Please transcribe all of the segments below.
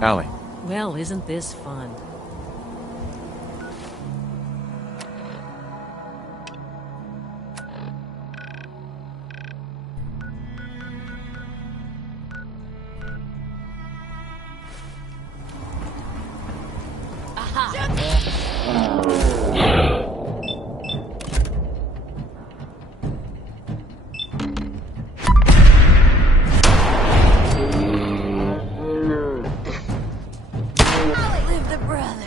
Allie. Well, isn't this fun? Live the brother.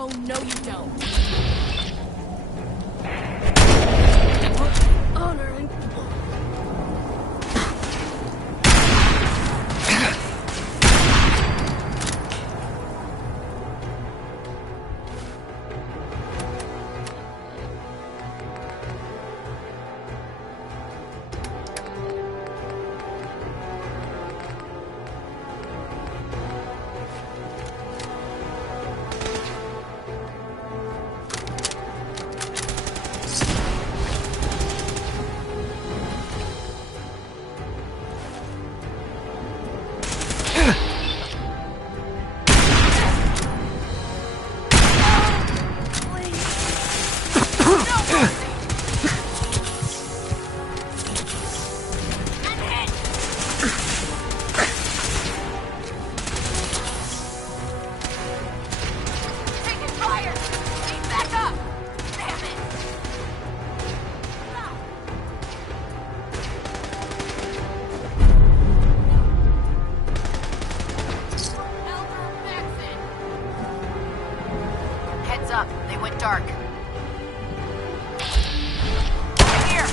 Oh, no you don't. Honor and Heads up, they went dark. Here!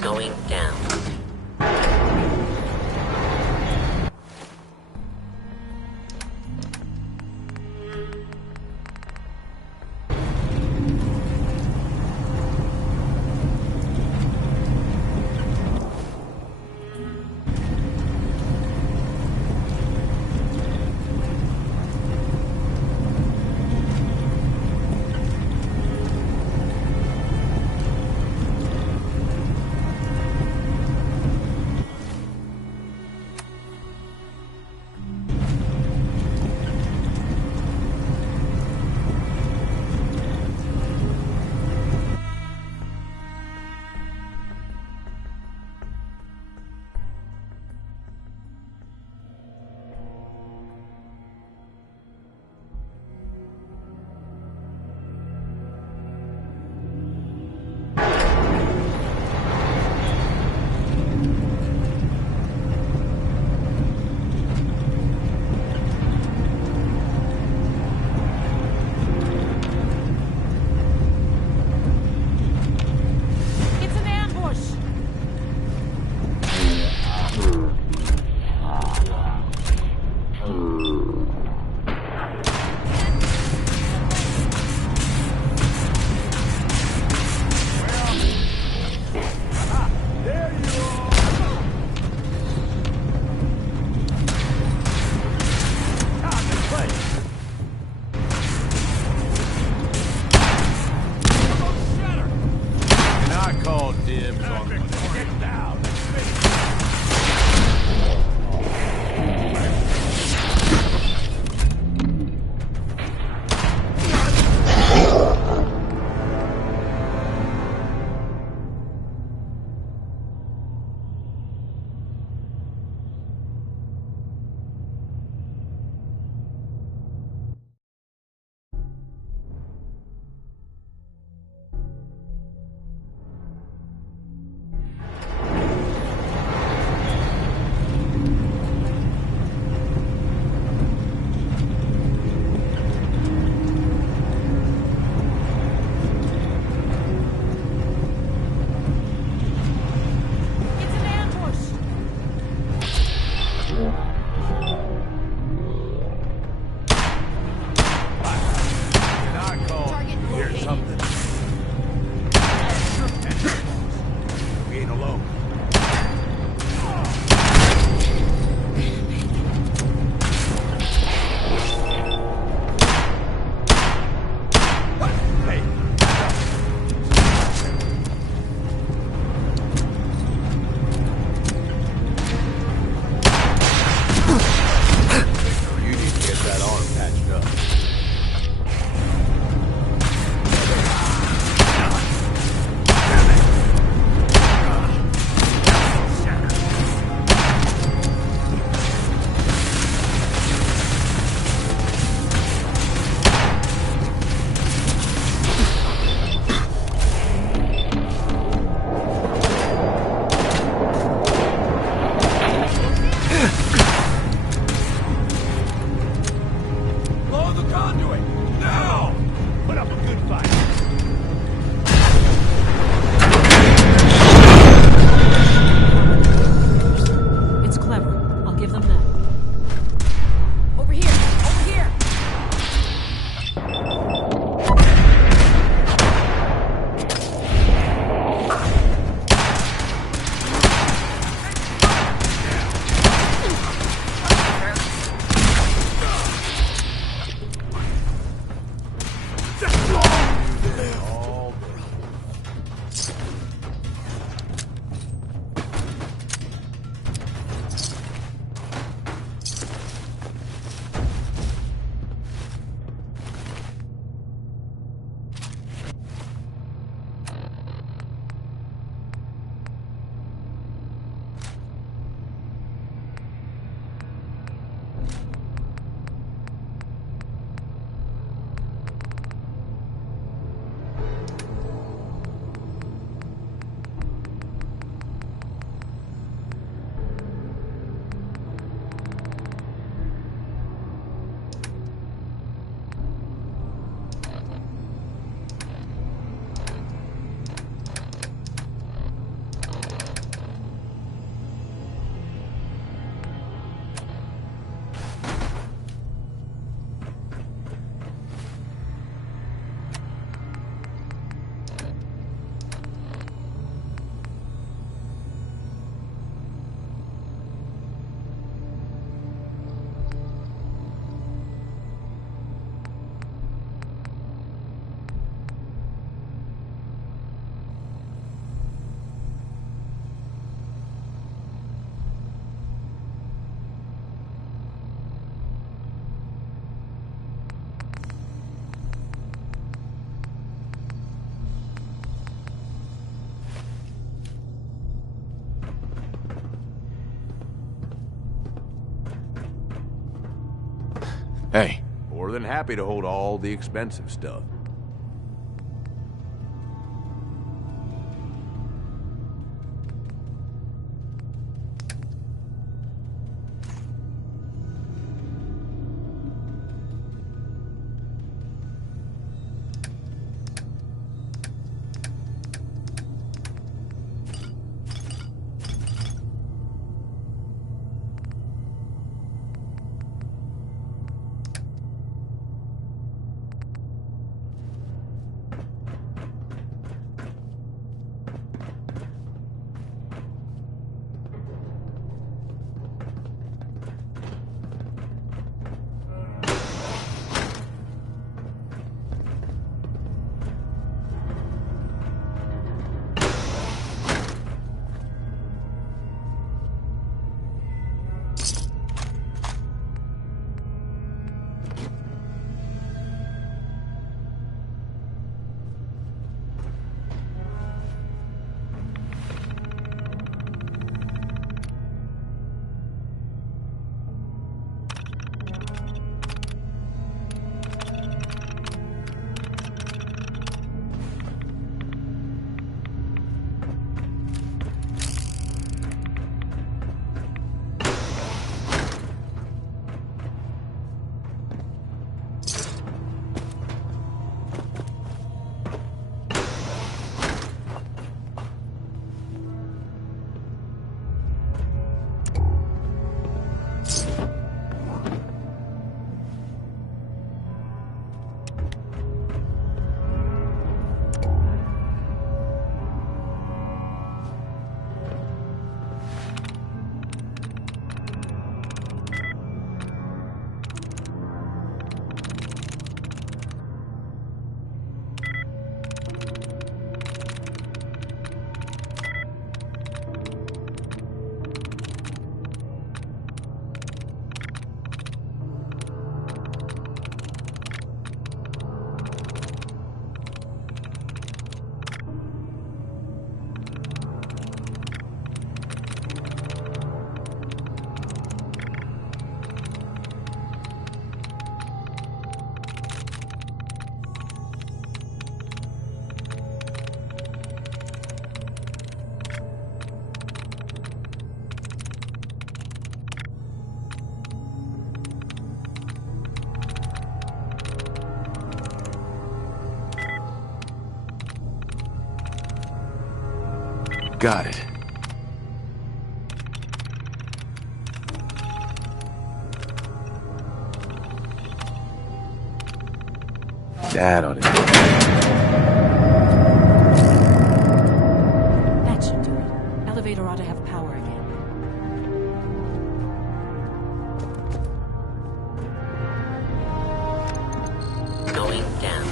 Going down. Hey. More than happy to hold all the expensive stuff. Got it. That ought to do it. That should do it. Elevator ought to have power again. Going down.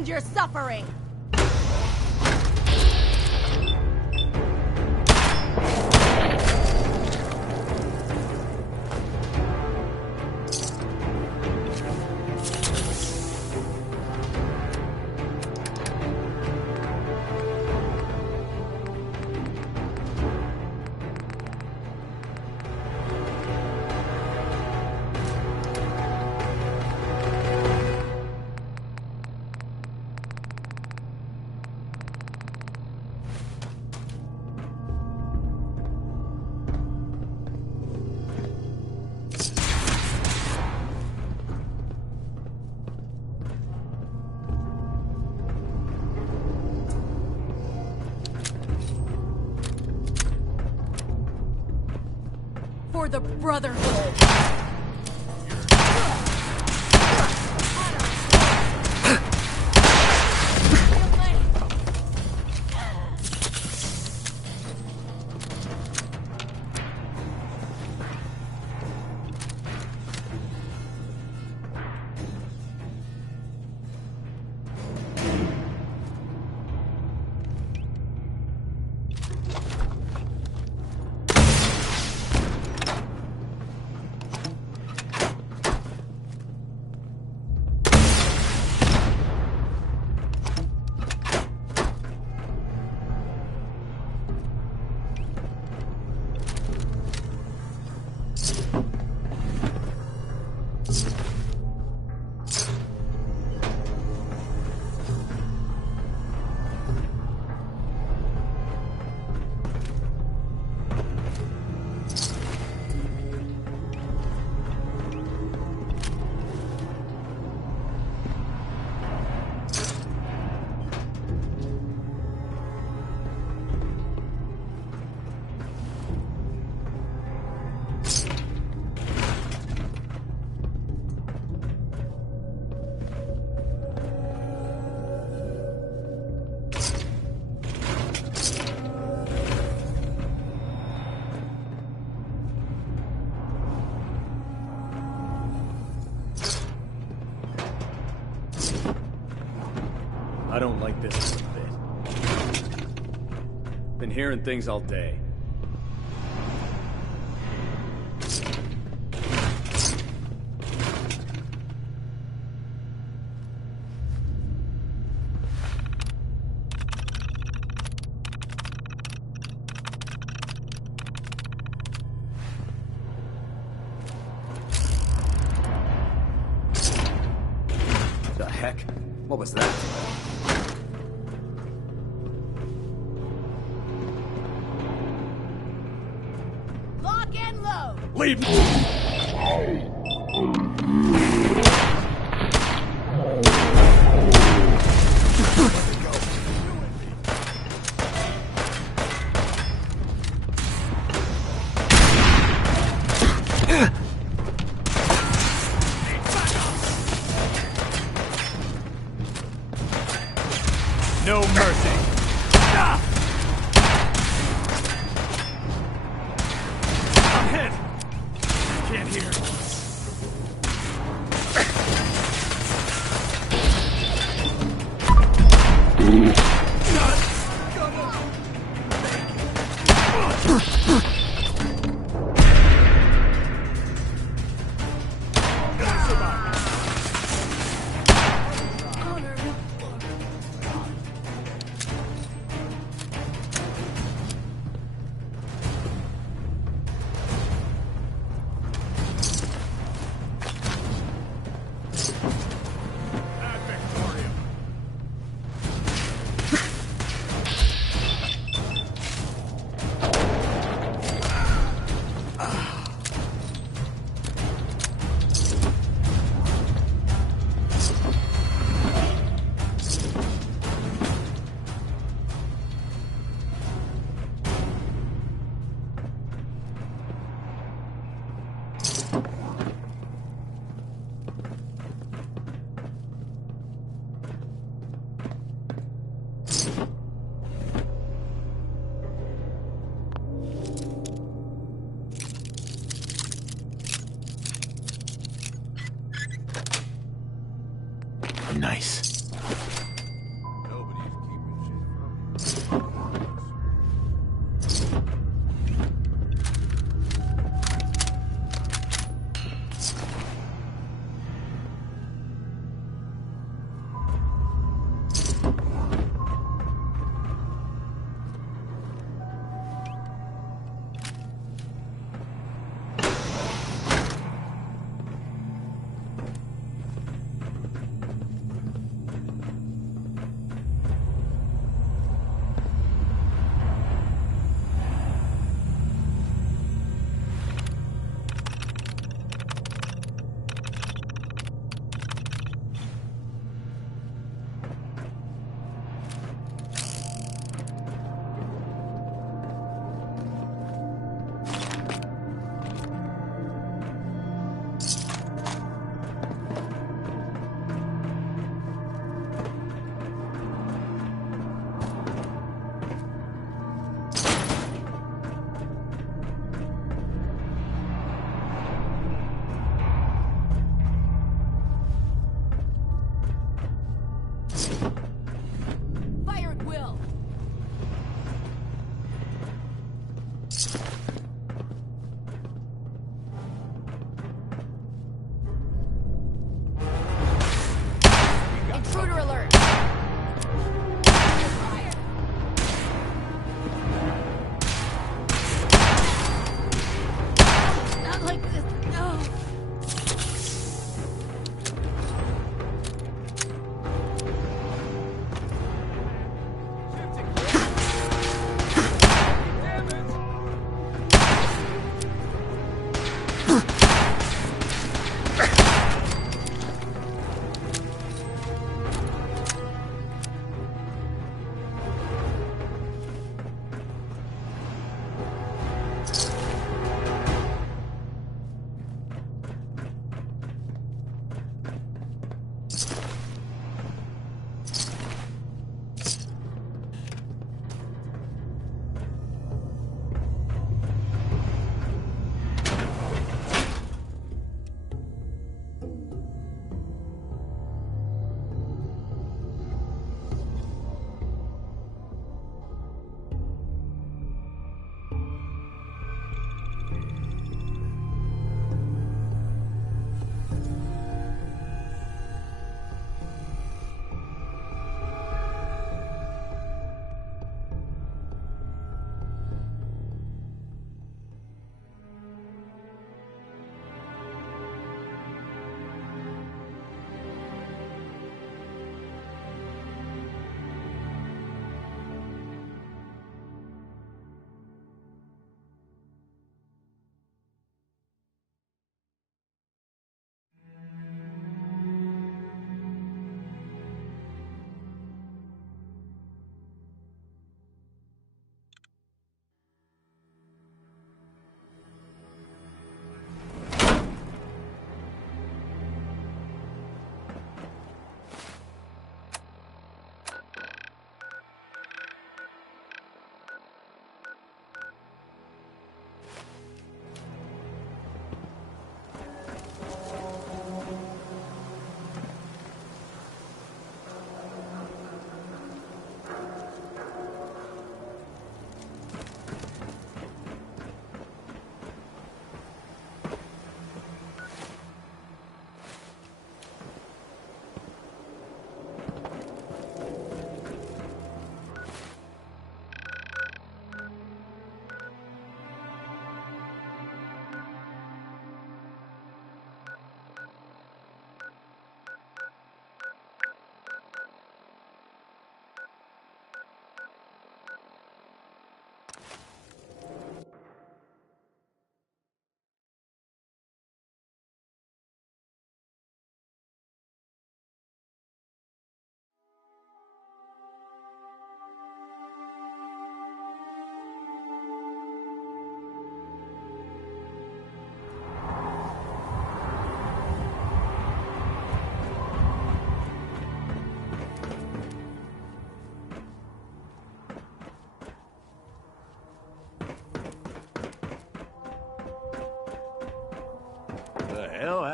end your suffering! For the Brotherhood! I don't like this one a bit. Been hearing things all day. The heck? What was that? Lock and load! Leave! No mercy! I'm hit! Can't hear. Nice.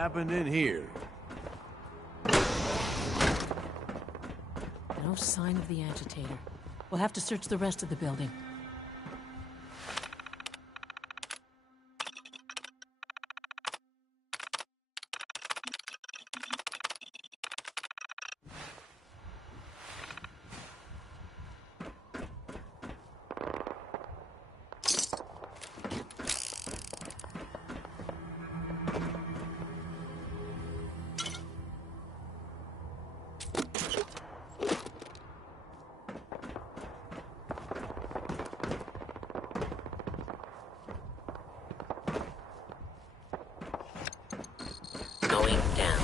happened in here? No sign of the agitator. We'll have to search the rest of the building. Going down.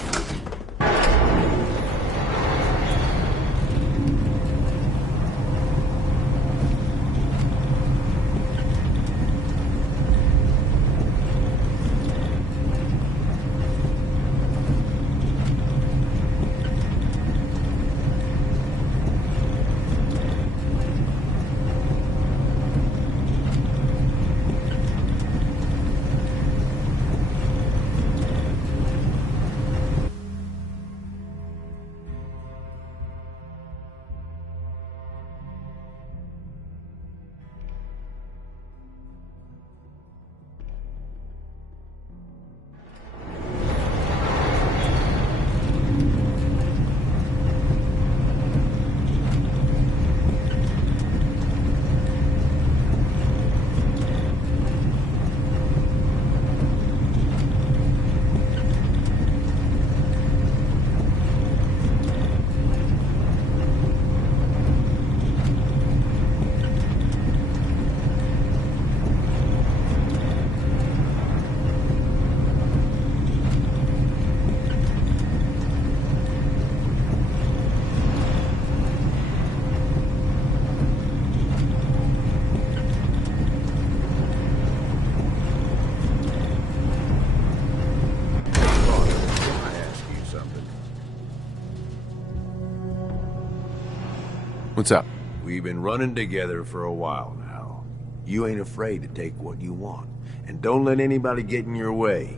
What's up? We've been running together for a while now. You ain't afraid to take what you want, and don't let anybody get in your way.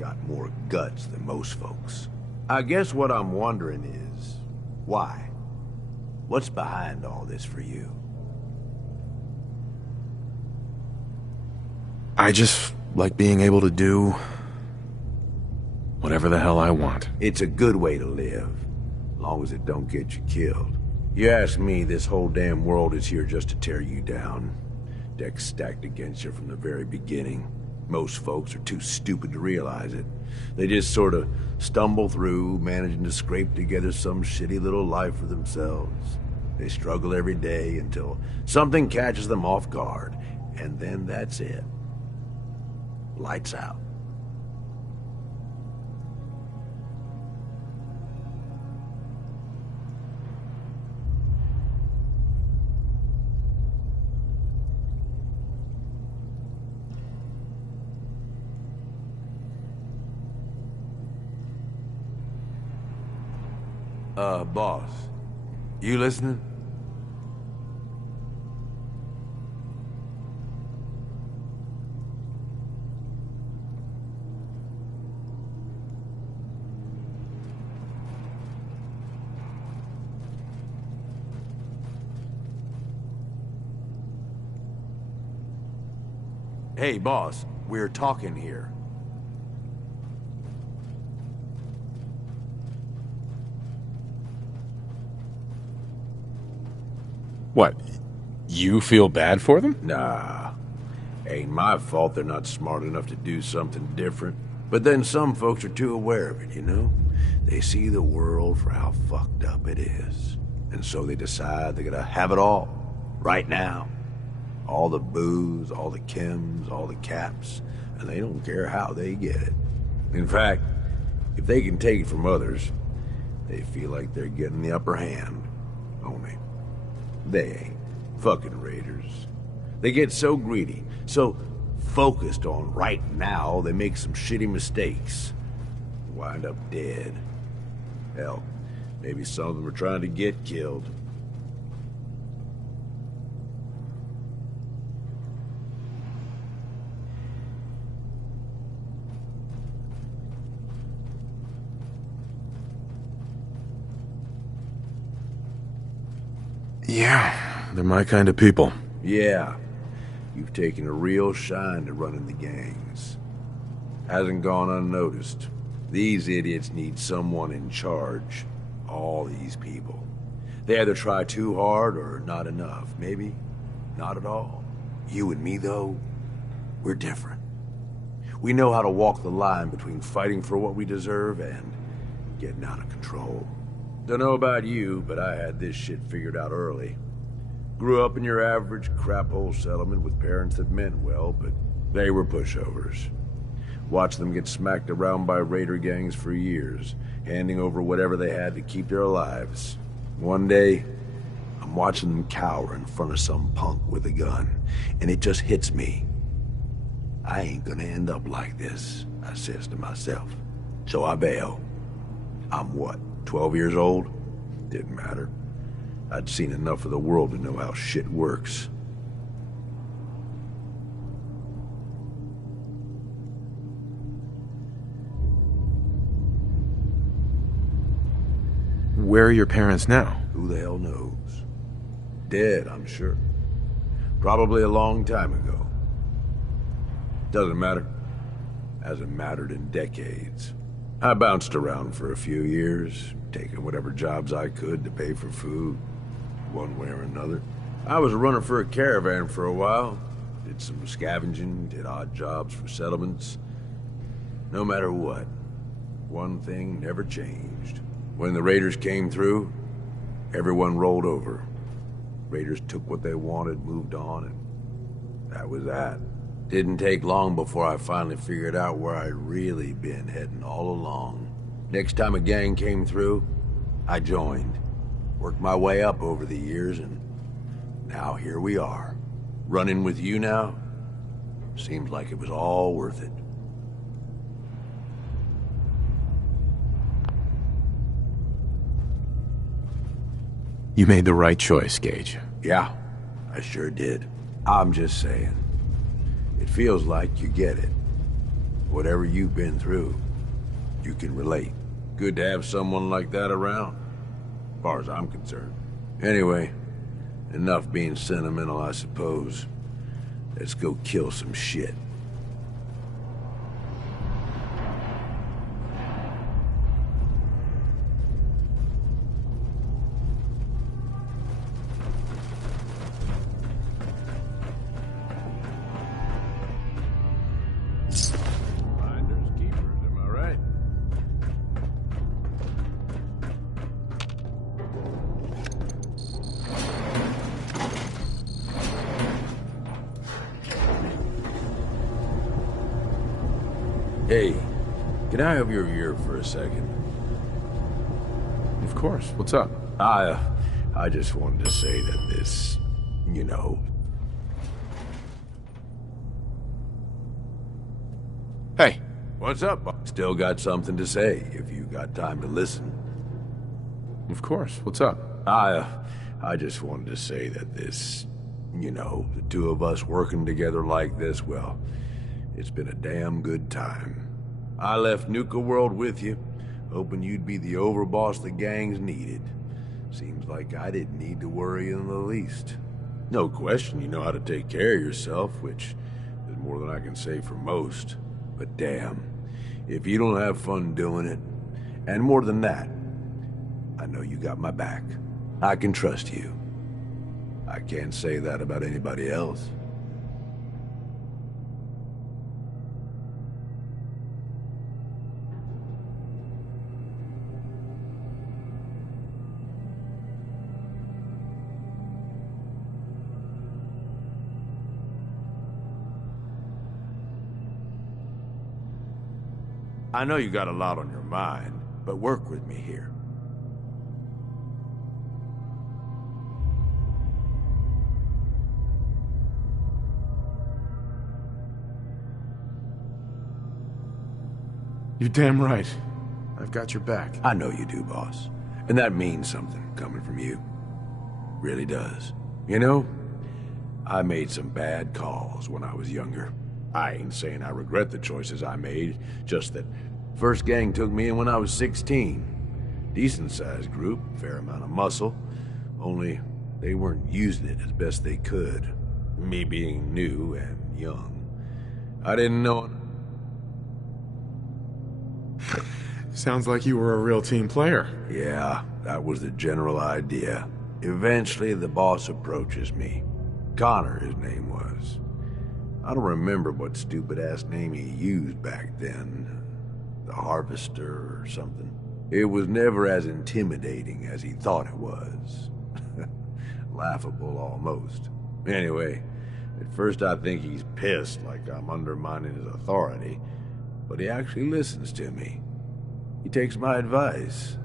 Got more guts than most folks. I guess what I'm wondering is, why? What's behind all this for you? I just like being able to do whatever the hell I want. It's a good way to live, long as it don't get you killed. You ask me, this whole damn world is here just to tear you down. Decks stacked against you from the very beginning. Most folks are too stupid to realize it. They just sort of stumble through, managing to scrape together some shitty little life for themselves. They struggle every day until something catches them off guard, and then that's it. Lights out. Boss, you listening? Hey, boss, we're talking here. What? You feel bad for them? Nah. Ain't my fault they're not smart enough to do something different. But then some folks are too aware of it, you know? They see the world for how fucked up it is. And so they decide they're gonna have it all. Right now. All the booze, all the chems, all the caps. And they don't care how they get it. In fact, if they can take it from others, they feel like they're getting the upper hand. Only they ain't. Fucking raiders. They get so greedy, so focused on right now, they make some shitty mistakes. Wind up dead. Hell, maybe some of them are trying to get killed. Yeah, they're my kind of people. Yeah, you've taken a real shine to running the gangs. Hasn't gone unnoticed. These idiots need someone in charge. All these people. They either try too hard or not enough. Maybe not at all. You and me, though, we're different. We know how to walk the line between fighting for what we deserve and getting out of control. Don't know about you, but I had this shit figured out early. Grew up in your average crap-hole settlement with parents that meant well, but they were pushovers. Watched them get smacked around by raider gangs for years, handing over whatever they had to keep their lives. One day, I'm watching them cower in front of some punk with a gun, and it just hits me. I ain't gonna end up like this, I says to myself. So I bail. I'm what, 12 years old? Didn't matter. I'd seen enough of the world to know how shit works. Where are your parents now? Who the hell knows? Dead, I'm sure. Probably a long time ago. Doesn't matter. Hasn't mattered in decades. I bounced around for a few years, taking whatever jobs I could to pay for food, one way or another. I was a runner for a caravan for a while. Did some scavenging, did odd jobs for settlements. No matter what, one thing never changed. When the raiders came through, everyone rolled over. Raiders took what they wanted, moved on, and that was that. Didn't take long before I finally figured out where I'd really been heading all along. Next time a gang came through, I joined. Worked my way up over the years, and now here we are. Running with you now? Seems like it was all worth it. You made the right choice, Gage. Yeah, I sure did. I'm just saying. It feels like you get it. Whatever you've been through, you can relate. Good to have someone like that around, as far as I'm concerned. Anyway, enough being sentimental, I suppose. Let's go kill some shit. Finders keepers, am I right? Hey, can I have your ear for a second? Of course. What's up? I just wanted to say that this, you know... Hey. What's up, Bob? Still got something to say, if you got time to listen. Of course. What's up? I just wanted to say that this, you know, the two of us working together like this, well, it's been a damn good time. I left Nuka World with you, hoping you'd be the overboss the gangs needed. Seems like I didn't need to worry in the least. No question you know how to take care of yourself, which is more than I can say for most. But damn, if you don't have fun doing it, and more than that, I know you got my back. I can trust you. I can't say that about anybody else. I know you got a lot on your mind, but work with me here. You're damn right. I've got your back. I know you do, boss. And that means something coming from you. Really does. You know, I made some bad calls when I was younger. I ain't saying I regret the choices I made, just that first gang took me in when I was 16. Decent-sized group, fair amount of muscle. Only They weren't using it as best they could. Me being new and young. I didn't know... Sounds like you were a real team player. Yeah, that was the general idea. Eventually, the boss approaches me. Connor, his name was. I don't remember what stupid-ass name he used back then. The Harvester or something. It was never as intimidating as he thought it was. Laughable, almost. Anyway, at first I think he's pissed, like I'm undermining his authority. But he actually listens to me. He takes my advice.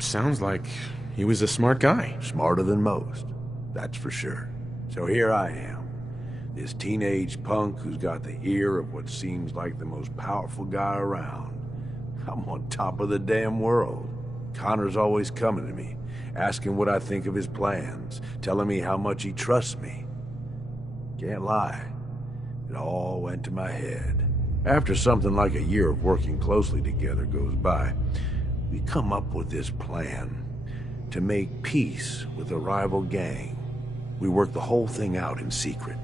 Sounds like he was a smart guy. Smarter than most, that's for sure. So here I am, this teenage punk who's got the ear of what seems like the most powerful guy around. I'm on top of the damn world. Connor's always coming to me, asking what I think of his plans, telling me how much he trusts me. Can't lie, it all went to my head. After something like a year of working closely together goes by, we come up with this plan to make peace with a rival gang. We work the whole thing out in secret,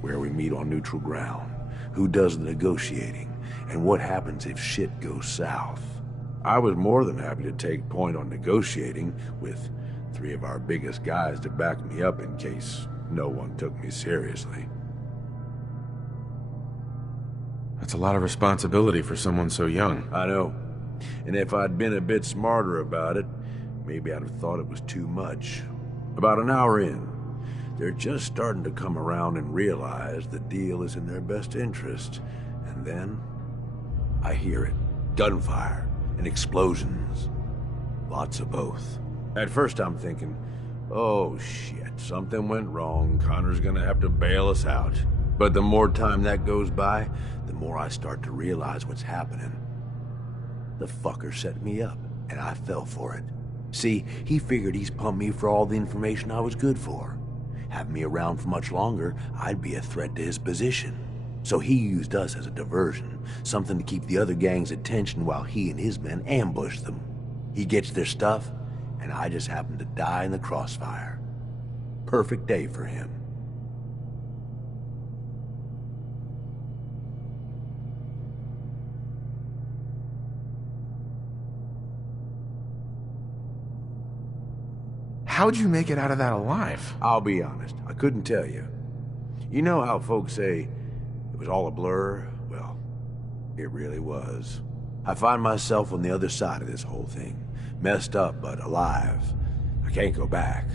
where we meet on neutral ground, who does the negotiating, and what happens if shit goes south. I was more than happy to take point on negotiating, with 3 of our biggest guys to back me up in case no one took me seriously. That's a lot of responsibility for someone so young. I know. And if I'd been a bit smarter about it, maybe I'd have thought it was too much. About an hour in, they're just starting to come around and realize the deal is in their best interest. And then, I hear it. Gunfire and explosions. Lots of both. At first I'm thinking, oh shit, something went wrong. Connor's gonna have to bail us out. But the more time that goes by, the more I start to realize what's happening. The fucker set me up, and I fell for it. See, he figured he's pumped me for all the information I was good for. Having me around for much longer, I'd be a threat to his position. So he used us as a diversion, something to keep the other gang's attention while he and his men ambush them. He gets their stuff, and I just happen to die in the crossfire. Perfect day for him. How'd you make it out of that alive? I'll be honest, I couldn't tell you. You know how folks say it was all a blur? Well, it really was. I find myself on the other side of this whole thing. Messed up, but alive. I can't go back.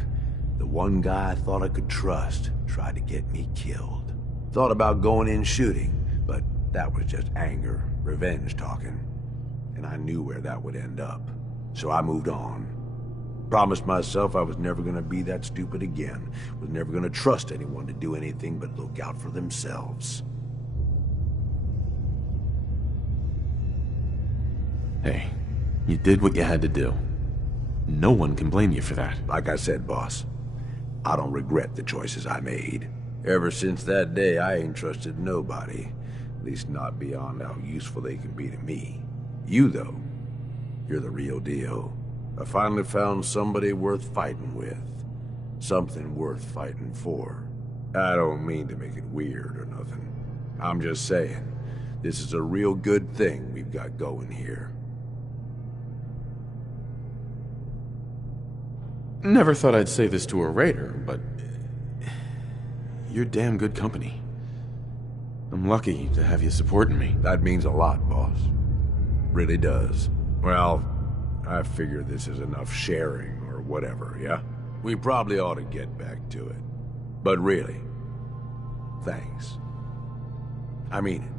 The one guy I thought I could trust tried to get me killed. Thought about going in shooting, but that was just anger, revenge talking. And I knew where that would end up. So I moved on. Promised myself I was never gonna be that stupid again. Was never gonna trust anyone to do anything but look out for themselves. Hey, you did what you had to do. No one can blame you for that. Like I said, boss, I don't regret the choices I made. Ever since that day, I ain't trusted nobody. At least not beyond how useful they can be to me. You, though, you're the real deal. I finally found somebody worth fighting with. Something worth fighting for. I don't mean to make it weird or nothing. I'm just saying, this is a real good thing we've got going here. Never thought I'd say this to a raider, but you're damn good company. I'm lucky to have you supporting me. That means a lot, boss. Really does. Well, I figure this is enough sharing or whatever, yeah? We probably ought to get back to it. But really, thanks. I mean it.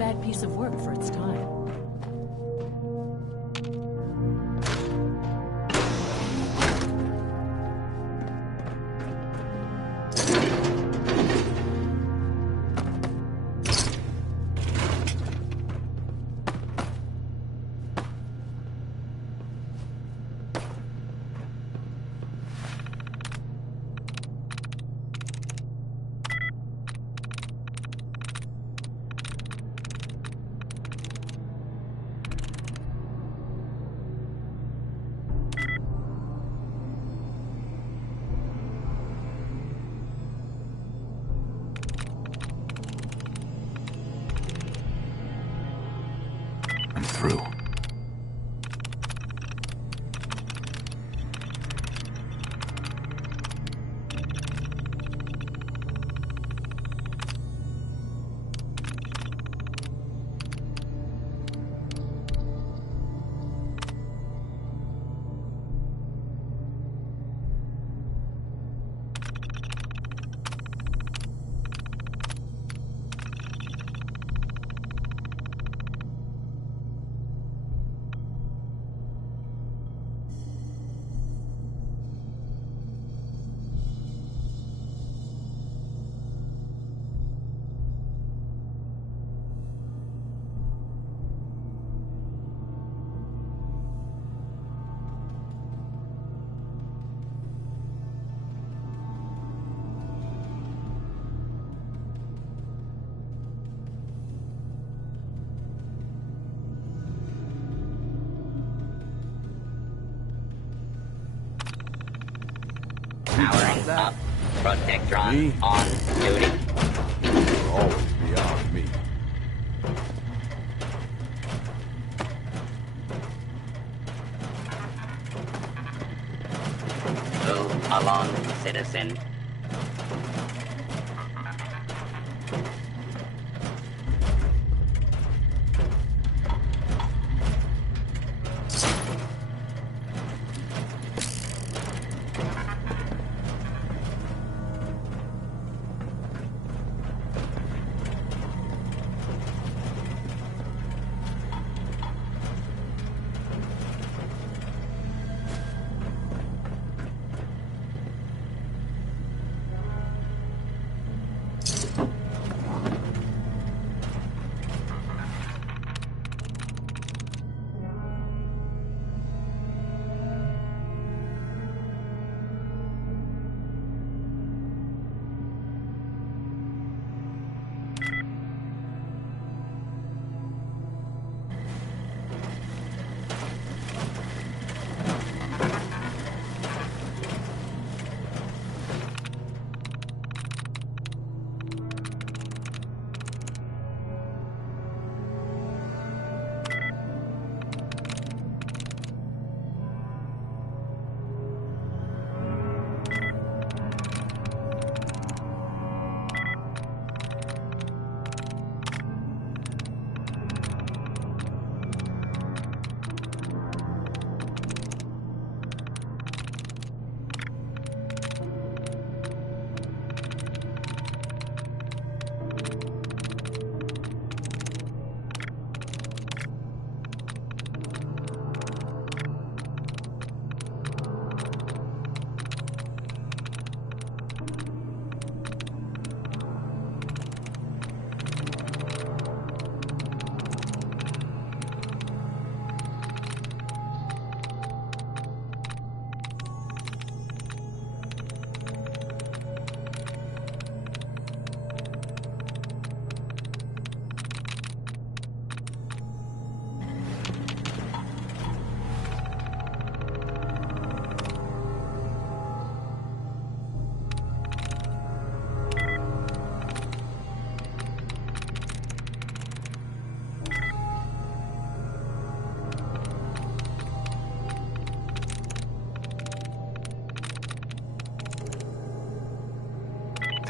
bad piece of work for its time. I'm through. Powering up. Protectron Me? on duty. Always beyond me. Move along, citizen.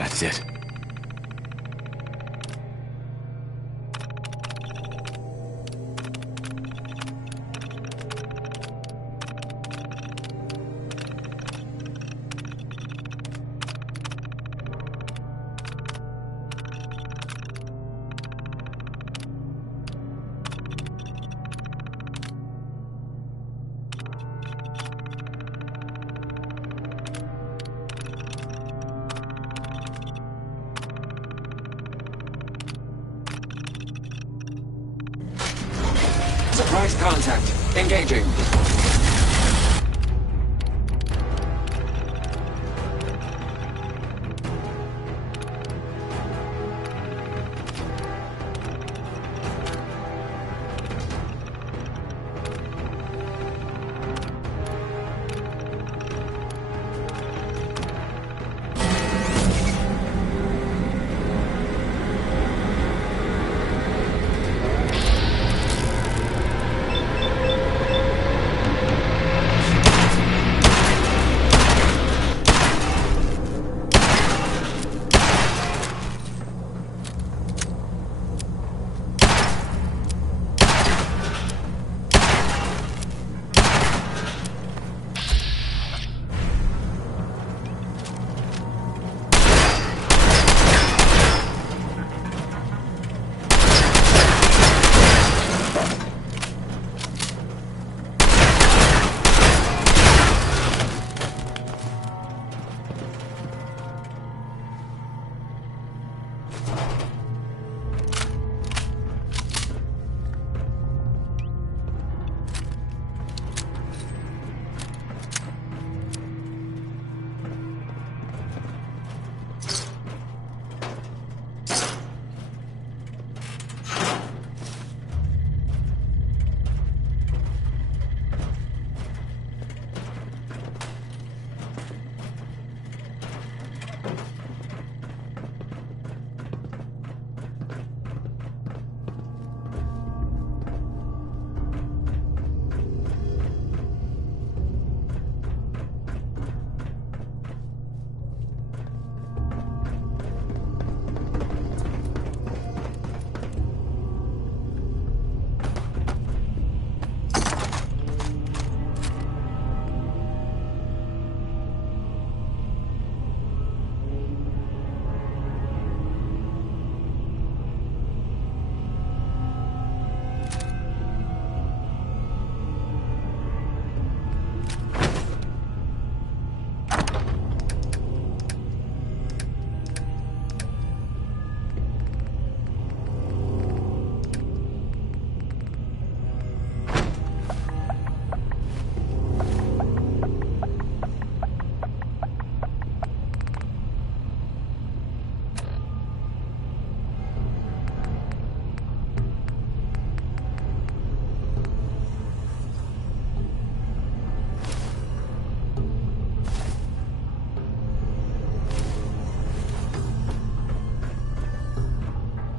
That's it. Surprise contact. Engaging.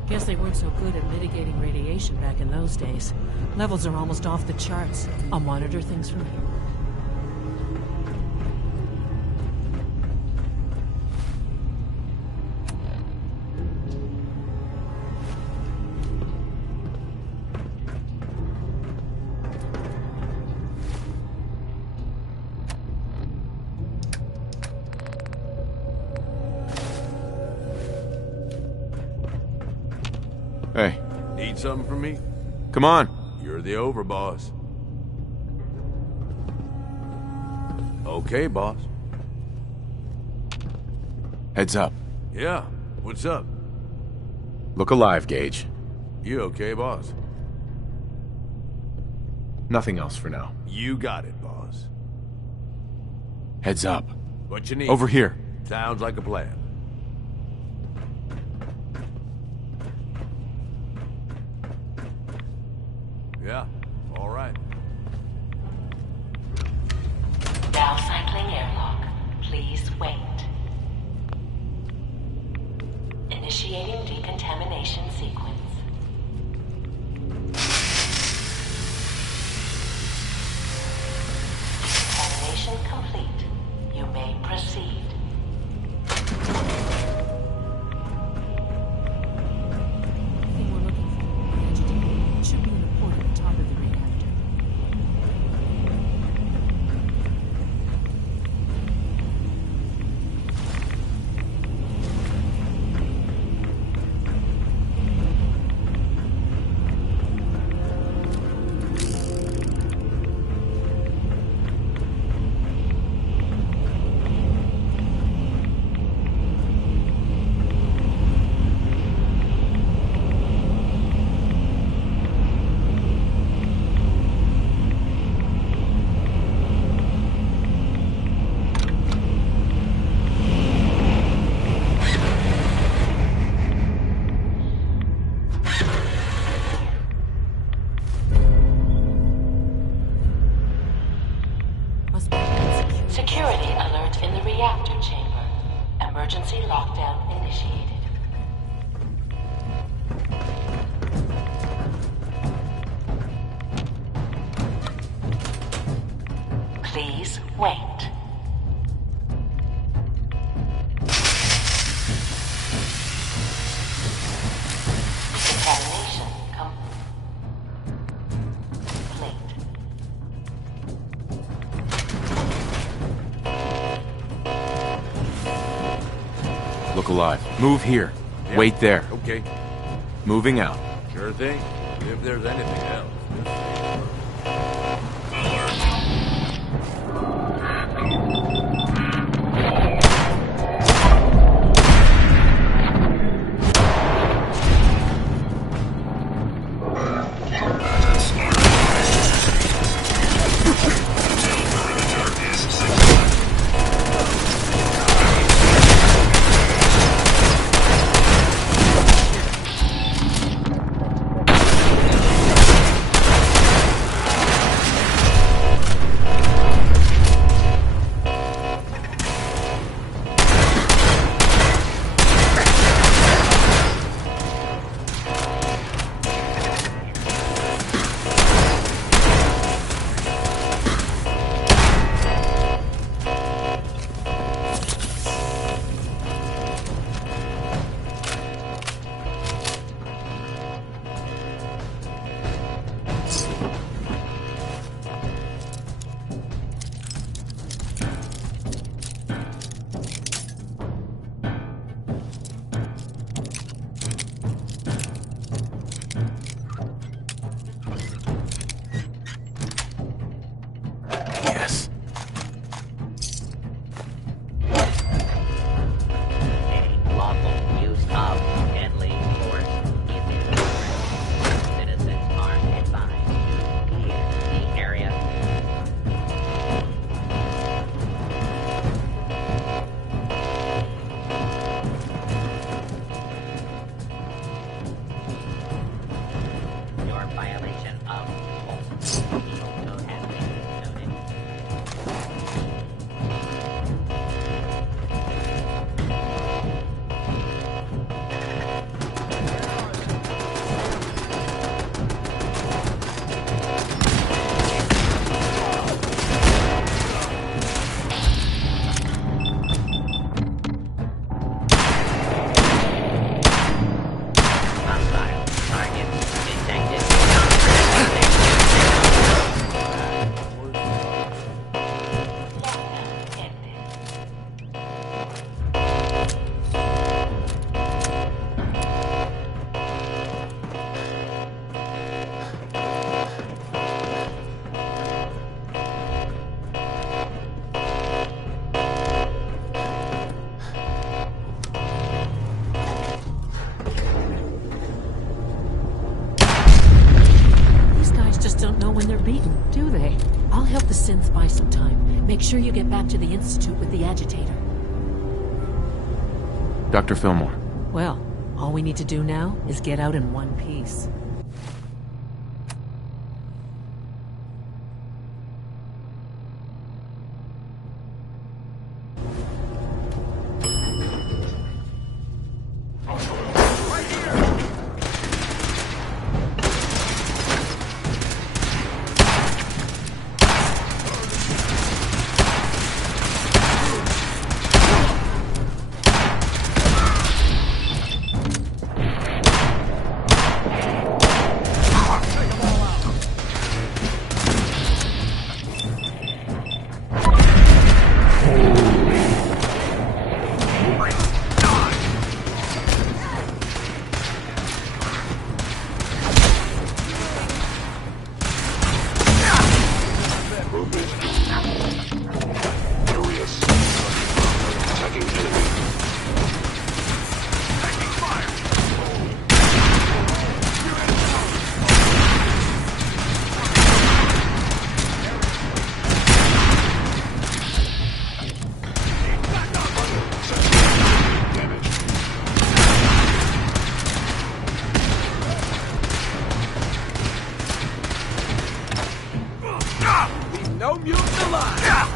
Guess they weren't so good at mitigating radiation back in those days. Levels are almost off the charts. I'll monitor things from here. Hey, Need something from me? come on. You're the overboss. Okay, boss. Heads up. Yeah, what's up? Look alive, Gage. You okay, boss? Nothing else for now. You got it, boss. Heads up. What you need? Over here. Sounds like a plan. Yeah, all right. Now cycling airlock. Please wait. Initiating decontamination sequence. Decontamination complete. You may proceed. Thing we're looking for. Agitated. It should be in a port at the top of the reactor. in the reactor chamber. Emergency lockdown initiated. Please wait. Decontamination complete. Look alive. Move here. Yeah. Wait there. Okay. Moving out. Sure thing. If there's anything else. Yes. Lawful use of deadly force is encouraged. Citizens are advised to clear the area. Your violation of penal code has been noted. Hostile target detected. Lockdown ended. These guys just don't know when they're beaten, do they? I'll help the synths buy some time. Make sure you get back to the Institute with the agitator. Dr. Fillmore. Well, all we need to do now is get out in one piece. No mutant alive!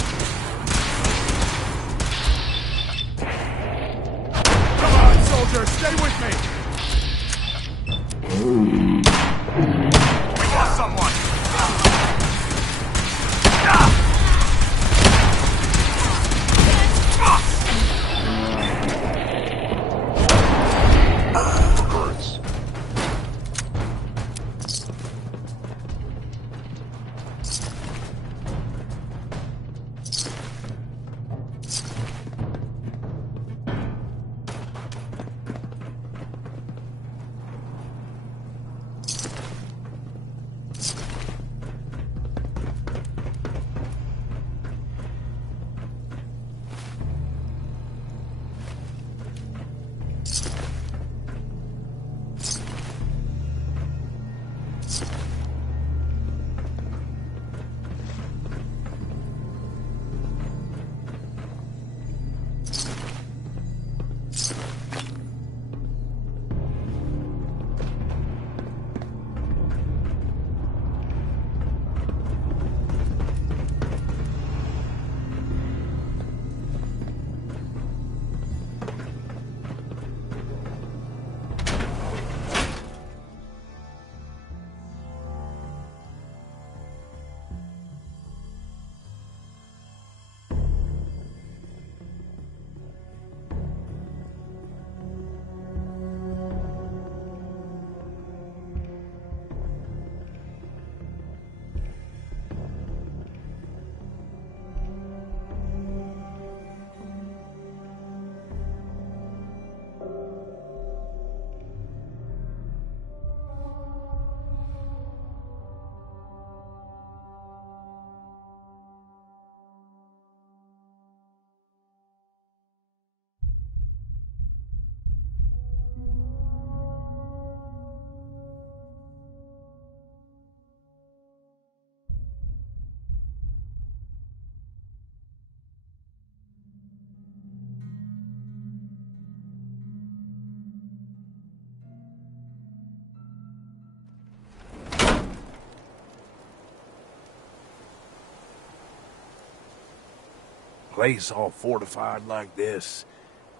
Place all fortified like this,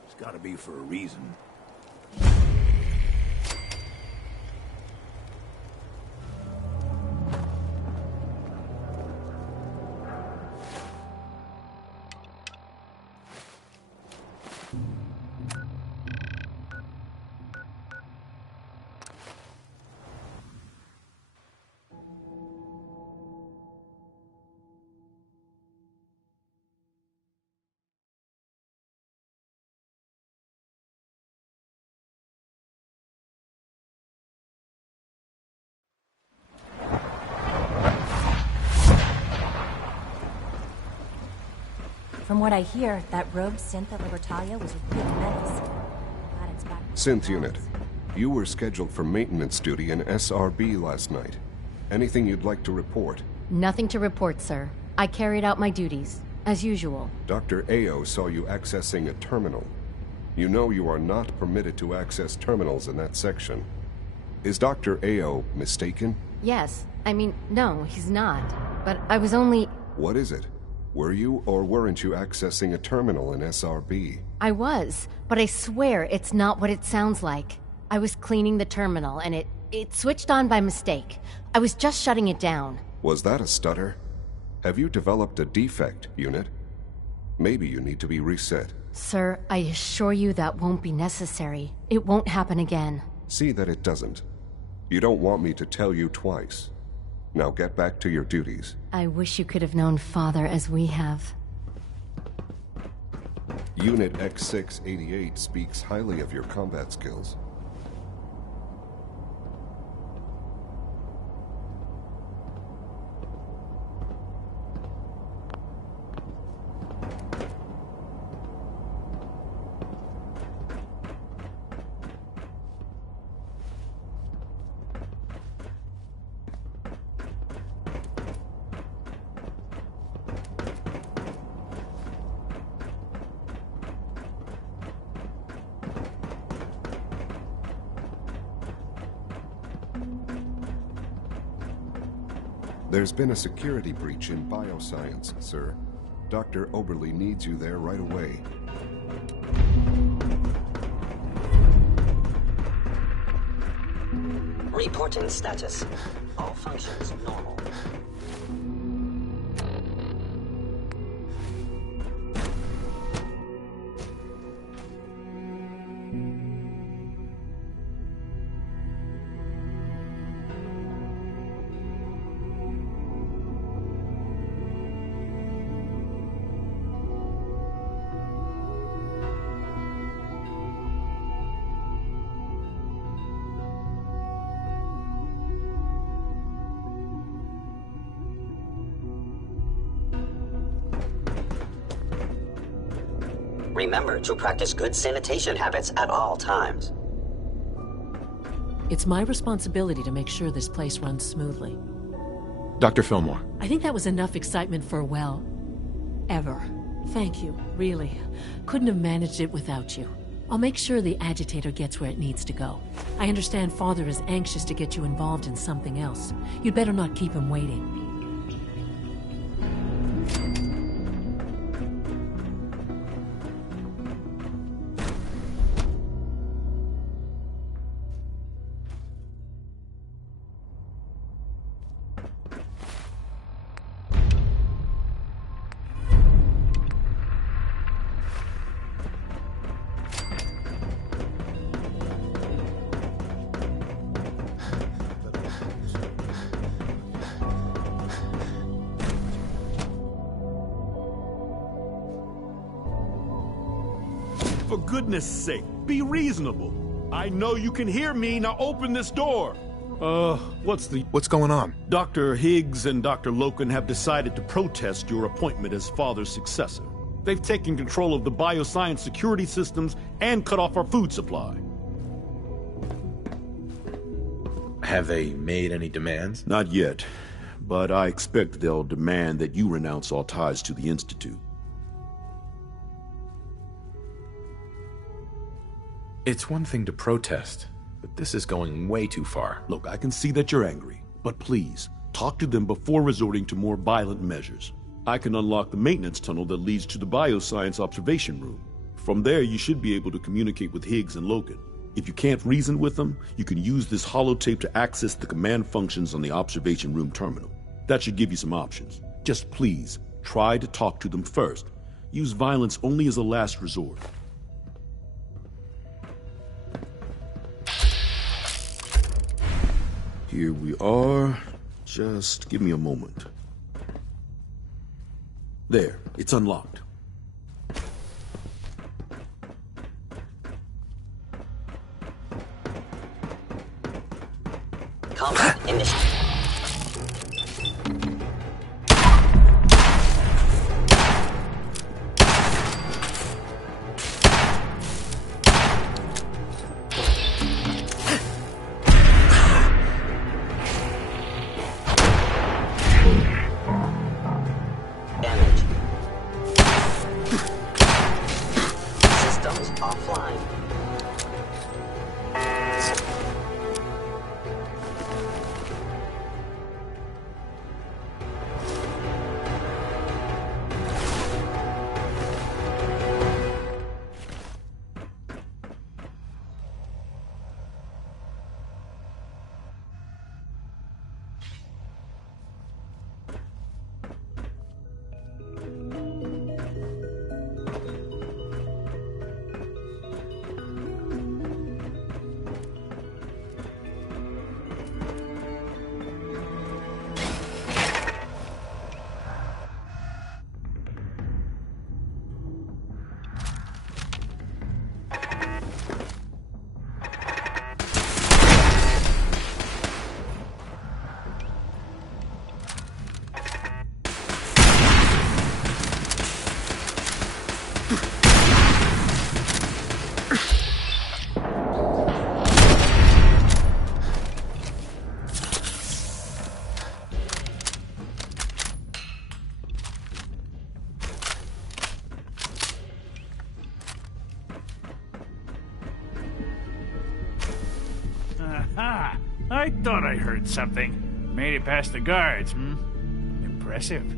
it's gotta be for a reason. From what I hear, that rogue synth at Libertalia was a real menace. Glad it's back. Synth unit, you were scheduled for maintenance duty in SRB last night. Anything you'd like to report? Nothing to report, sir. I carried out my duties, as usual. Dr. Ao saw you accessing a terminal. You know you are not permitted to access terminals in that section. Is Dr. Ao mistaken? Yes. I mean, no, he's not. But I was only... What is it? Were you or weren't you accessing a terminal in SRB? I was, but I swear it's not what it sounds like. I was cleaning the terminal, and it switched on by mistake. I was just shutting it down. Was that a stutter? Have you developed a defect, unit? Maybe you need to be reset. Sir, I assure you that won't be necessary. It won't happen again. See that it doesn't. You don't want me to tell you twice. Now get back to your duties. I wish you could have known Father as we have. Unit X688 speaks highly of your combat skills. There's been a security breach in bioscience, sir. Dr. Oberly needs you there right away. Reporting status. All functions normal. Remember to practice good sanitation habits at all times. It's my responsibility to make sure this place runs smoothly. Dr. Fillmore. I think that was enough excitement for, well, ever. Thank you, really. Couldn't have managed it without you. I'll make sure the agitator gets where it needs to go. I understand Father is anxious to get you involved in something else. You'd better not keep him waiting. For goodness sake, be reasonable. I know you can hear me, now open this door. What's going on? Dr. Higgs and Dr. Loken have decided to protest your appointment as Father's successor. They've taken control of the bioscience security systems and cut off our food supply. Have they made any demands? Not yet, but I expect they'll demand that you renounce all ties to the Institute. It's one thing to protest, but this is going way too far. Look, I can see that you're angry, but please, talk to them before resorting to more violent measures. I can unlock the maintenance tunnel that leads to the bioscience observation room. From there, you should be able to communicate with Higgs and Logan. If you can't reason with them, you can use this holotape to access the command functions on the observation room terminal. That should give you some options. Just please, try to talk to them first. Use violence only as a last resort. Here we are. Just give me a moment. There, it's unlocked. Combat initiated. Aha! I thought I heard something. Made it past the guards, Impressive.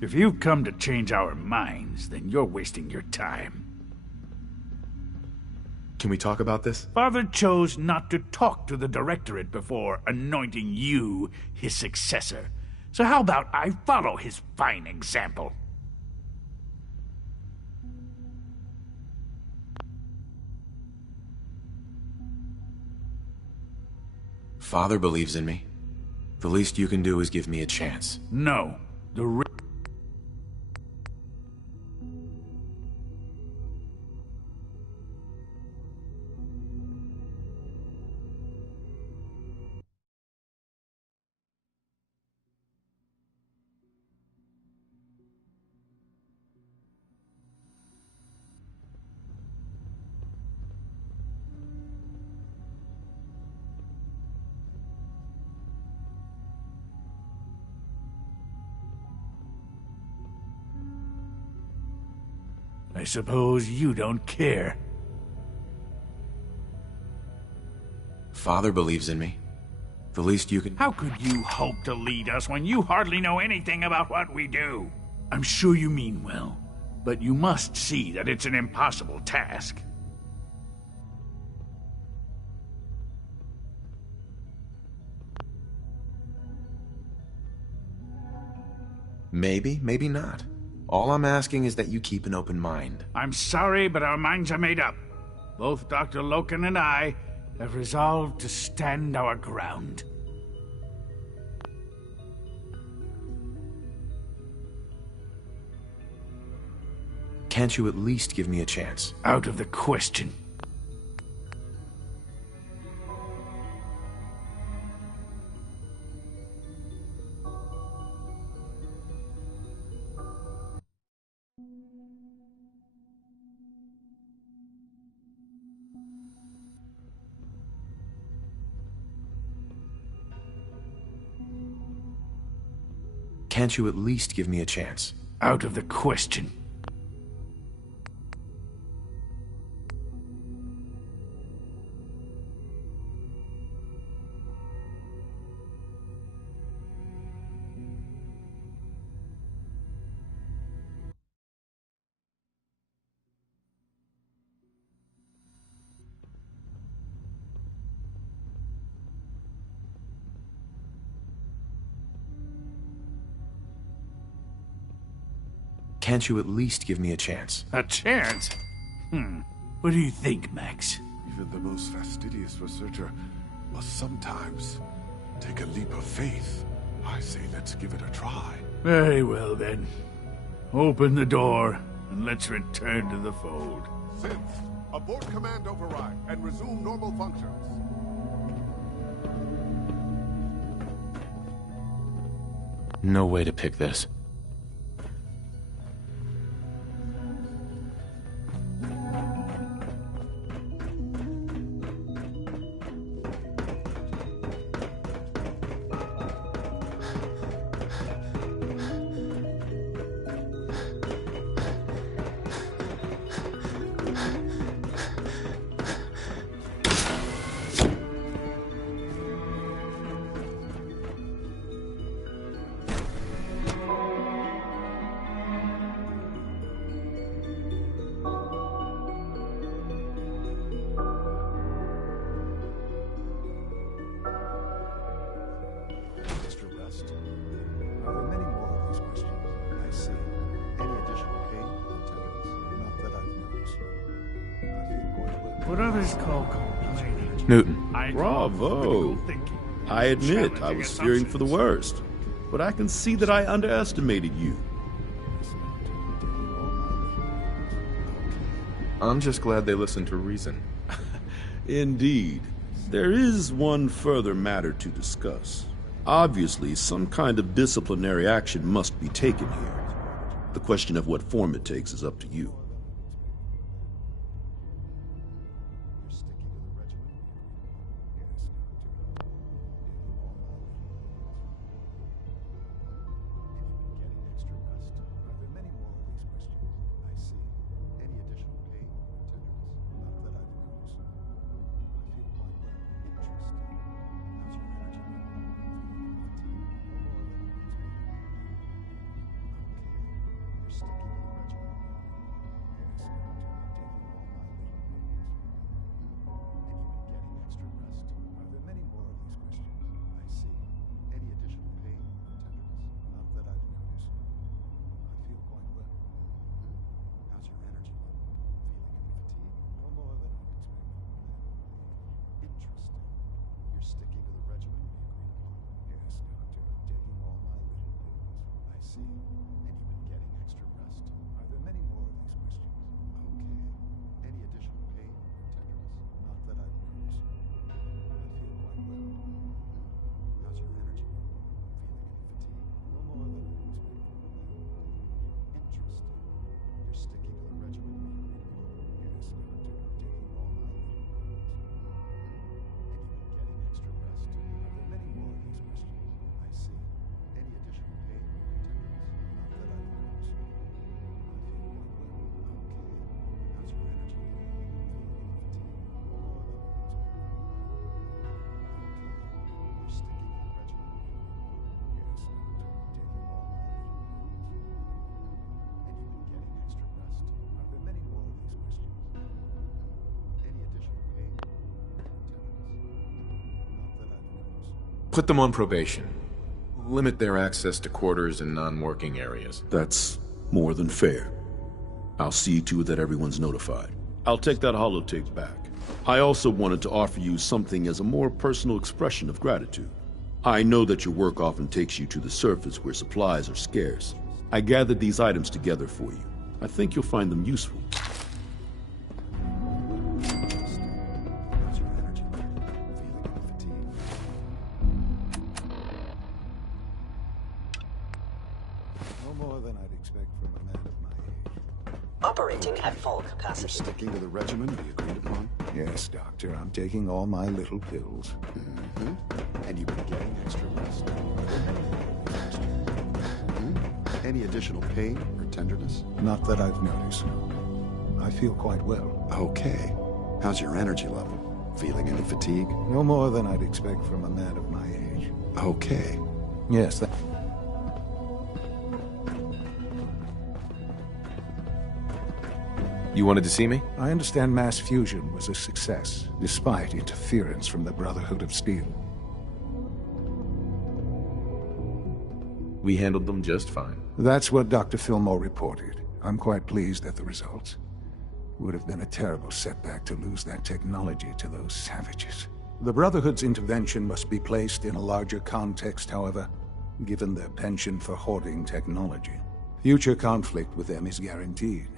If you've come to change our minds, then you're wasting your time. Can we talk about this? Father chose not to talk to the Directorate before anointing you his successor. So how about I follow his fine example? Father believes in me. The least you can do is give me a chance. No. I suppose you don't care. Father believes in me. The least you can... How could you hope to lead us when you hardly know anything about what we do? I'm sure you mean well, but you must see that it's an impossible task. Maybe, maybe not. All I'm asking is that you keep an open mind. I'm sorry, but our minds are made up. Both Dr. Loken and I have resolved to stand our ground. Can't you at least give me a chance? Out of the question. Can't you at least give me a chance? Out of the question. Can't you at least give me a chance? A chance? What do you think, Max? Even the most fastidious researcher must sometimes take a leap of faith. I say let's give it a try. Very well, then. Open the door, and let's return to the fold. Synth, abort command override and resume normal functions. No way to pick this. What others call complaining. Newton. Bravo. I admit I was fearing for the worst, but I can see that I underestimated you. I'm just glad they listened to reason. Indeed. There is one further matter to discuss. Obviously, some kind of disciplinary action must be taken here. The question of what form it takes is up to you. Put them on probation. Limit their access to quarters and non-working areas. That's more than fair. I'll see to it that everyone's notified. I'll take that holotape back. I also wanted to offer you something as a more personal expression of gratitude. I know that your work often takes you to the surface where supplies are scarce. I gathered these items together for you. They're a gift from me. I think you'll find them useful. No more than I'd expect from a man of my age. Operating at full capacity. Sticking to the regimen we agreed upon? Yes, Doctor, I'm taking all my little pills. And you've been getting extra rest. Any additional pain or tenderness? Not that I've noticed. I feel quite well. Okay. How's your energy level? Feeling any fatigue? No more than I'd expect from a man of my age. Okay. Yes, that... You wanted to see me? I understand mass fusion was a success, despite interference from the Brotherhood of Steel. We handled them just fine. That's what Dr. Fillmore reported. I'm quite pleased at the results. Would have been a terrible setback to lose that technology to those savages. The Brotherhood's intervention must be placed in a larger context, however, given their penchant for hoarding technology. Future conflict with them is guaranteed.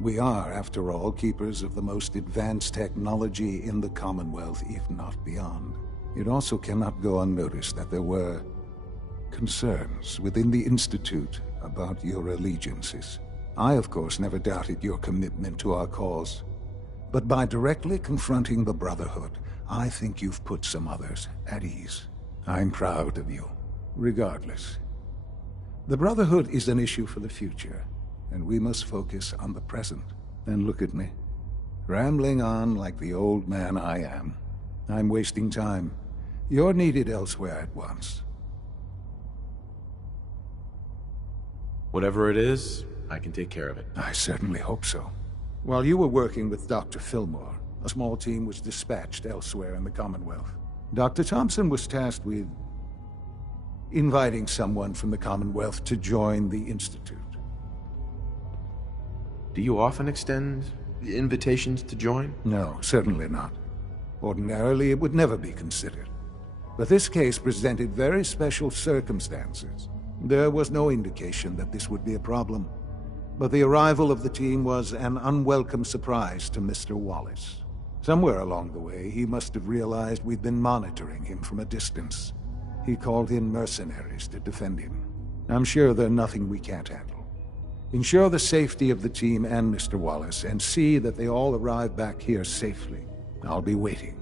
We are, after all, keepers of the most advanced technology in the Commonwealth, if not beyond. It also cannot go unnoticed that there were concerns within the Institute about your allegiances. I, of course, never doubted your commitment to our cause. But by directly confronting the Brotherhood, I think you've put some others at ease. I'm proud of you, regardless. The Brotherhood is an issue for the future, and we must focus on the present. And look at me, rambling on like the old man I am. I'm wasting time. You're needed elsewhere at once. Whatever it is, I can take care of it. I certainly hope so. While you were working with Dr. Fillmore, a small team was dispatched elsewhere in the Commonwealth. Dr. Thompson was tasked with inviting someone from the Commonwealth to join the Institute. Do you often extend invitations to join? No, certainly not. Ordinarily, it would never be considered. But this case presented very special circumstances. There was no indication that this would be a problem. But the arrival of the team was an unwelcome surprise to Mr. Wallace. Somewhere along the way, he must have realized we'd been monitoring him from a distance. He called in mercenaries to defend him. I'm sure there's nothing we can't handle. Ensure the safety of the team and Mr. Wallace, and see that they all arrive back here safely. I'll be waiting.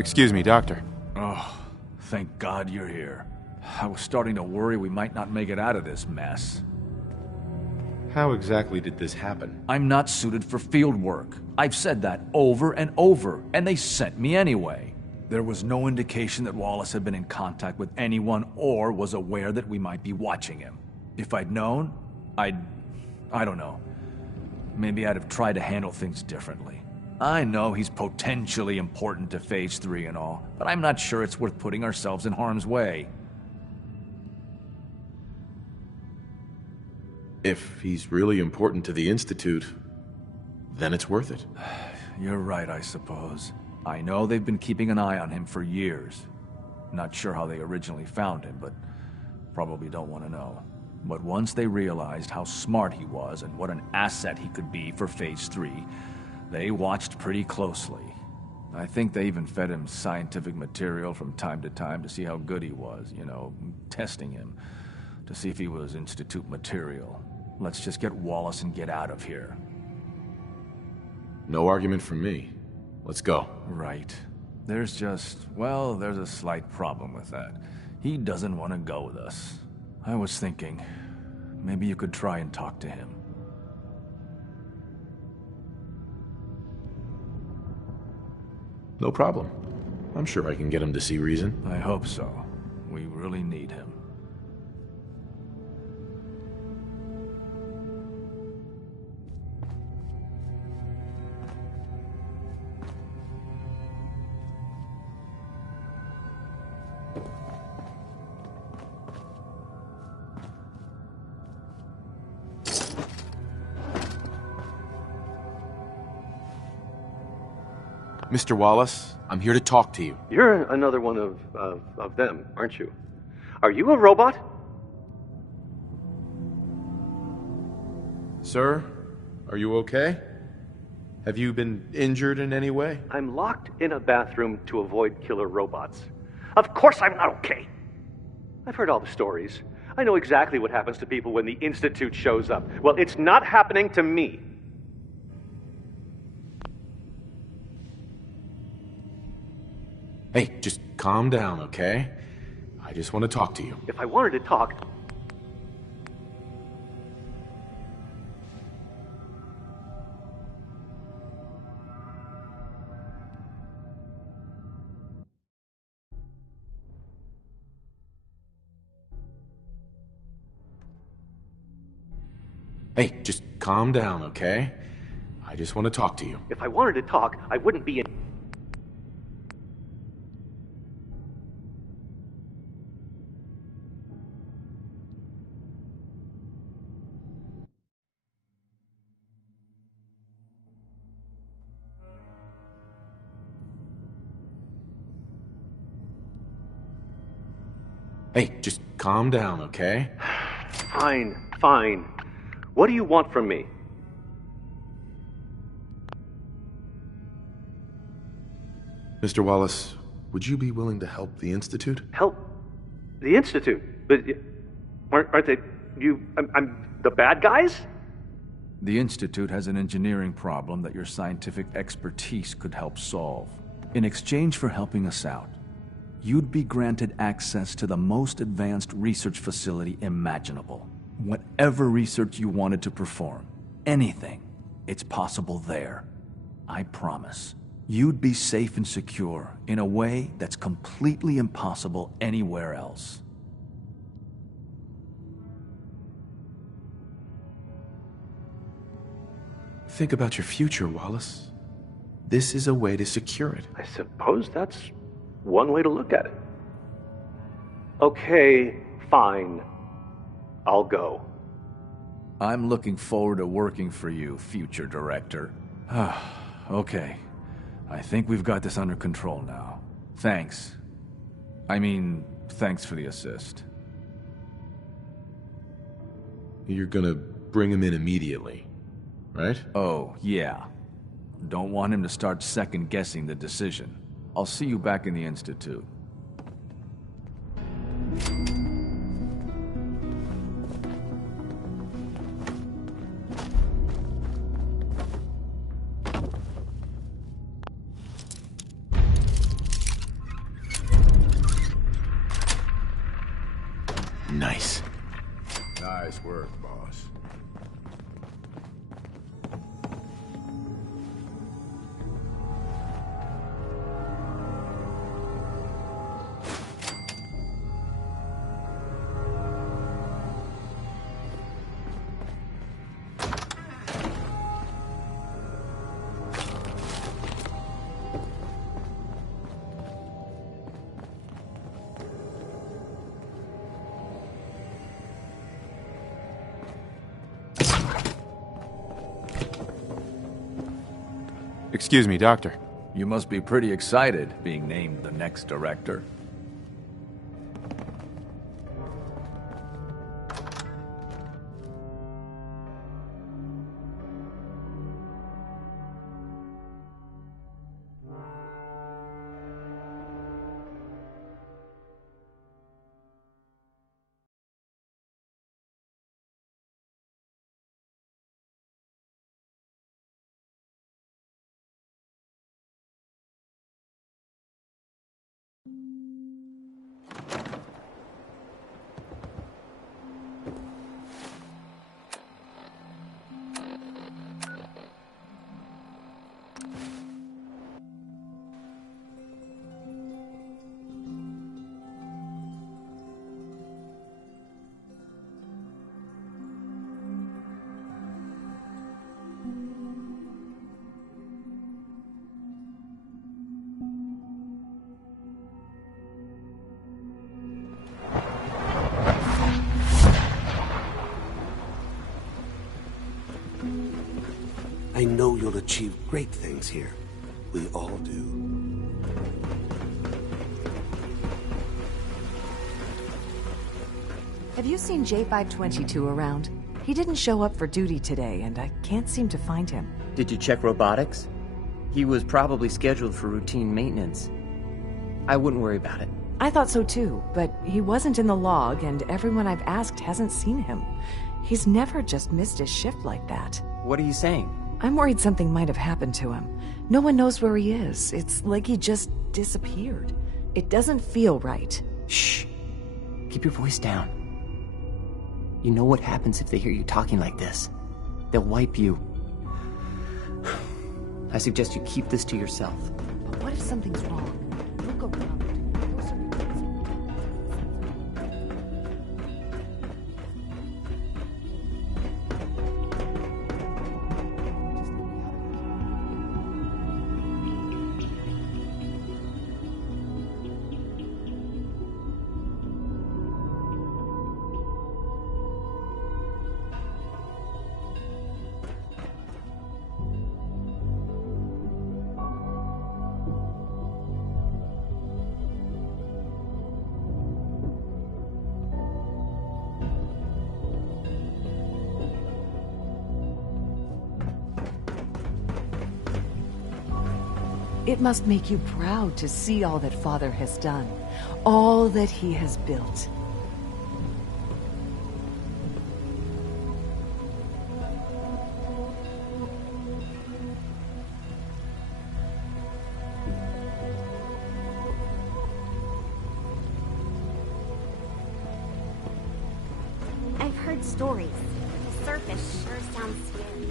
Excuse me, Doctor. Oh, thank God you're here. I was starting to worry we might not make it out of this mess. How exactly did this happen? I'm not suited for field work. I've said that over and over, and they sent me anyway. There was no indication that Wallace had been in contact with anyone or was aware that we might be watching him. If I'd known, I don't know. Maybe I'd have tried to handle things differently. I know he's potentially important to Phase 3 and all, but I'm not sure it's worth putting ourselves in harm's way. If he's really important to the Institute, then it's worth it. You're right, I suppose. I know they've been keeping an eye on him for years. Not sure how they originally found him, but probably don't want to know. But once they realized how smart he was and what an asset he could be for Phase 3, they watched pretty closely. I think they even fed him scientific material from time to time to see how good he was, you know, testing him, to see if he was Institute material. Let's just get Wallace and get out of here. No argument from me. Let's go. Right. There's a slight problem with that. He doesn't want to go with us. I was thinking, maybe you could try and talk to him. No problem. I'm sure I can get him to see reason. I hope so. We really need him. Mr. Wallace, I'm here to talk to you. You're another one of them, aren't you? Are you a robot? Sir, are you okay? Have you been injured in any way? I'm locked in a bathroom to avoid killer robots. Of course I'm not okay. I've heard all the stories. I know exactly what happens to people when the Institute shows up. Well, it's not happening to me. Hey, just calm down, okay? I just want to talk to you. If I wanted to talk... Hey, just calm down, okay? I just want to talk to you. If I wanted to talk, I wouldn't be in... Hey, just calm down, okay? Fine. What do you want from me? Mr. Wallace, would you be willing to help the Institute? Help? The Institute? But aren't they... I'm the bad guys? The Institute has an engineering problem that your scientific expertise could help solve. In exchange for helping us out, you'd be granted access to the most advanced research facility imaginable. Whatever research you wanted to perform, anything, it's possible there. I promise. You'd be safe and secure in a way that's completely impossible anywhere else. Think about your future, Wallace. This is a way to secure it. I suppose that's one way to look at it. Okay, fine. I'll go. I'm looking forward to working for you, future director. Okay. I think we've got this under control now. Thanks. Thanks for the assist. You're gonna bring him in immediately, right? Oh, yeah. Don't want him to start second-guessing the decision. I'll see you back in the Institute. us. Excuse me, Doctor. You must be pretty excited being named the next director. I know you'll achieve great things here. We all do. Have you seen J522 around? He didn't show up for duty today, and I can't seem to find him. Did you check robotics? He was probably scheduled for routine maintenance. I wouldn't worry about it. I thought so too, but he wasn't in the log, and everyone I've asked hasn't seen him. He's never just missed his shift like that. What are you saying? I'm worried something might have happened to him. No one knows where he is. It's like he just disappeared. It doesn't feel right. Shh. Keep your voice down. You know what happens if they hear you talking like this. They'll wipe you. I suggest you keep this to yourself. But what if something's wrong? Look around. It must make you proud to see all that Father has done, all that he has built. I've heard stories. The surface sure sounds scary.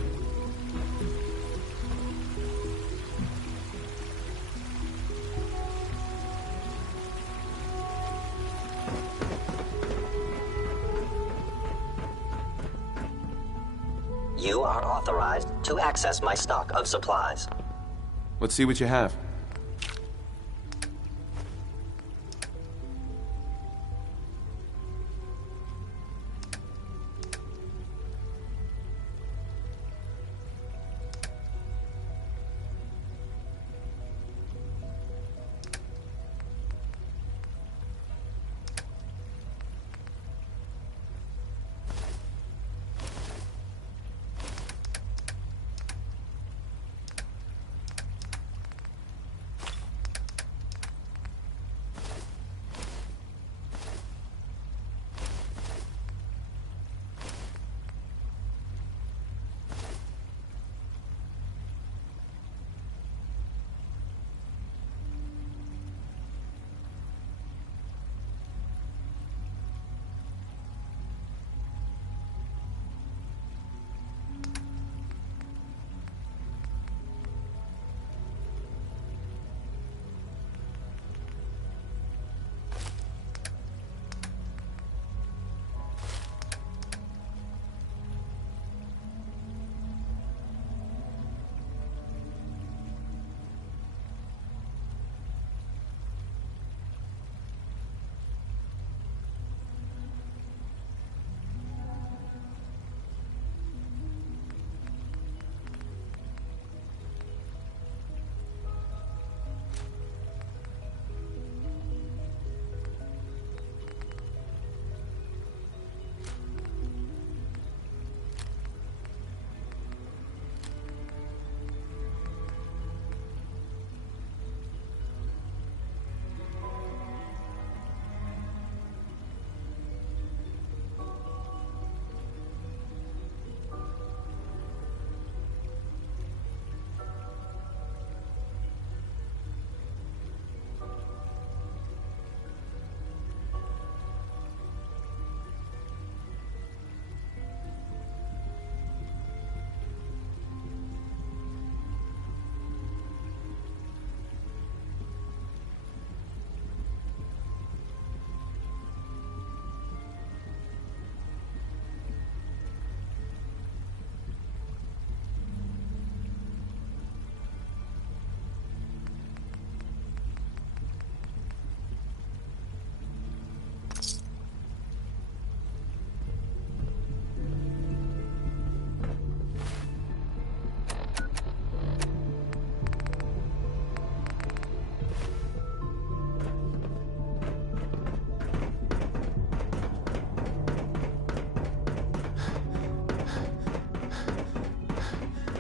You are authorized to access my stock of supplies. Let's see what you have.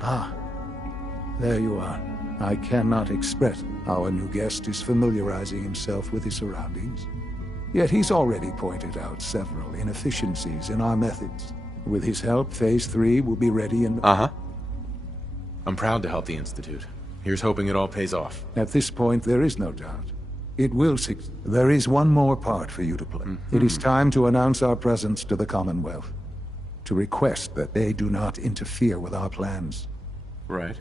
Ah, there you are. I cannot express. Our new guest is familiarizing himself with his surroundings. Yet he's already pointed out several inefficiencies in our methods. With his help, Phase 3 will be ready in... Uh-huh. I'm proud to help the Institute. Here's hoping it all pays off. At this point, there is no doubt. It will succeed. There is one more part for you to play. It is time to announce our presence to the Commonwealth. To request that they do not interfere with our plans. Right.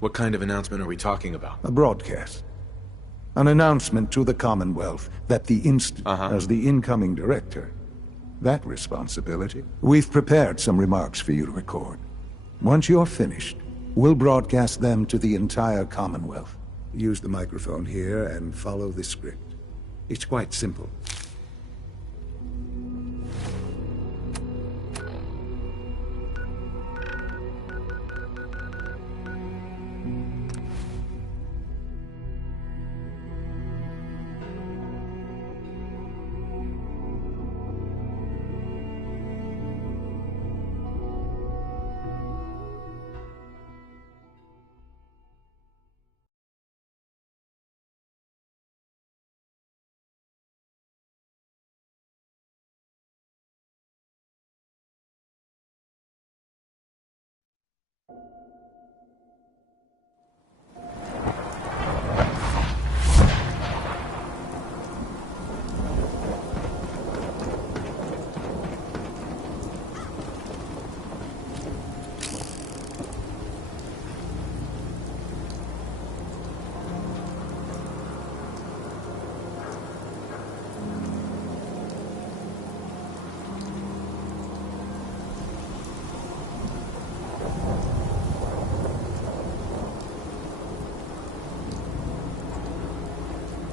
What kind of announcement are we talking about? A broadcast. An announcement to the Commonwealth that the Institute, as the incoming director, that responsibility. We've prepared some remarks for you to record. Once you're finished, we'll broadcast them to the entire Commonwealth. Use the microphone here and follow the script. It's quite simple.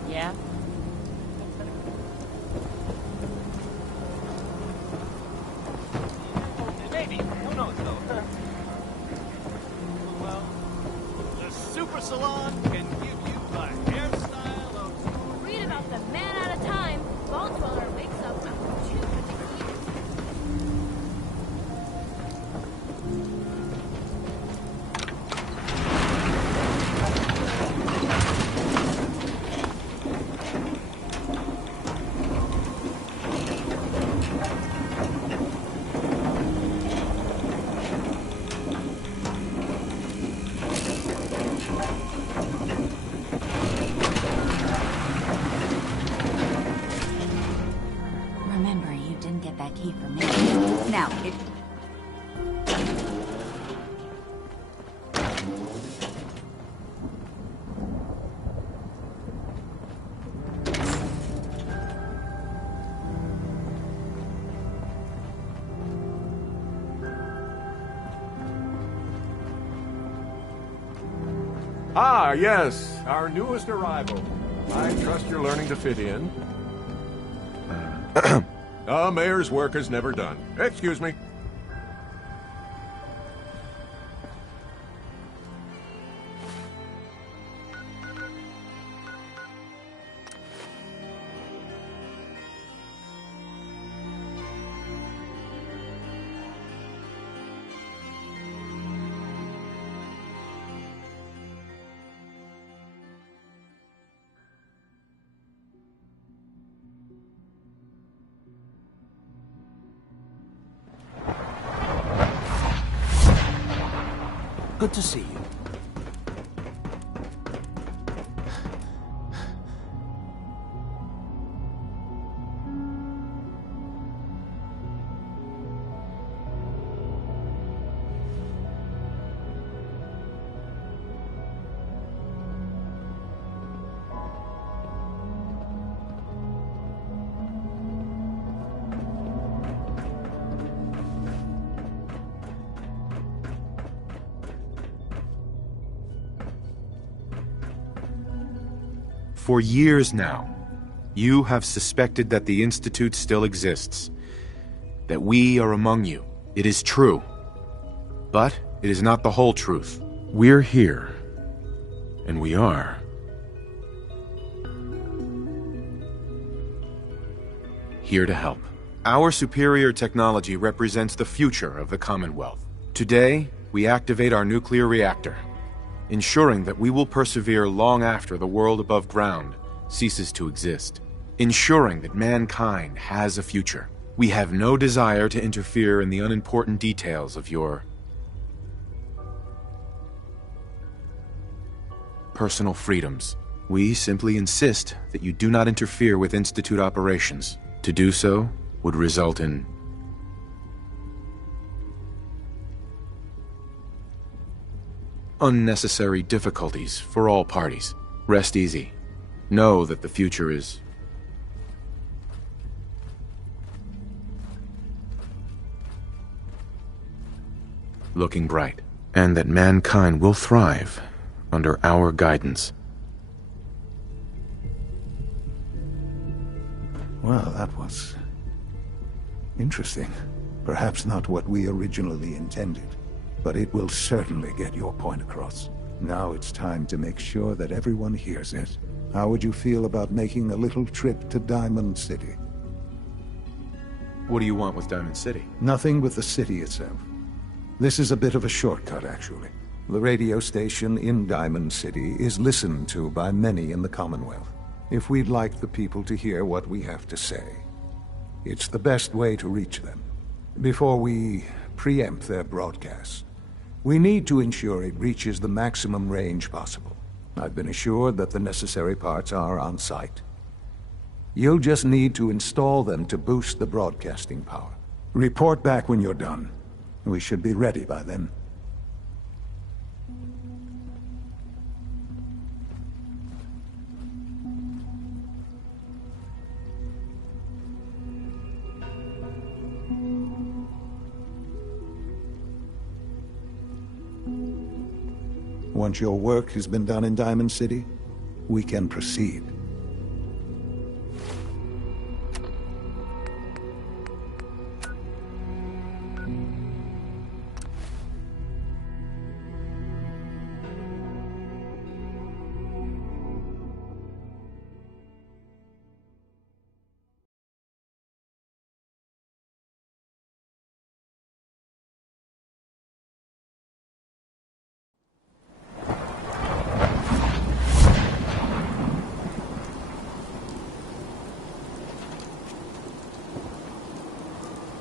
Yeah? Maybe. Who knows, though? Well, the Super Salon can give you a hairstyle of... Read about the man at a time. Vault Dweller wakes up after 200 years. Remember, you didn't get that key from me. Now, it... Ah, yes, our newest arrival. I trust you're learning to fit in. Mayor's work is never done. Excuse me. Good to see you. For years now, you have suspected that the Institute still exists. That we are among you. It is true. But it is not the whole truth. We're here. And we are. Here to help. Our superior technology represents the future of the Commonwealth. Today, we activate our nuclear reactor, ensuring that we will persevere long after the world above ground ceases to exist, ensuring that mankind has a future. We have no desire to interfere in the unimportant details of your personal freedoms. We simply insist that you do not interfere with Institute operations. To do so would result in unnecessary difficulties for all parties. Rest easy. Know that the future is looking bright, and that mankind will thrive under our guidance. Well, that was interesting. Perhaps not what we originally intended, but it will certainly get your point across. Now it's time to make sure that everyone hears it. How would you feel about making a little trip to Diamond City? What do you want with Diamond City? Nothing with the city itself. This is a bit of a shortcut, actually. The radio station in Diamond City is listened to by many in the Commonwealth. If we'd like the people to hear what we have to say, it's the best way to reach them. Before we preempt their broadcasts, we need to ensure it reaches the maximum range possible. I've been assured that the necessary parts are on site. You'll just need to install them to boost the broadcasting power. Report back when you're done. We should be ready by then. Once your work has been done in Diamond City, we can proceed.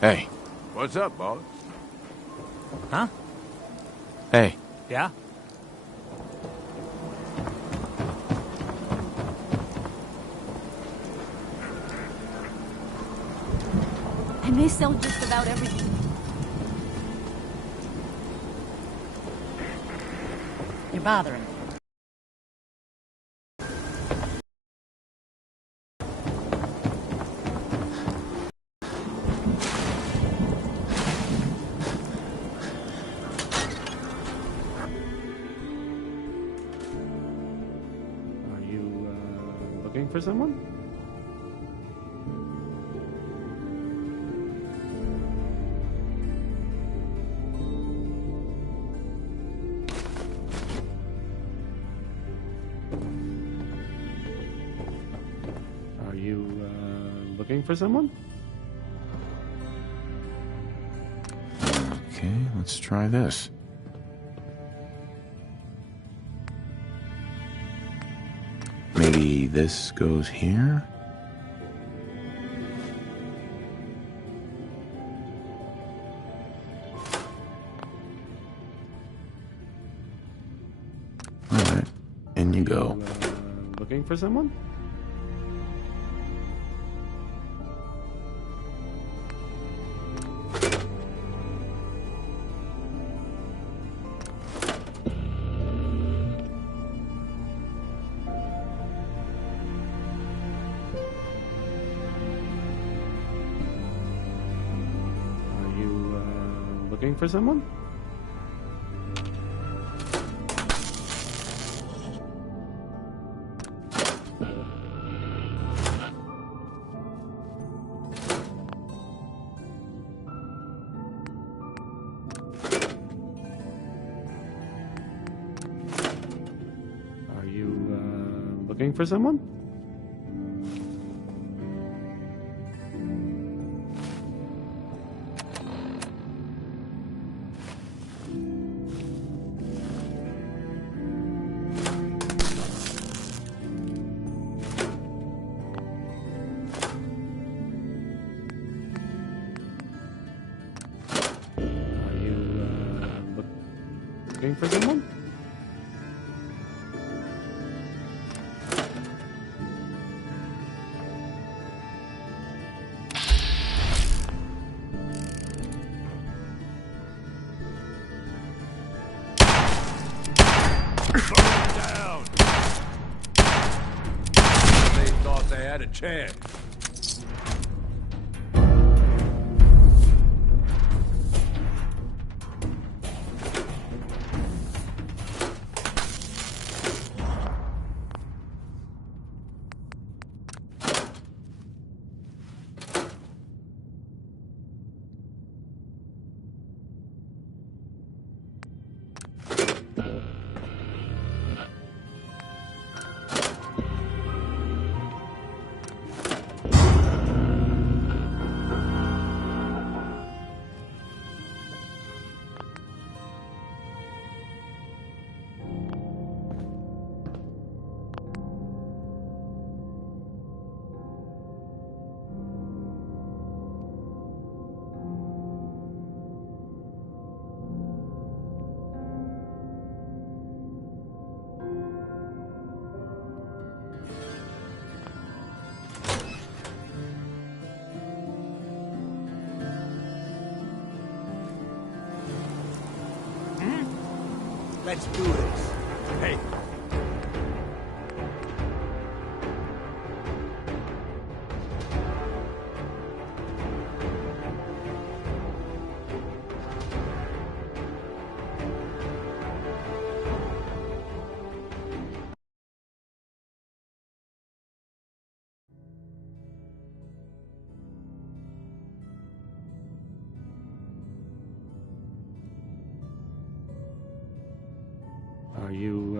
Hey. What's up, boss? Huh? Hey. Yeah? I may sell just about everything. You're bothering me. Looking for someone? Are you looking for someone? Okay, let's try this. Maybe this goes here? Alright, in you go. Looking for someone? Looking for someone? Are you looking for someone? looking for someone? Down. They thought they had a chance. Let's do this. Hey. Are you,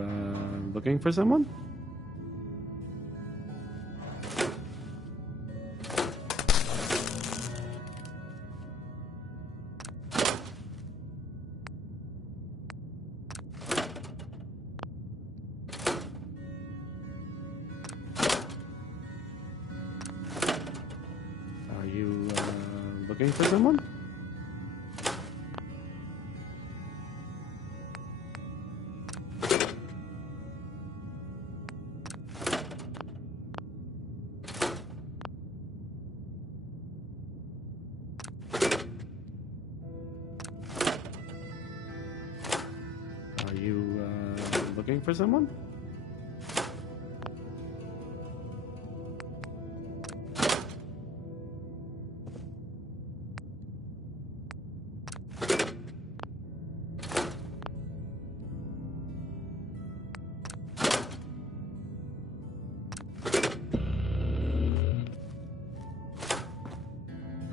looking for someone? Are you, looking for someone? Are you, looking for someone?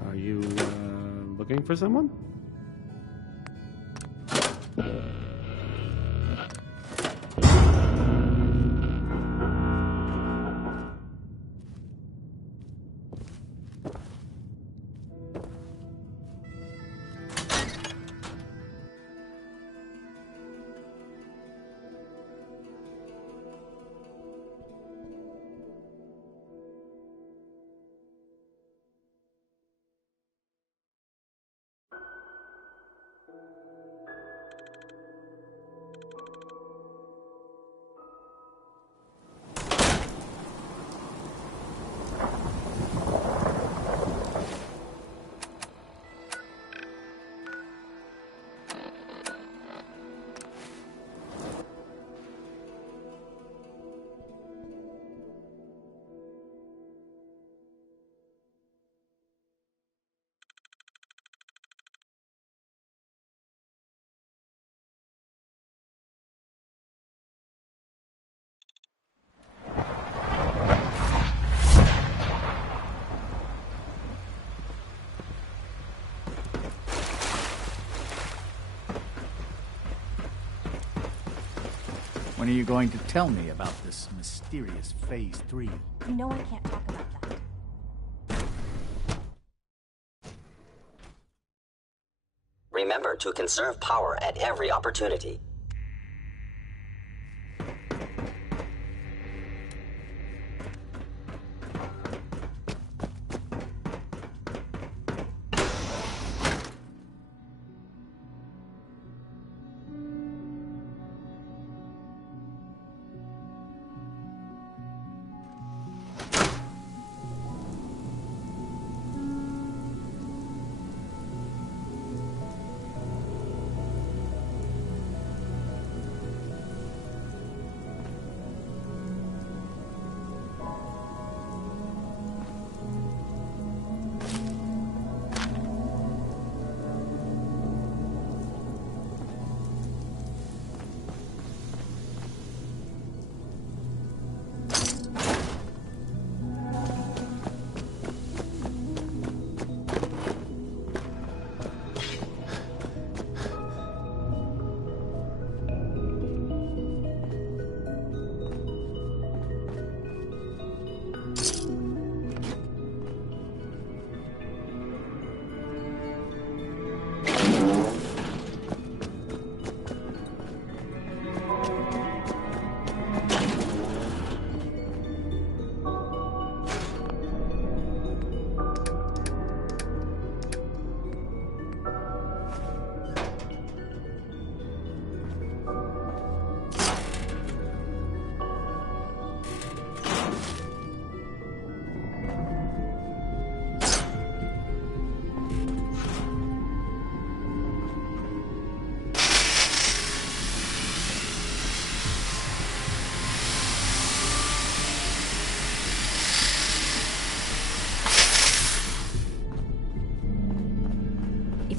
Are you, looking for someone? When are you going to tell me about this mysterious Phase 3? You know I can't talk about that. Remember to conserve power at every opportunity.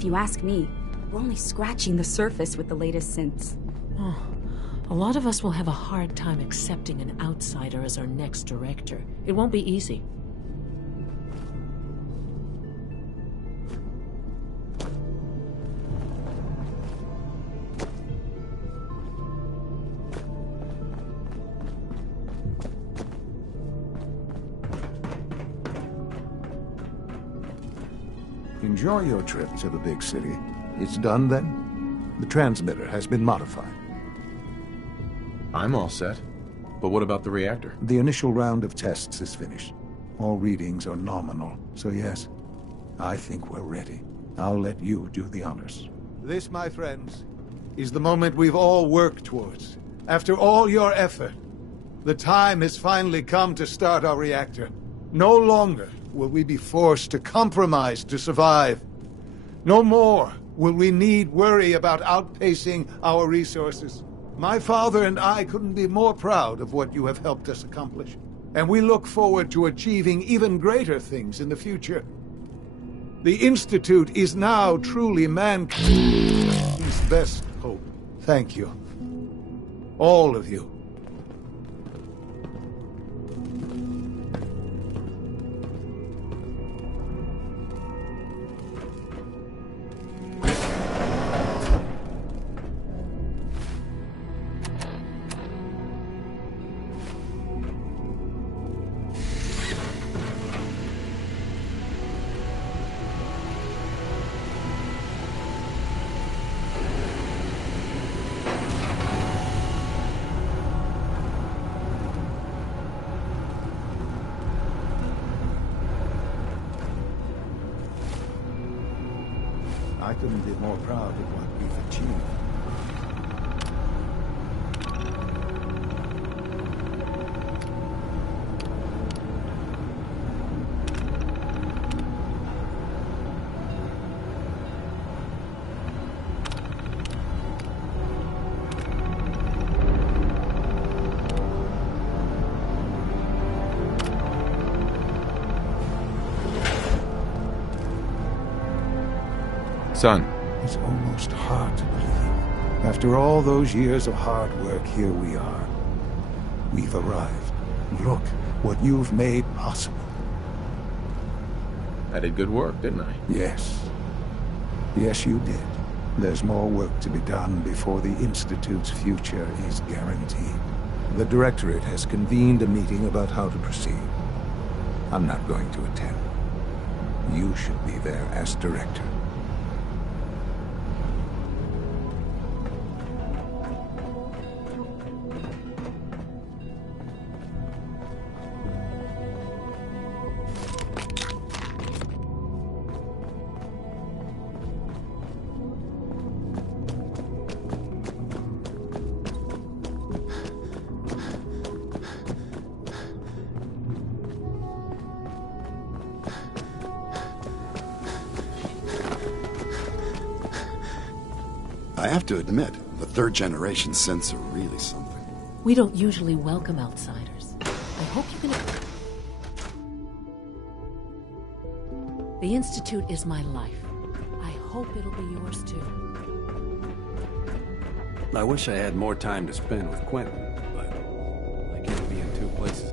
if you ask me. We're only scratching the surface with the latest synths. Oh, a lot of us will have a hard time accepting an outsider as our next director. It won't be easy. Enjoy your trip to the big city. It's done then? The transmitter has been modified. I'm all set. But what about the reactor? The initial round of tests is finished. All readings are nominal, so yes, I think we're ready. I'll let you do the honors. This, my friends, is the moment we've all worked towards. After all your effort, the time has finally come to start our reactor. No longer will we be forced to compromise to survive. No more will we need worry about outpacing our resources. My father and I couldn't be more proud of what you have helped us accomplish, and we look forward to achieving even greater things in the future. The Institute is now truly mankind's best hope. Thank you. All of you. I couldn't be more proud of what we've achieved. Son. It's almost hard to believe. After all those years of hard work, here we are. We've arrived. Look what you've made possible. I did good work, didn't I? Yes. Yes, you did. There's more work to be done before the Institute's future is guaranteed. The Directorate has convened a meeting about how to proceed. I'm not going to attend. You should be there as Director. I have to admit, the third-generation synths are really something. We don't usually welcome outsiders. I hope you can... The Institute is my life. I hope it'll be yours too. I wish I had more time to spend with Quentin, but I can't be in two places.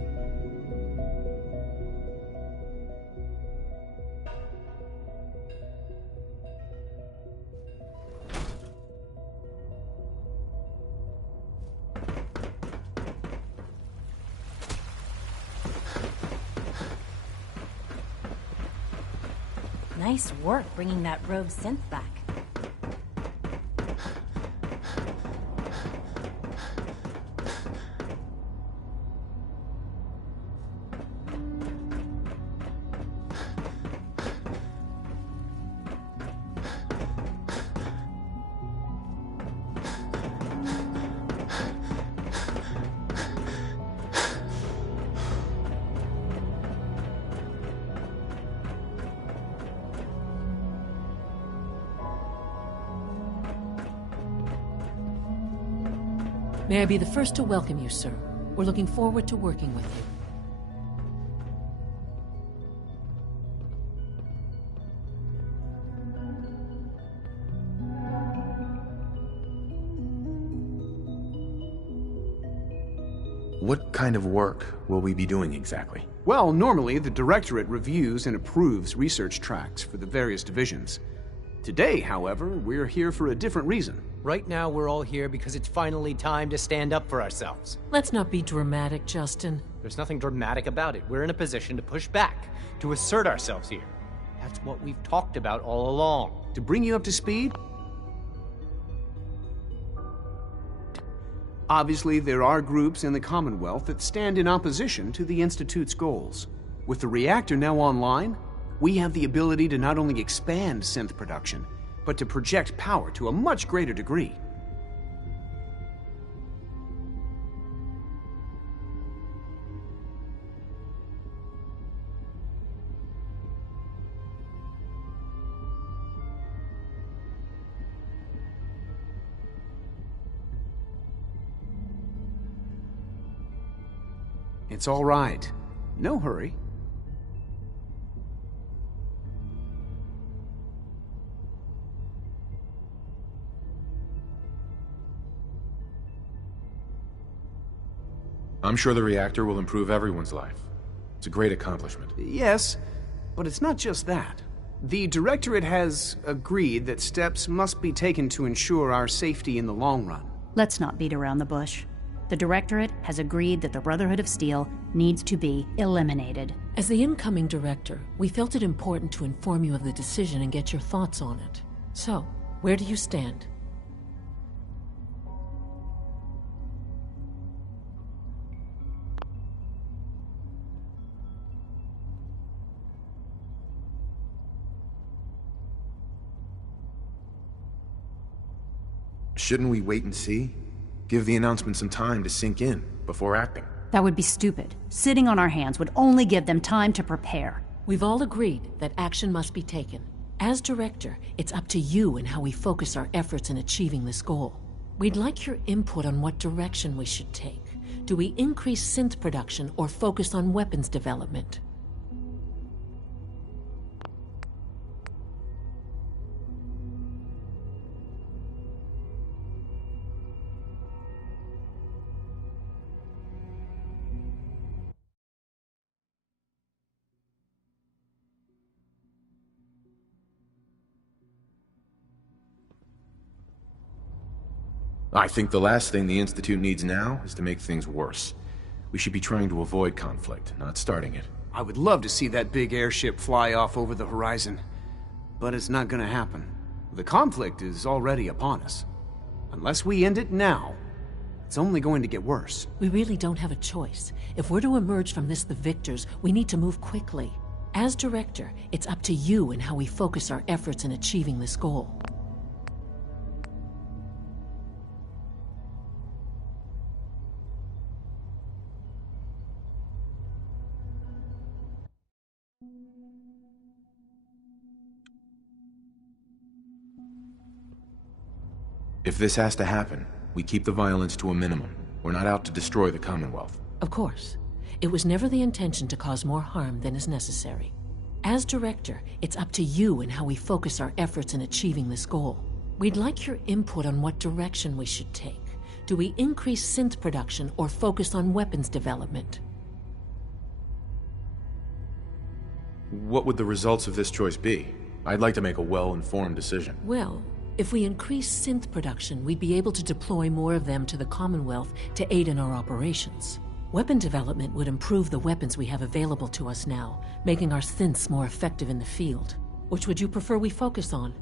Nice work bringing that rogue synth back. May I be the first to welcome you, sir. We're looking forward to working with you. What kind of work will we be doing exactly? Well, normally the Directorate reviews and approves research tracks for the various divisions. Today, however, we're here for a different reason. Right now, we're all here because it's finally time to stand up for ourselves. Let's not be dramatic, Justin. There's nothing dramatic about it. We're in a position to push back, to assert ourselves here. That's what we've talked about all along. To bring you up to speed? Obviously, there are groups in the Commonwealth that stand in opposition to the Institute's goals. With the reactor now online, we have the ability to not only expand synth production, but to project power to a much greater degree. It's all right. No hurry. I'm sure the reactor will improve everyone's life. It's a great accomplishment. Yes, but it's not just that. The Directorate has agreed that steps must be taken to ensure our safety in the long run. Let's not beat around the bush. The Directorate has agreed that the Brotherhood of Steel needs to be eliminated. As the incoming director, we felt it important to inform you of the decision and get your thoughts on it. So, where do you stand? Shouldn't we wait and see? Give the announcement some time to sink in before acting. That would be stupid. Sitting on our hands would only give them time to prepare. We've all agreed that action must be taken. As director, it's up to you and how we focus our efforts in achieving this goal. We'd like your input on what direction we should take. Do we increase synth production or focus on weapons development? I think the last thing the Institute needs now is to make things worse. We should be trying to avoid conflict, not starting it. I would love to see that big airship fly off over the horizon, but it's not gonna happen. The conflict is already upon us. Unless we end it now, it's only going to get worse. We really don't have a choice. If we're to emerge from this the victors, we need to move quickly. As director, it's up to you and how we focus our efforts in achieving this goal. If this has to happen, we keep the violence to a minimum. We're not out to destroy the Commonwealth. Of course. It was never the intention to cause more harm than is necessary. As director, it's up to you and how we focus our efforts in achieving this goal. We'd like your input on what direction we should take. Do we increase synth production or focus on weapons development? What would the results of this choice be? I'd like to make a well-informed decision. Well, if we increase synth production, we'd be able to deploy more of them to the Commonwealth to aid in our operations. Weapon development would improve the weapons we have available to us now, making our synths more effective in the field. Which would you prefer we focus on?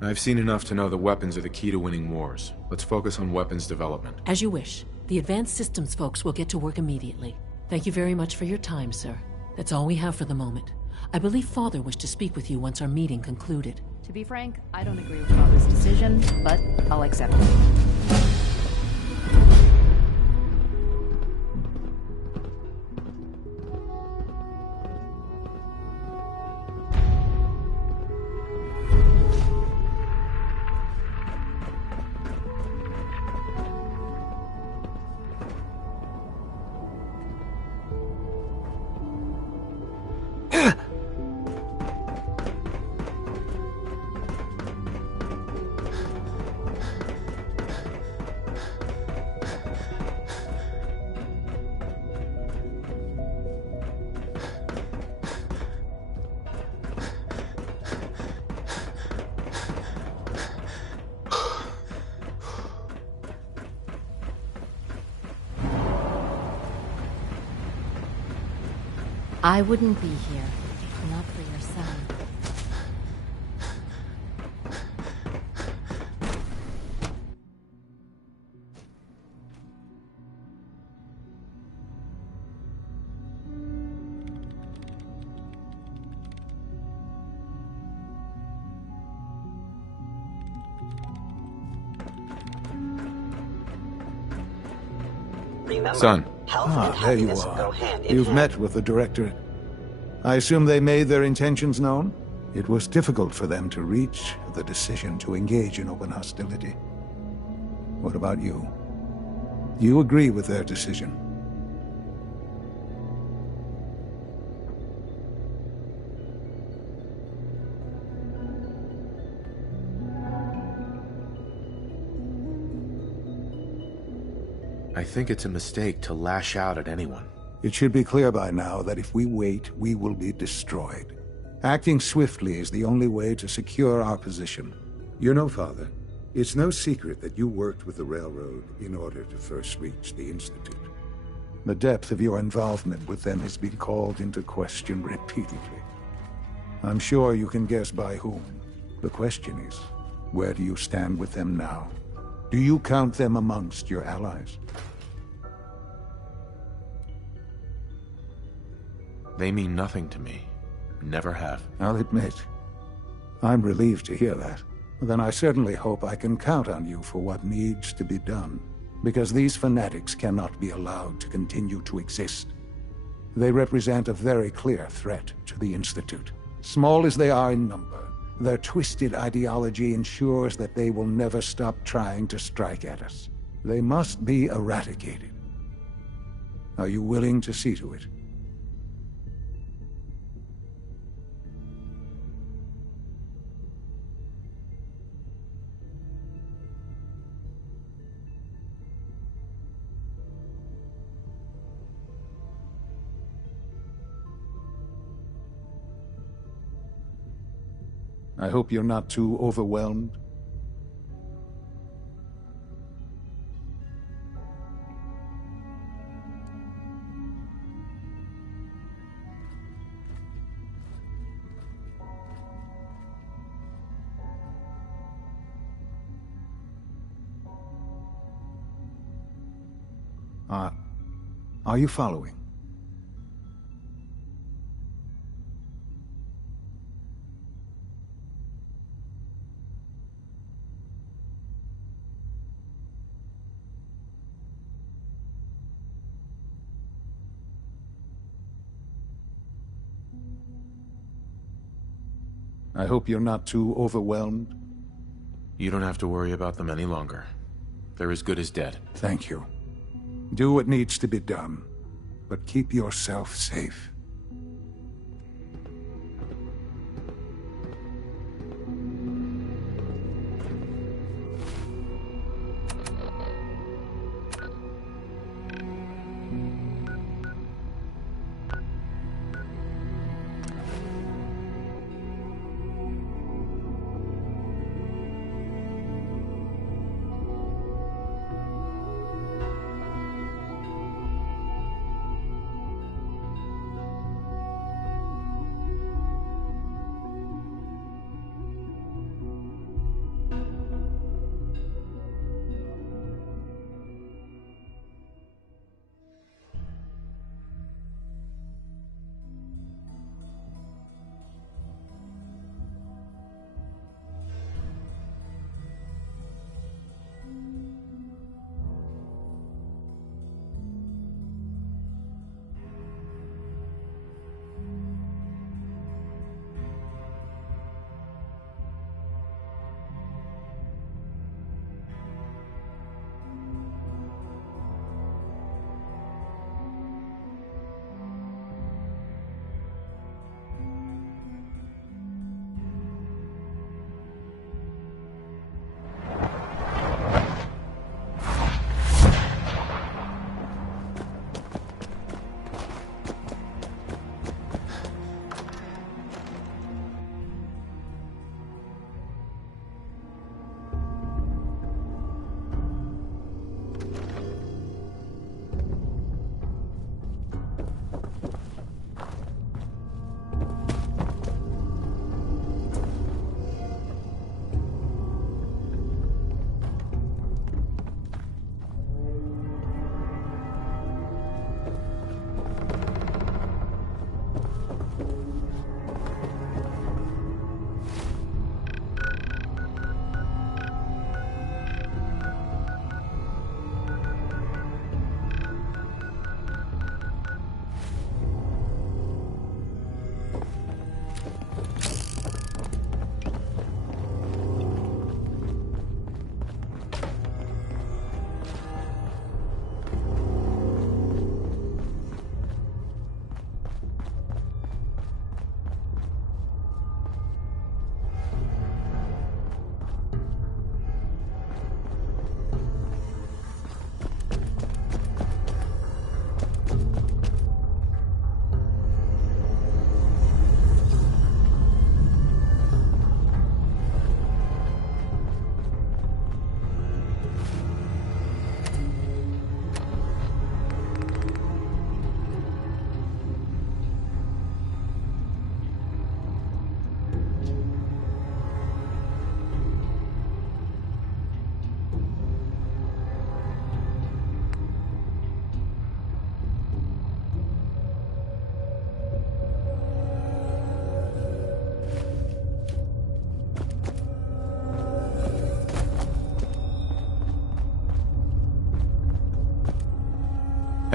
I've seen enough to know that weapons are the key to winning wars. Let's focus on weapons development. As you wish. The Advanced Systems folks will get to work immediately. Thank you very much for your time, sir. That's all we have for the moment. I believe Father wished to speak with you once our meeting concluded. To be frank, I don't agree with Father's decision, but I'll accept it. I wouldn't be here if not for your son. Remember, Son. health and There you happiness are. go hand in You've hand. met with the Directorate. I assume they made their intentions known? It was difficult for them to reach the decision to engage in open hostility. What about you? Do you agree with their decision? I think it's a mistake to lash out at anyone. It should be clear by now that if we wait, we will be destroyed. Acting swiftly is the only way to secure our position. You know, Father, it's no secret that you worked with the Railroad in order to first reach the Institute. The depth of your involvement with them has been called into question repeatedly. I'm sure you can guess by whom. The question is, where do you stand with them now? Do you count them amongst your allies? They mean nothing to me. Never have. I'll admit, I'm relieved to hear that. Then I certainly hope I can count on you for what needs to be done, because these fanatics cannot be allowed to continue to exist. They represent a very clear threat to the Institute. Small as they are in number, their twisted ideology ensures that they will never stop trying to strike at us. They must be eradicated. Are you willing to see to it? I hope you're not too overwhelmed. Are you following? I hope you're not too overwhelmed. You don't have to worry about them any longer. They're as good as dead. Thank you. Do what needs to be done, but keep yourself safe.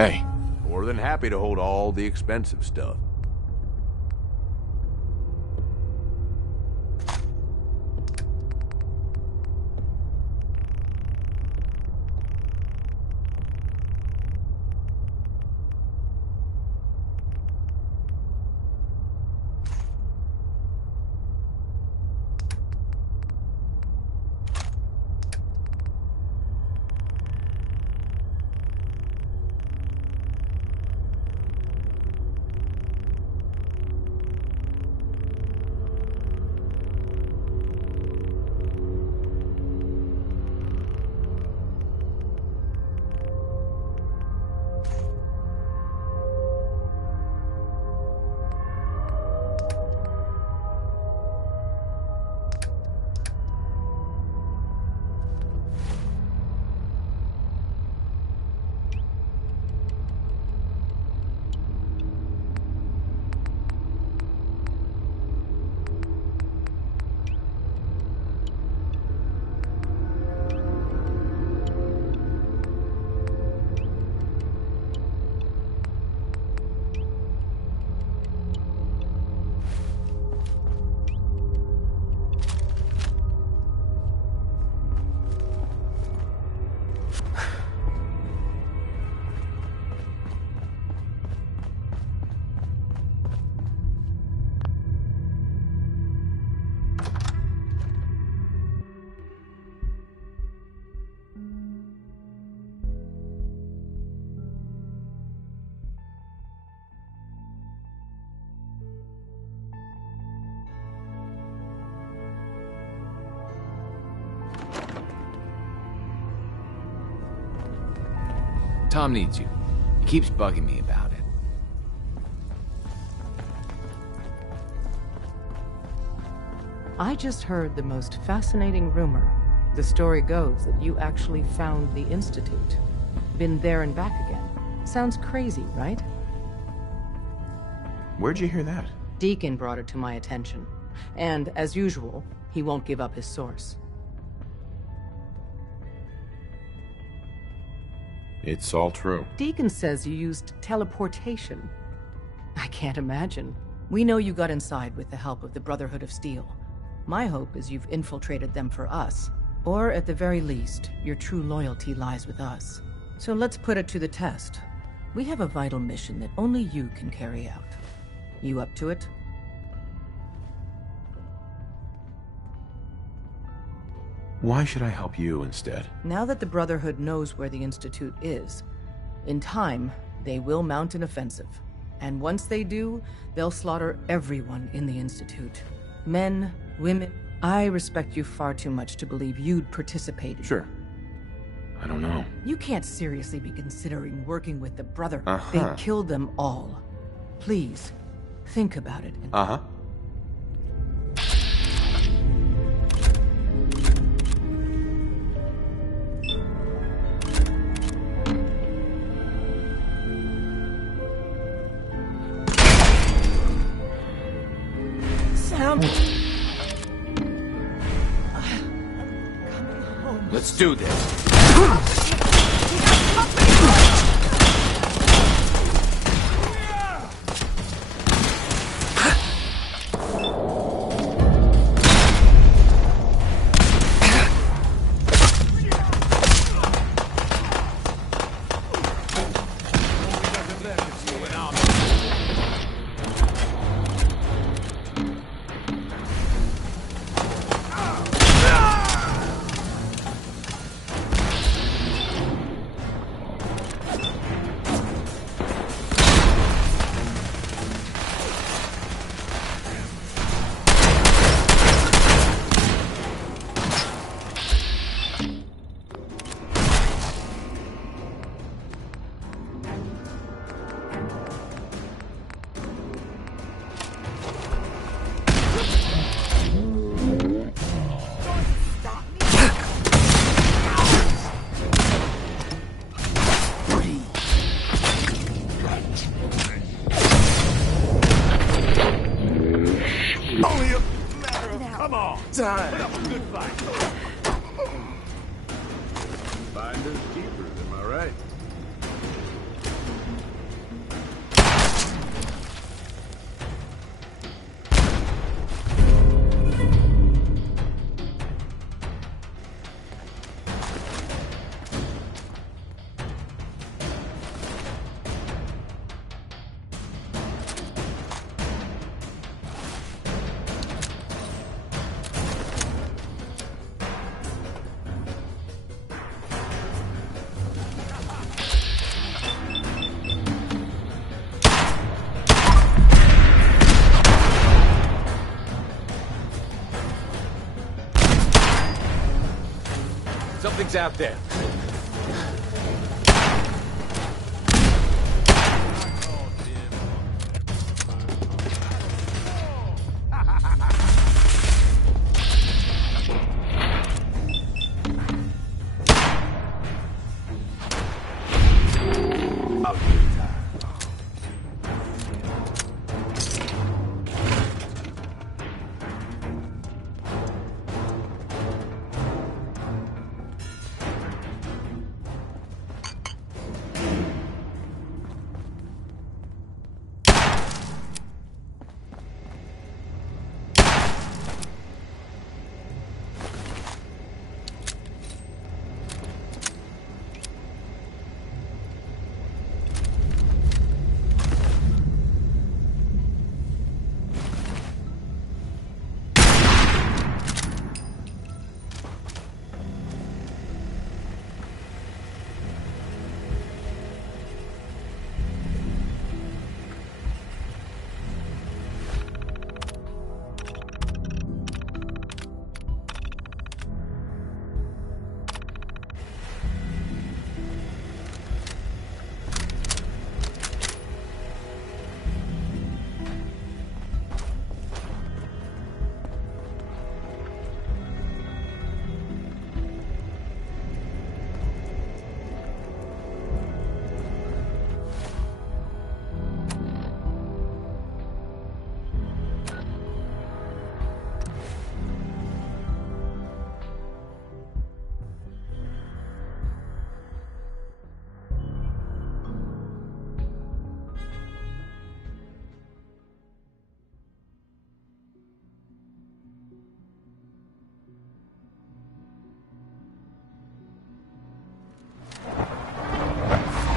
Hey. More than happy to hold all the expensive stuff. Tom needs you. He keeps bugging me about it. I just heard the most fascinating rumor. The story goes that you actually found the Institute. Been there and back again. Sounds crazy, right? Where'd you hear that? Deacon brought it to my attention. And, as usual, he won't give up his source. It's all true. Deacon says you used teleportation. I can't imagine. We know you got inside with the help of the Brotherhood of Steel. My hope is you've infiltrated them for us. Or, at the very least, your true loyalty lies with us. So let's put it to the test. We have a vital mission that only you can carry out. You up to it? Why should I help you instead? Now that the Brotherhood knows where the Institute is, in time, they will mount an offensive. And once they do, they'll slaughter everyone in the Institute. Men, women. I respect you far too much to believe you'd participate. Sure. I don't know. You can't seriously be considering working with the Brotherhood. Uh-huh. They killed them all. Please, think about it. Uh-huh. Let's do this. Time. Put up a good fight. Finders keepers, am I right? Something's out there.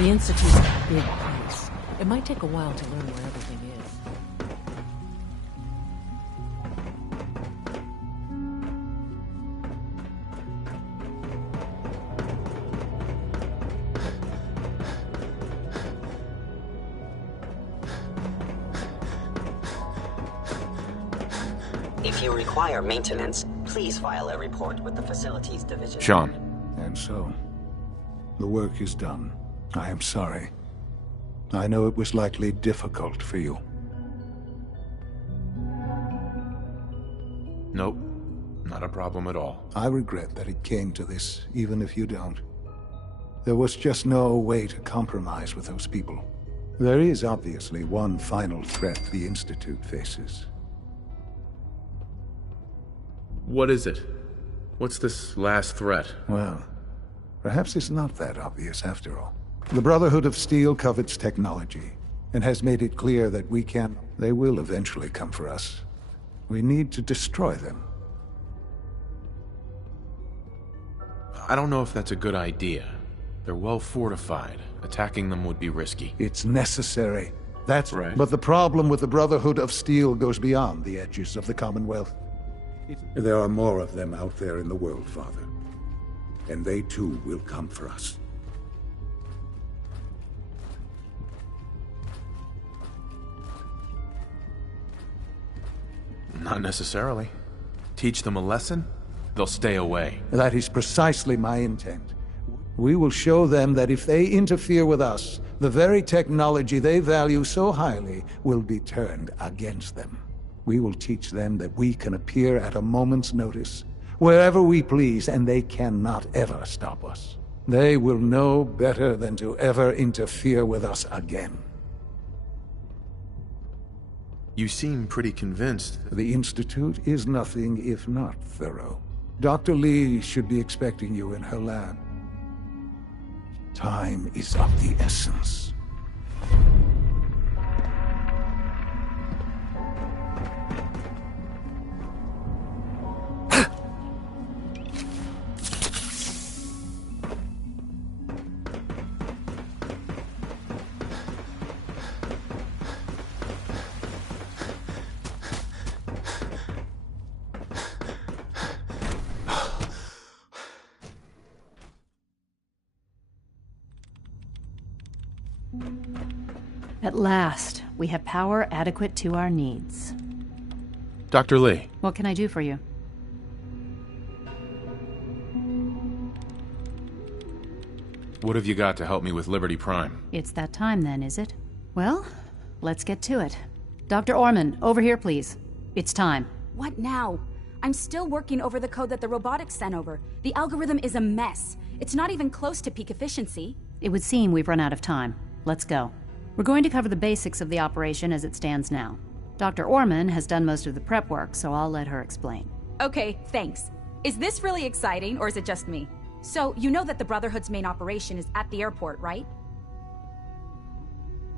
The Institute's a big place. It might take a while to learn where everything is. If you require maintenance, please file a report with the Facilities Division. Sean. And so, the work is done. I am sorry. I know it was likely difficult for you. Nope. Not a problem at all. I regret that it came to this, even if you don't. There was just no way to compromise with those people. There is obviously one final threat the Institute faces. What is it? What's this last threat? Well, perhaps it's not that obvious after all. The Brotherhood of Steel covets technology, and has made it clear that they will eventually come for us. We need to destroy them. I don't know if that's a good idea. They're well fortified. Attacking them would be risky. It's necessary. That's right. But the problem with the Brotherhood of Steel goes beyond the edges of the Commonwealth. There are more of them out there in the world, Father. And they too will come for us. Not necessarily. Teach them a lesson, they'll stay away. That is precisely my intent. We will show them that if they interfere with us, the very technology they value so highly will be turned against them. We will teach them that we can appear at a moment's notice, wherever we please, and they cannot ever stop us. They will know better than to ever interfere with us again. You seem pretty convinced. The Institute is nothing if not thorough. Dr. Lee should be expecting you in her lab. Time is of the essence. At last, we have power adequate to our needs. Dr. Lee. What can I do for you? What have you got to help me with Liberty Prime? It's that time then, is it? Well, let's get to it. Dr. Orman, over here, please. It's time. What now? I'm still working over the code that the robotics sent over. The algorithm is a mess. It's not even close to peak efficiency. It would seem we've run out of time. Let's go. We're going to cover the basics of the operation as it stands now. Dr. Orman has done most of the prep work, so I'll let her explain. Okay, thanks. Is this really exciting, or is it just me? So, you know that the Brotherhood's main operation is at the airport, right?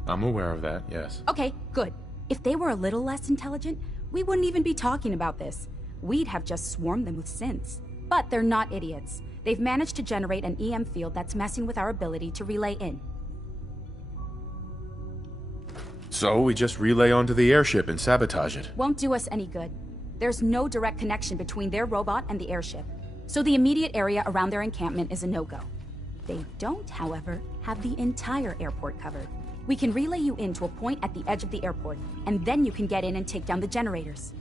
I'm aware of that, yes. Okay, good. If they were a little less intelligent, we wouldn't even be talking about this. We'd have just swarmed them with synths. But they're not idiots. They've managed to generate an EM field that's messing with our ability to relay in. So we just relay onto the airship and sabotage it. Won't do us any good. There's no direct connection between their robot and the airship, so the immediate area around their encampment is a no-go. They don't, however, have the entire airport covered. We can relay you into a point at the edge of the airport, and then you can get in and take down the generators.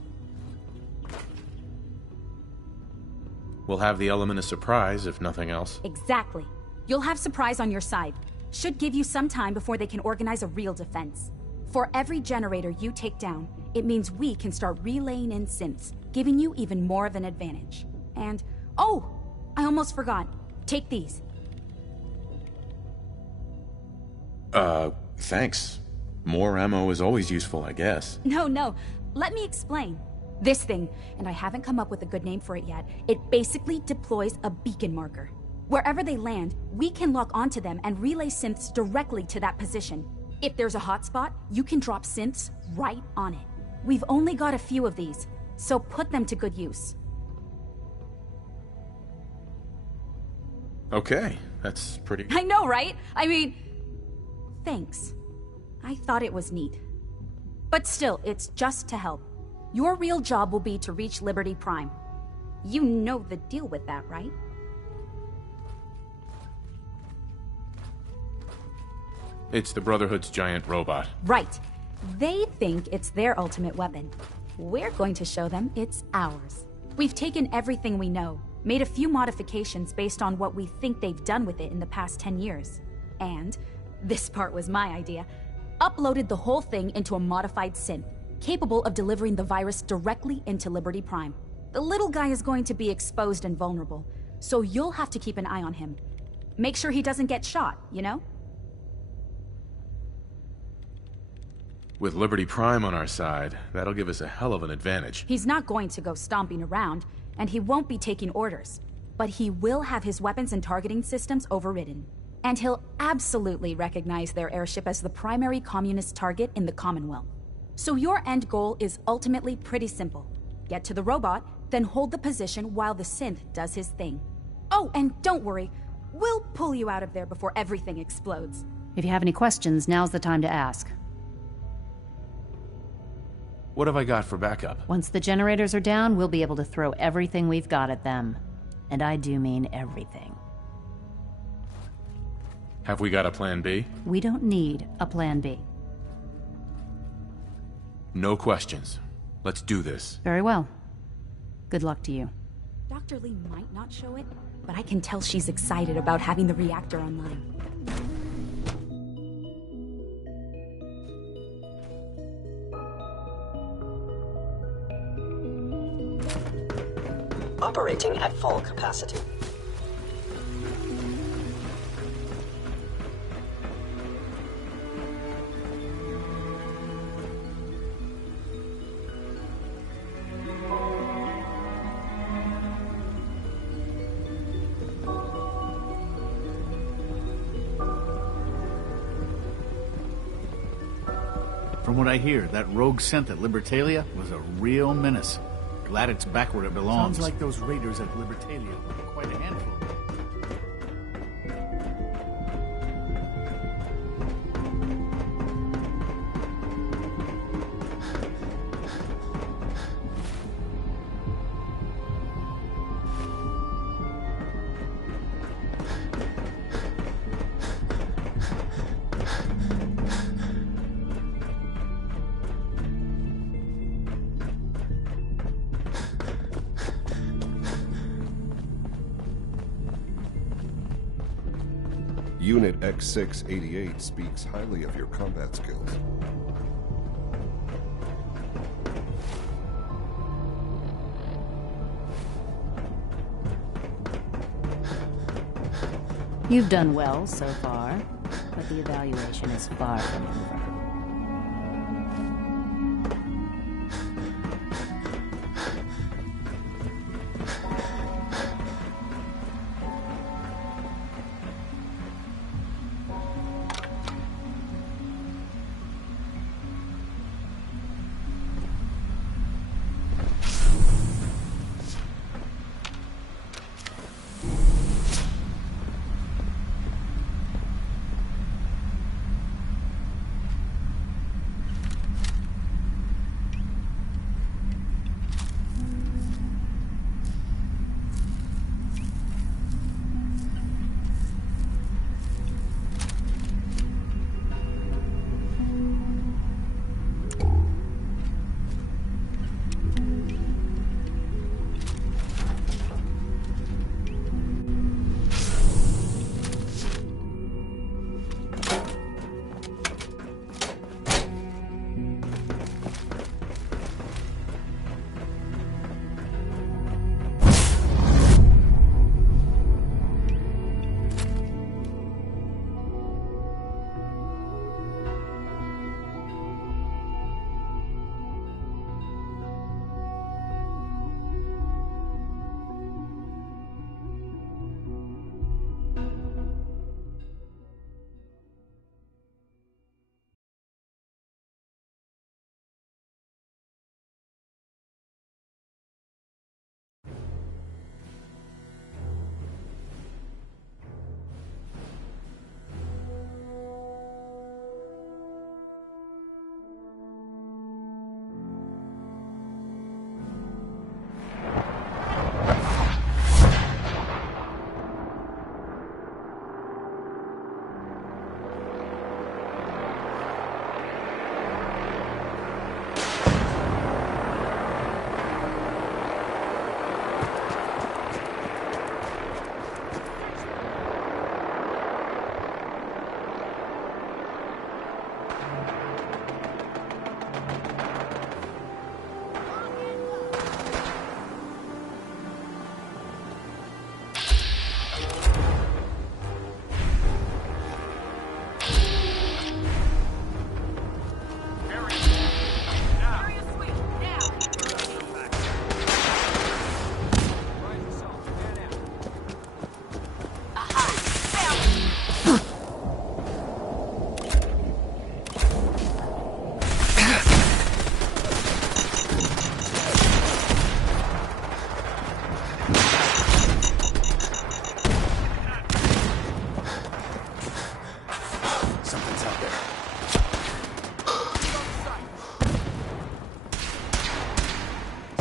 We'll have the element of surprise, if nothing else. Exactly. You'll have surprise on your side. Should give you some time before they can organize a real defense. For every generator you take down, it means we can start relaying in synths, giving you even more of an advantage. And, oh, I almost forgot. Take these. Thanks. More ammo is always useful, I guess. No. Let me explain. This thing, and I haven't come up with a good name for it yet, it basically deploys a beacon marker. Wherever they land, we can lock onto them and relay synths directly to that position. If there's a hotspot, you can drop synths right on it. We've only got a few of these, so put them to good use. Okay, that's pretty... I know, right? I mean... Thanks. I thought it was neat. But still, it's just to help. Your real job will be to reach Liberty Prime. You know the deal with that, right? It's the Brotherhood's giant robot. Right. They think it's their ultimate weapon. We're going to show them it's ours. We've taken everything we know, made a few modifications based on what we think they've done with it in the past 10 years. And, this part was my idea, uploaded the whole thing into a modified synth, capable of delivering the virus directly into Liberty Prime. The little guy is going to be exposed and vulnerable, so you'll have to keep an eye on him. Make sure he doesn't get shot, you know? With Liberty Prime on our side, that'll give us a hell of an advantage. He's not going to go stomping around, and he won't be taking orders. But he will have his weapons and targeting systems overridden. And he'll absolutely recognize their airship as the primary communist target in the Commonwealth. So your end goal is ultimately pretty simple. Get to the robot, then hold the position while the synth does his thing. Oh, and don't worry, we'll pull you out of there before everything explodes. If you have any questions, now's the time to ask. What have I got for backup? Once the generators are down, we'll be able to throw everything we've got at them. And I do mean everything. Have we got a plan B? We don't need a plan B. No questions. Let's do this. Very well. Good luck to you. Dr. Lee might not show it, but I can tell she's excited about having the reactor online. Operating at full capacity. From what I hear, that rogue synth at Libertalia was a real menace. Glad it's back where it belongs. Sounds like those raiders at Libertalia were quite a handful. Unit X688 speaks highly of your combat skills. You've done well so far, but the evaluation is far from over.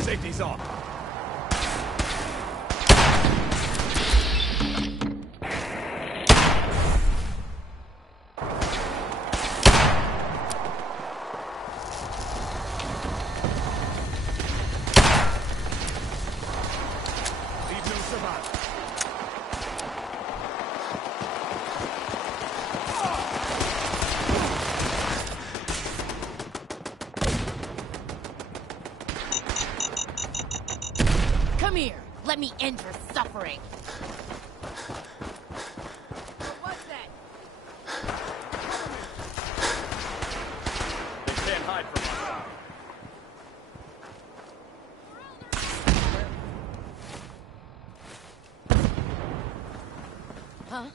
Safety's off. Leave no survivor. Come here. Let me end your suffering. What's that? They can't hide from us. Huh?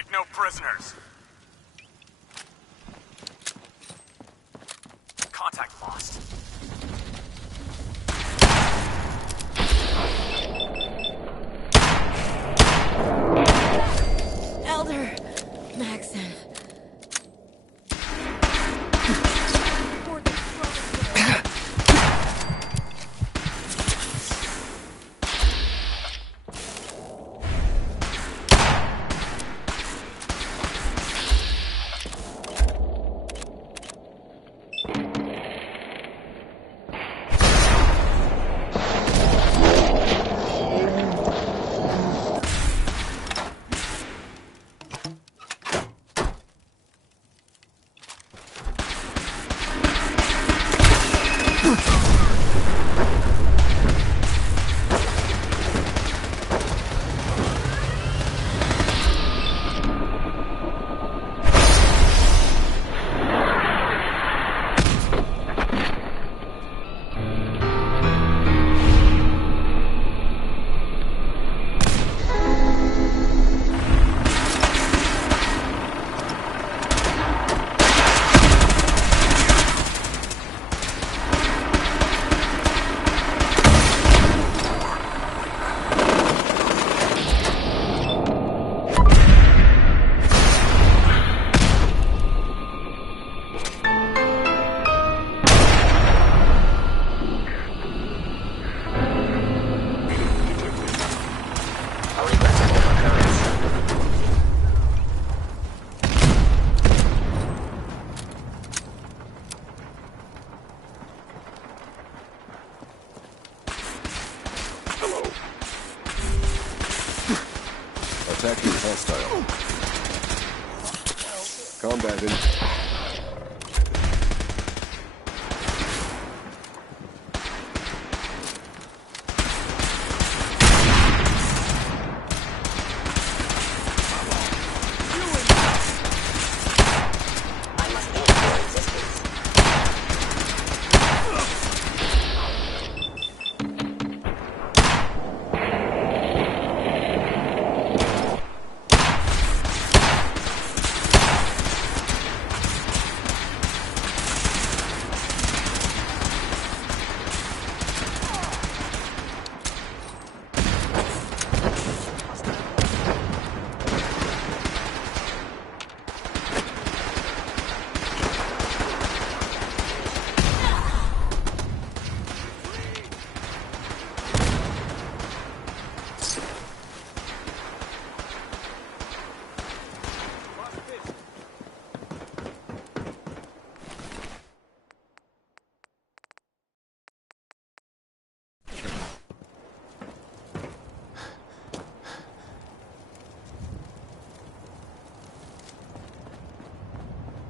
take no prisoners. Contact lost. Elder Maxson. Attacking hostile. Combat in.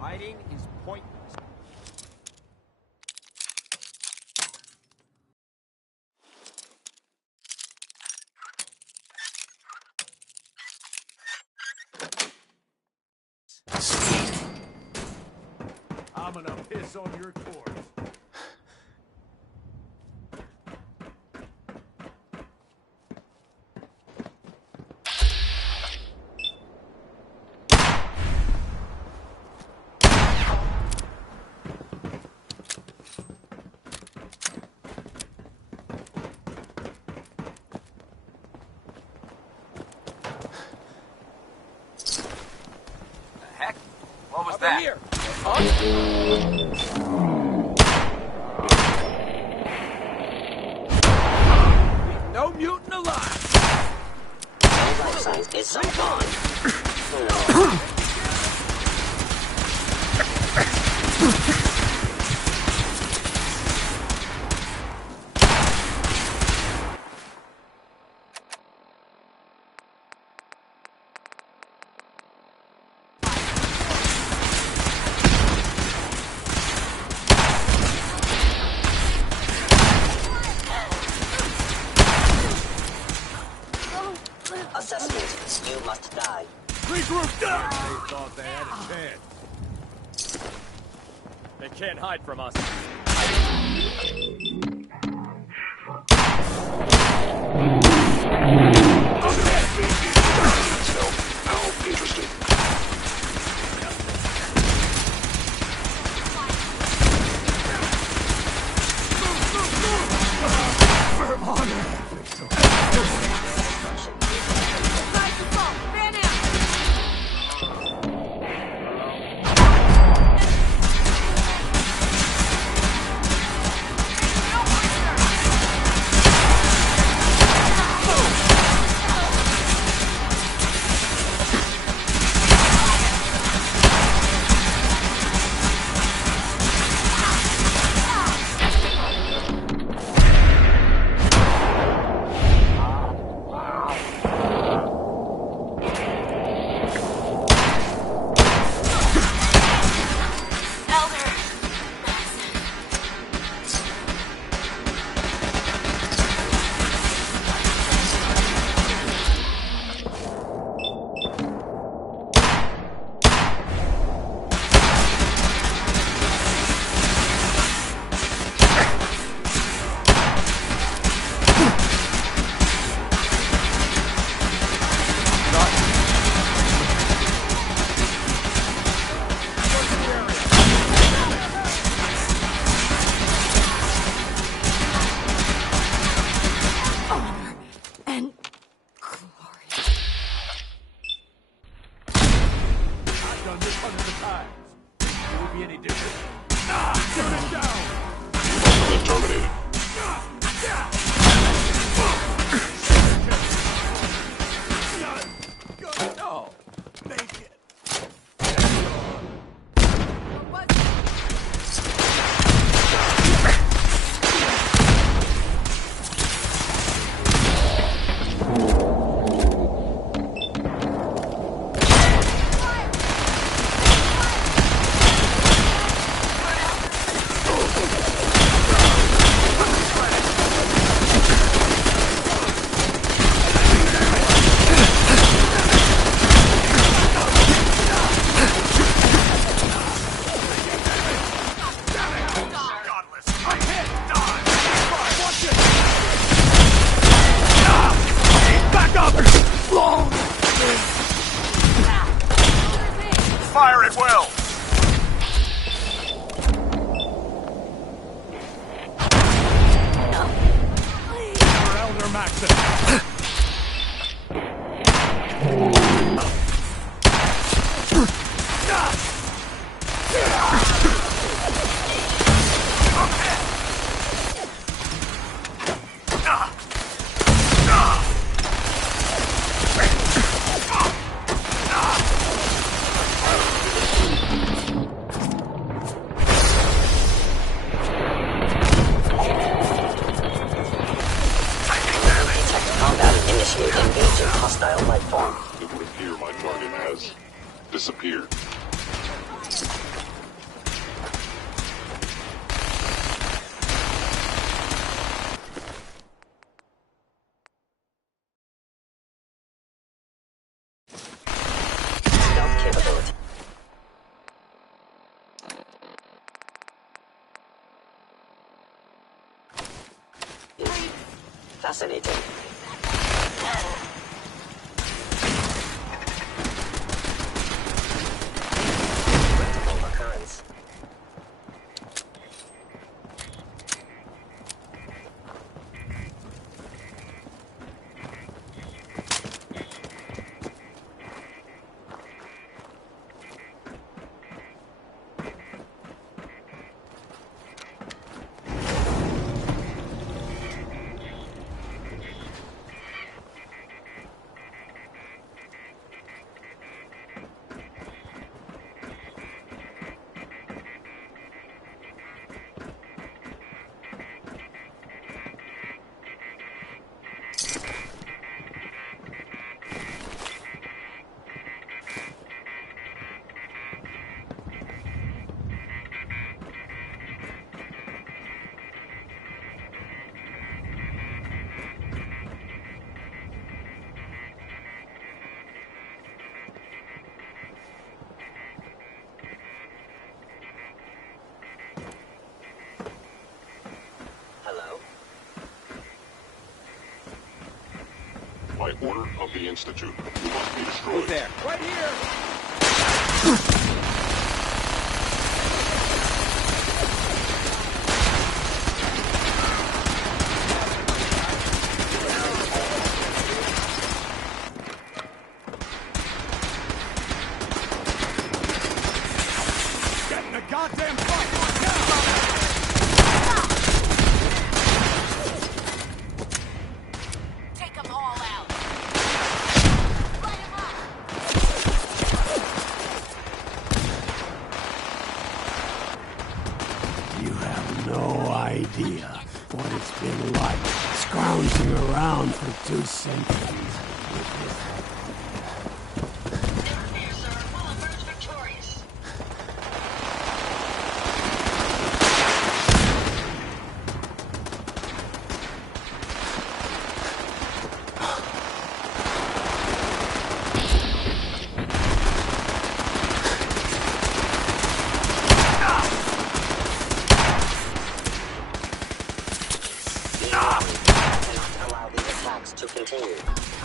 Hiding is pointless. I'm gonna piss on your corpse. Heck? What was that? Here. No mutant alive. Life signs is some gone. Assessment, you must die. Regroup down! They thought they had it bad. They can't hide from us. How interesting. done this hundreds of times. It would be any different. Turn it down! Terminated. No, make it. Fire at will! For Elder Maxim. Engaging hostile life form. It would appear my target has disappeared. Stealth capability. Fascinating. Occurrence. By order of the Institute, you must be destroyed. Who's there? Right here! Get in the goddamn fight right now! Take them all out. You have no idea what it's been like scrounging around for 2 centuries. To continue.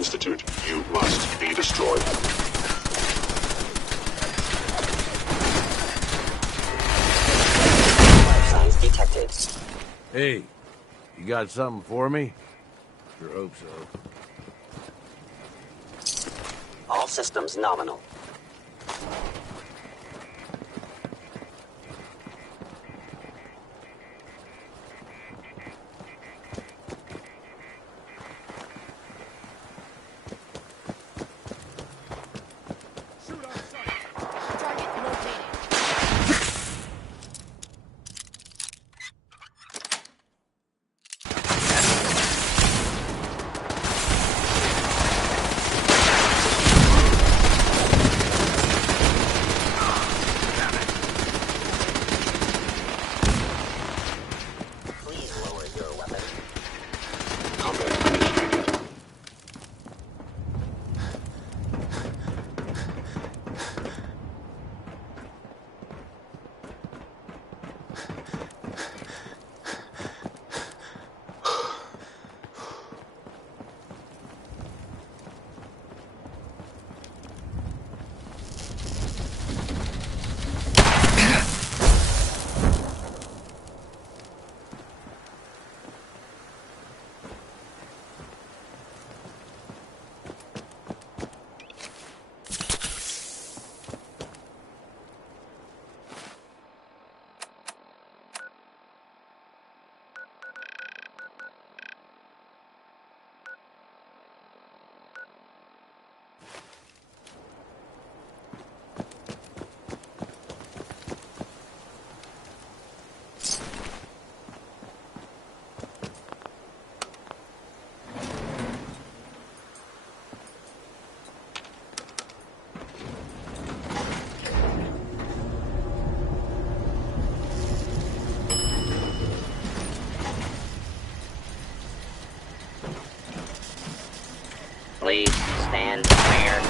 Institute. You must be destroyed. Signs detected. Hey, you got something for me? Sure hope so. All systems nominal. Please stand clear.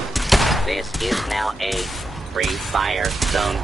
This is now a free fire zone.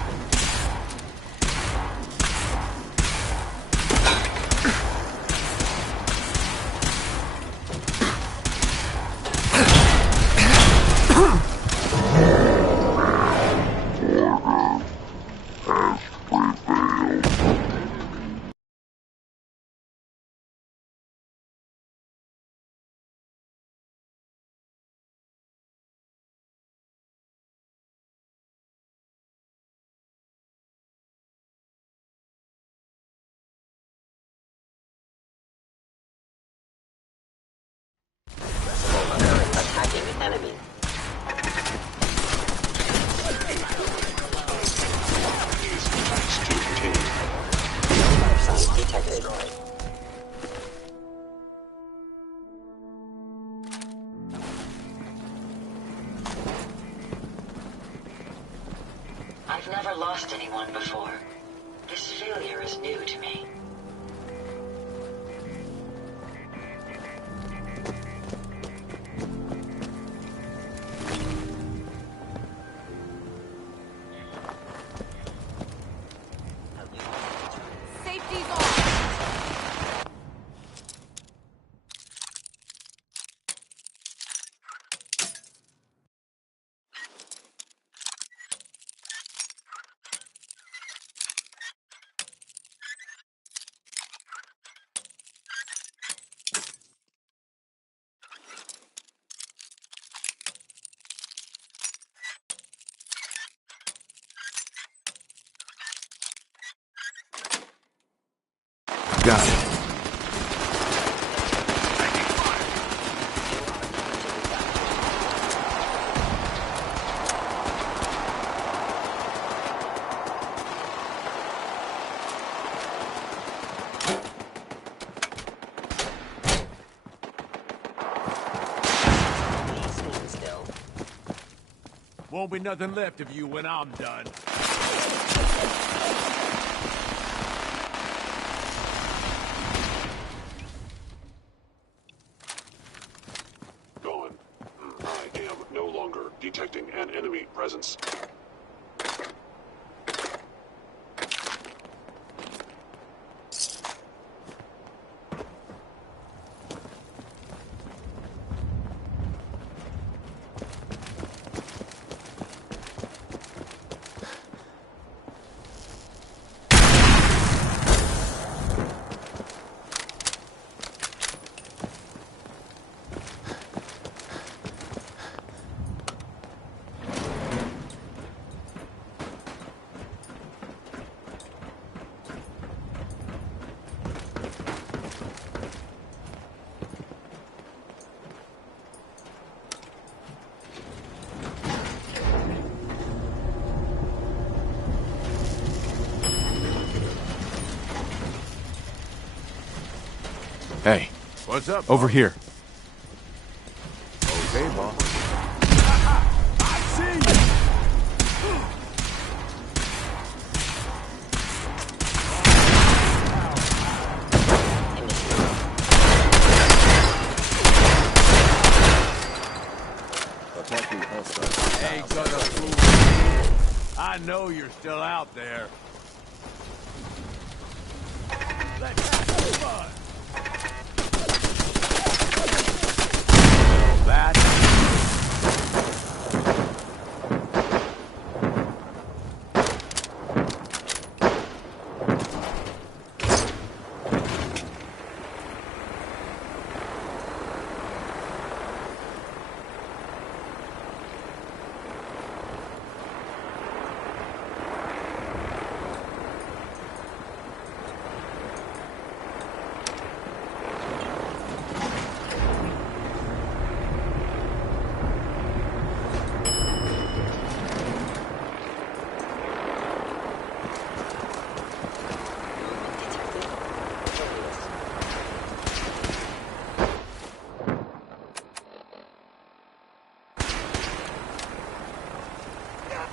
Attacking enemy. Signs detected. I've never lost anyone before. This failure is new to me. Safety's off. Got it. Won't be nothing left of you when I'm done. Dawn, I am no longer detecting an enemy presence. Hey. What's up? Over here. Okay, boss. I see you! Attacking hostile. Ain't gonna fool me. I know you're still out there. Let's have some fun. That.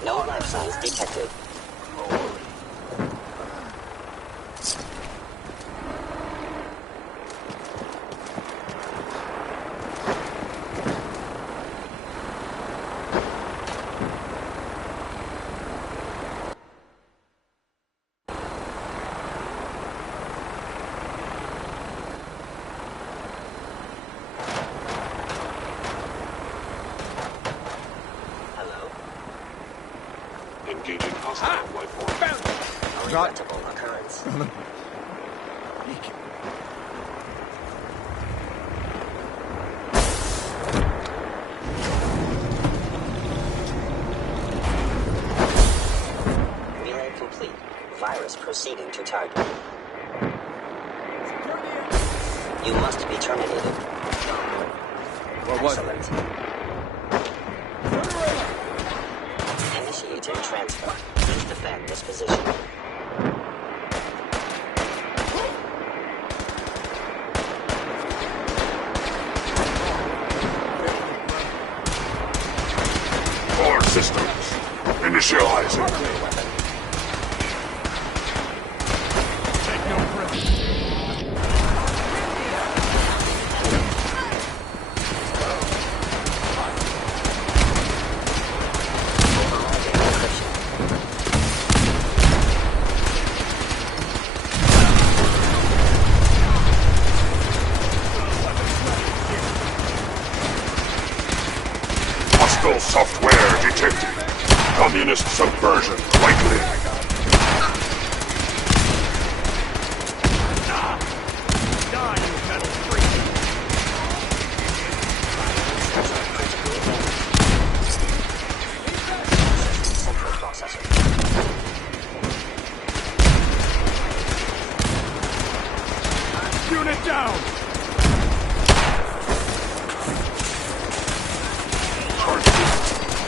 No life signs detected. Engaging hostile life form. A regrettable occurrence. Relay complete. Virus proceeding to target. You must be terminated. Excellent. Initiating transfer. Please defend this position. Core systems. Initializing. Hostile software detected. Communist subversion likely. Die, you metal freak! Central processor. Unit down!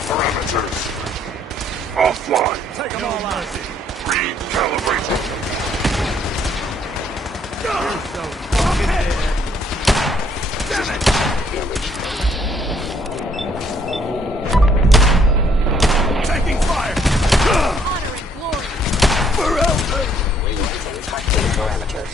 Parameters. Offline. Take them all out! Recalibrating. You're so fucking dead! Damn it! Taking fire! Honor and glory! Forever! Rewriting targeting parameters.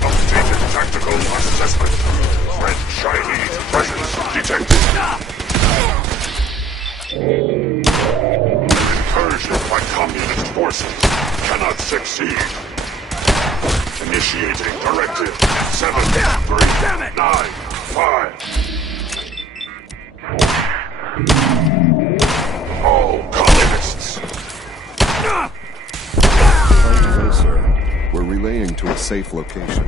Updated tactical assessment. Red Chinese presence detected. Incursion by communist forces cannot succeed. Initiating directive 739. Fire! All colonists! Right away, sir. We're relaying to a safe location.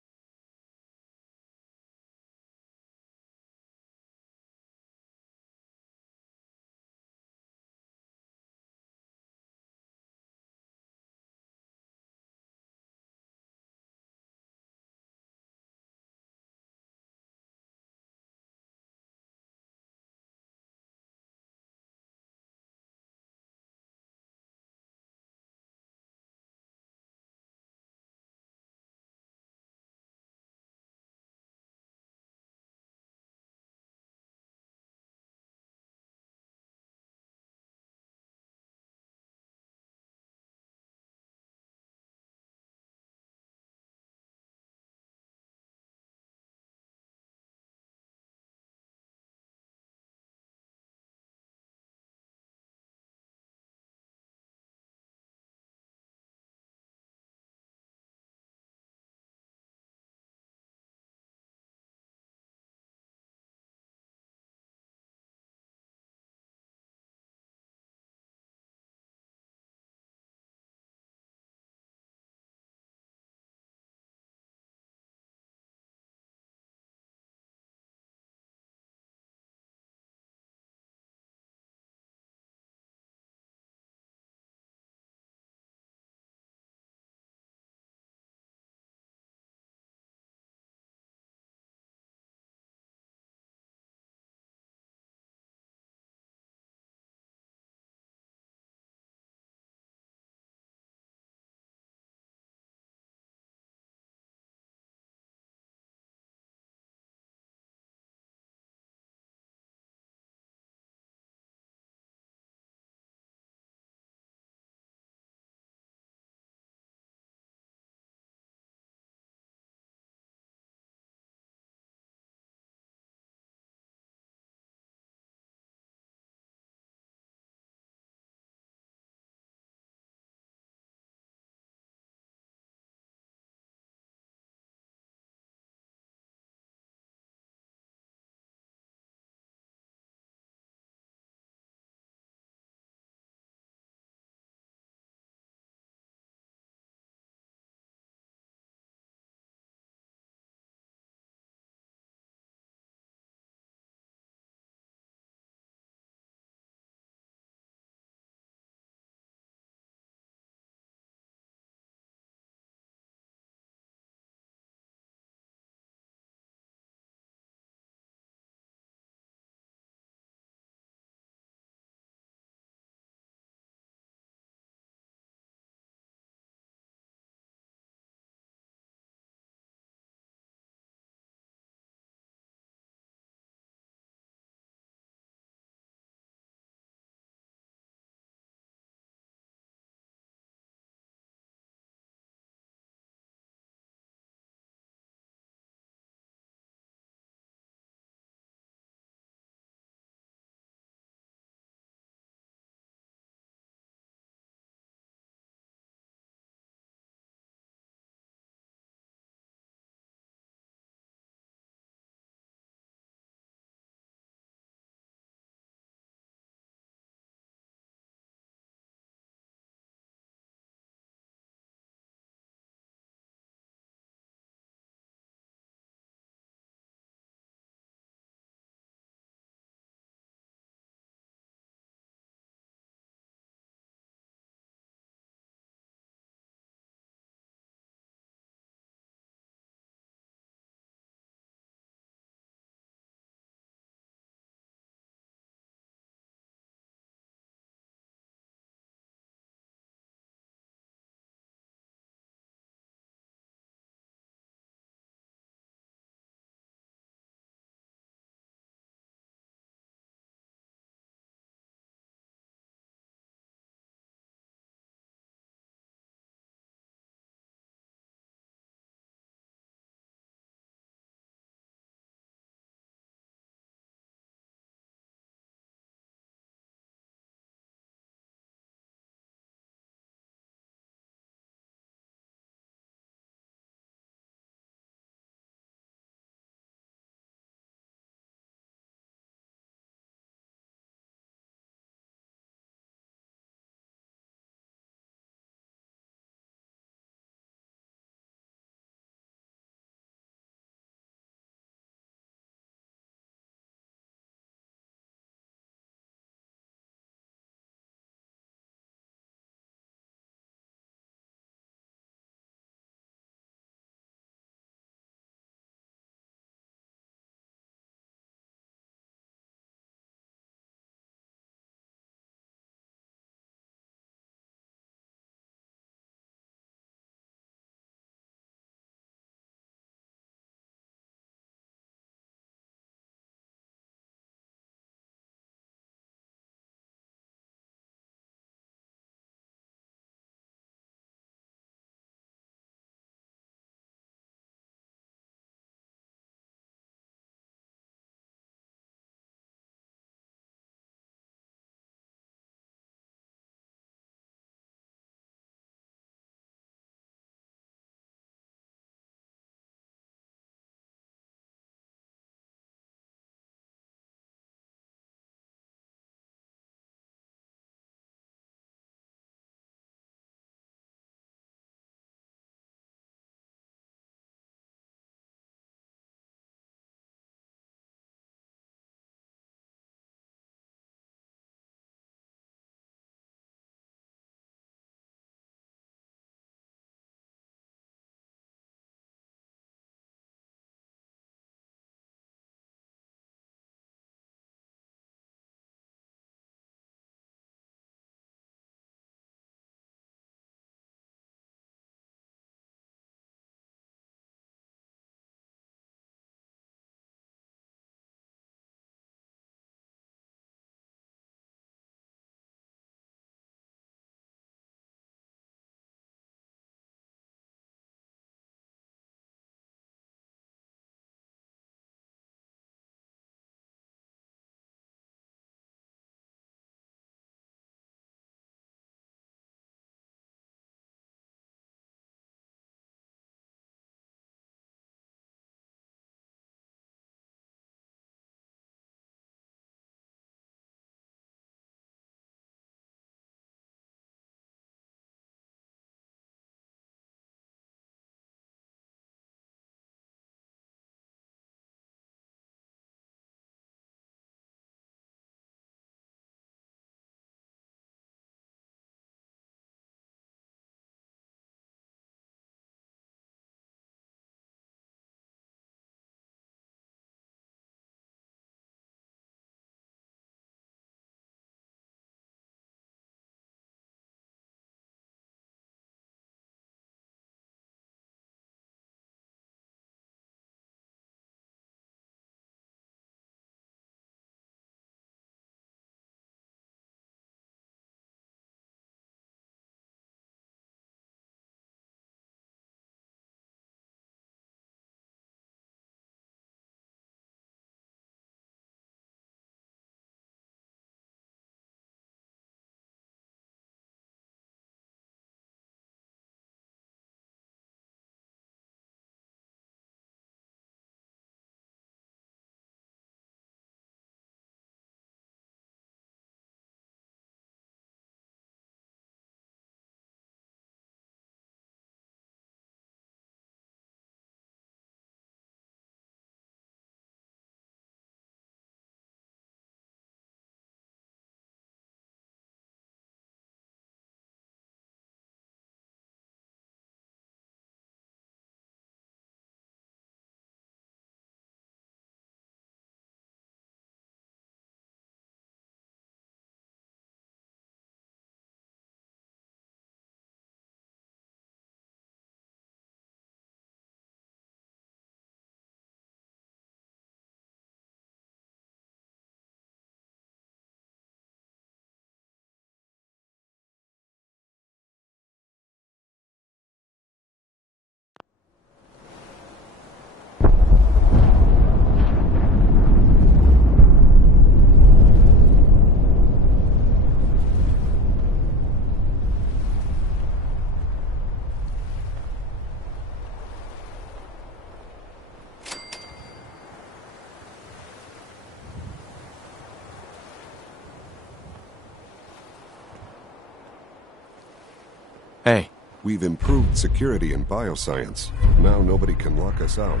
We've improved security in bioscience. Now nobody can lock us out.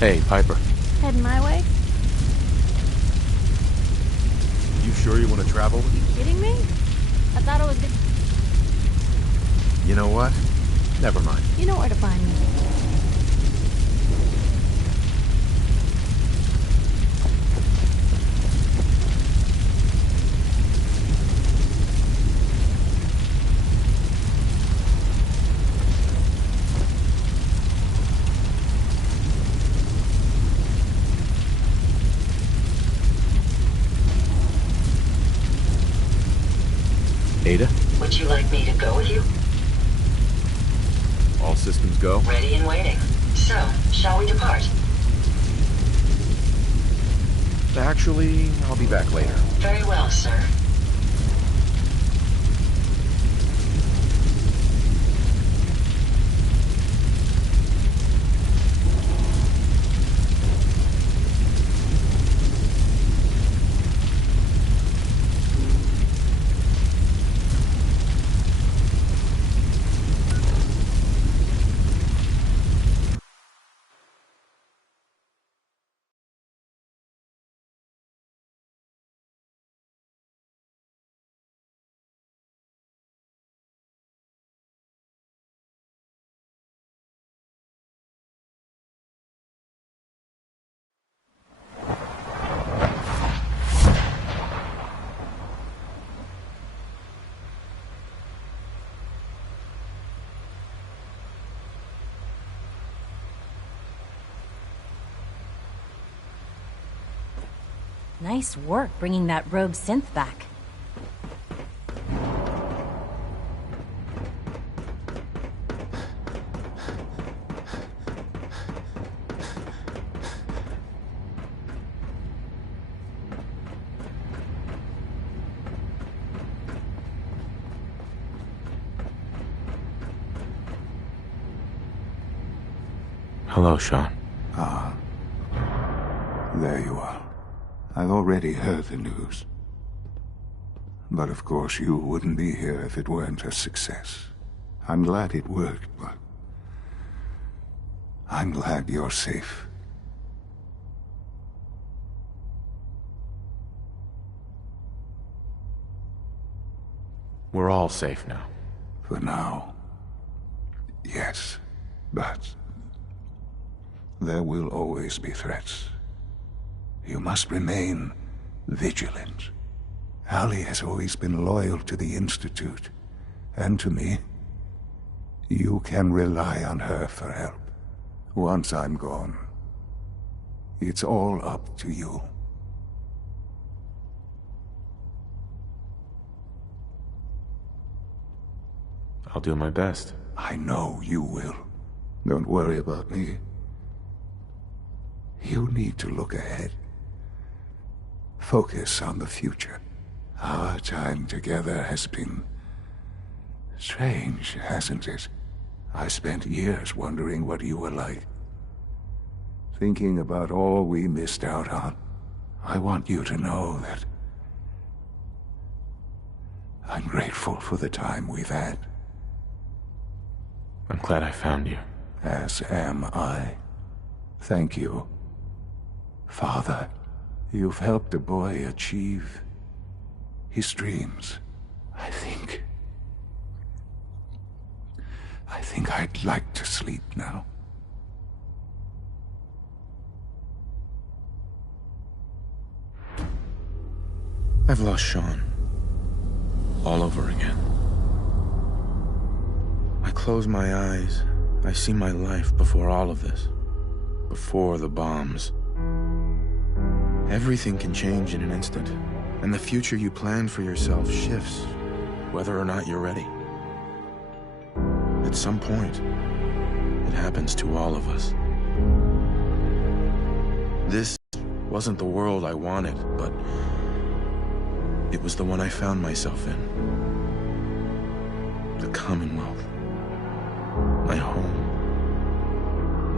Hey, Piper. Heading my way? You sure you want to travel? You kidding me? I thought it was good. You know what? Never mind. You know where to find me. Ada? Would you like me to go with you? All systems go? Ready and waiting. So, shall we depart? Actually, I'll be back later. Very well, sir. Nice work bringing that rogue synth back. Hello, Sean. Ah. There you are. I've already heard the news. But of course you wouldn't be here if it weren't a success. I'm glad it worked, but I'm glad you're safe. We're all safe now. For now. Yes, but there will always be threats. You must remain vigilant. Allie has always been loyal to the Institute, and to me. You can rely on her for help. Once I'm gone, it's all up to you. I'll do my best. I know you will. Don't worry about me. You need to look ahead. Focus on the future. Our time together has been strange, hasn't it? I spent years wondering what you were like. Thinking about all we missed out on. I want you to know that I'm grateful for the time we've had. I'm glad I found you. As am I. Thank you, Father. You've helped a boy achieve his dreams. I think I'd like to sleep now. I've lost Sean. All over again. I close my eyes. I see my life before all of this. Before the bombs. Everything can change in an instant. And the future you plan for yourself shifts, whether or not you're ready. At some point, it happens to all of us. This wasn't the world I wanted, but it was the one I found myself in. The Commonwealth. My home.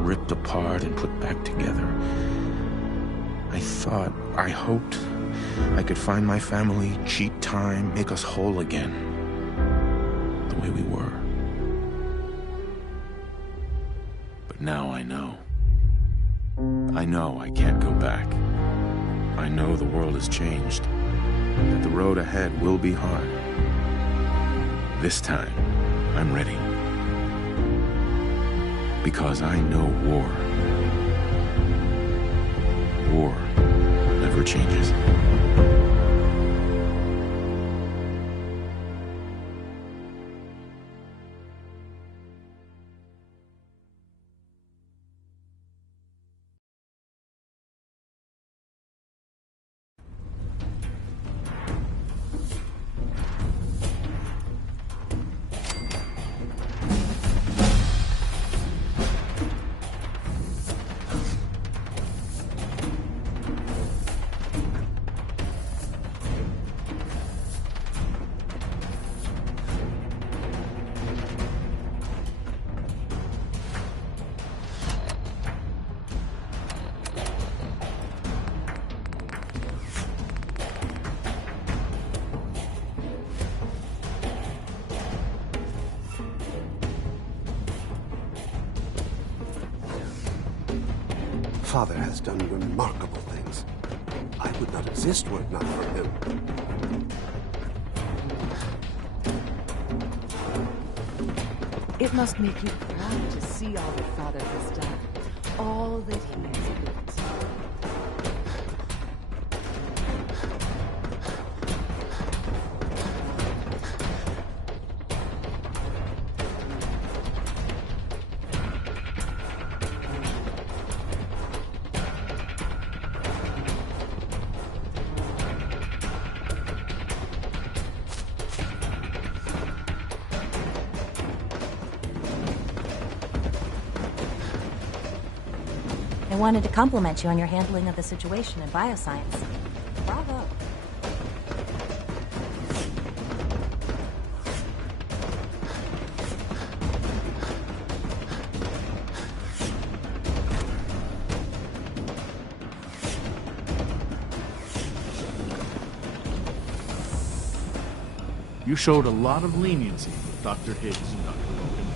Ripped apart and put back together. I hoped I could find my family, cheat time, make us whole again. The way we were. But now I know. I know I can't go back. I know the world has changed. That the road ahead will be hard. This time, I'm ready. Because I know war. War never changes. Father has done remarkable things. I would not exist were it not for him. It must make you proud to see all that Father has done. All that he has built. I wanted to compliment you on your handling of the situation in bioscience. Bravo. You showed a lot of leniency with Dr. Higgs and Dr. Logan.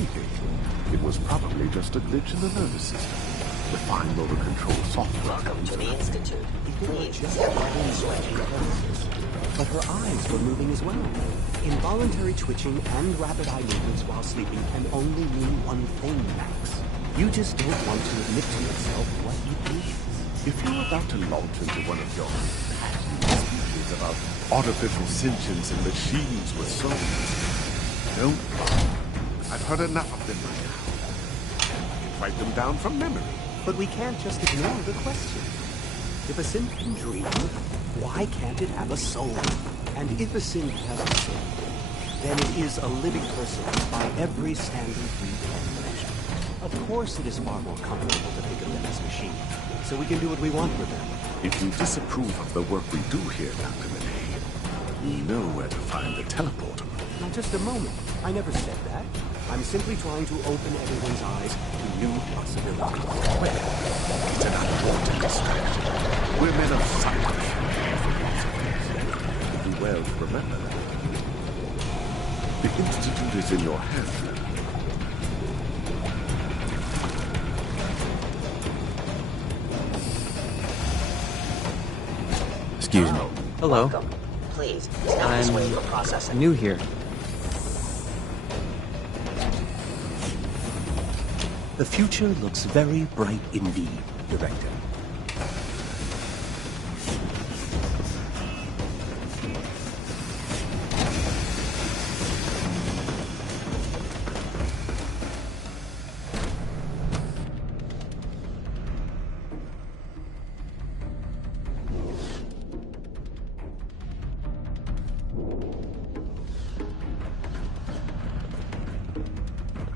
anything. It was probably just a glitch in the nervous system. Refined motor control software. Welcome to the Institute. Please Just having sweating paralysis. But her eyes were moving as well. Involuntary twitching and rapid eye movements while sleeping can only mean one thing, Max. You just don't want to admit to yourself what it is. If you're about to launch into one of your speeches about artificial sentience and machines with souls, don't bother. I've heard enough of them by now. Write them down from memory. But we can't just ignore the question. If a synth can dream, why can't it have a soul? And if a synth has a soul, then it is a living person by every standard we can measure. Of course it is far more comfortable to think of them as machines, so we can do what we want with them. If you disapprove of the work we do here, Dr. Minay, you know where to find the teleporter. Now just a moment. I never said that. I'm simply trying to open everyone's eyes to new possibilities. Well, it's an unwanted distraction. We're men of science. Do well to remember that. The Institute is in your hands now. Excuse me. Hello. Welcome. Please, step this way for processing. I'm new here. The future looks very bright indeed, Director.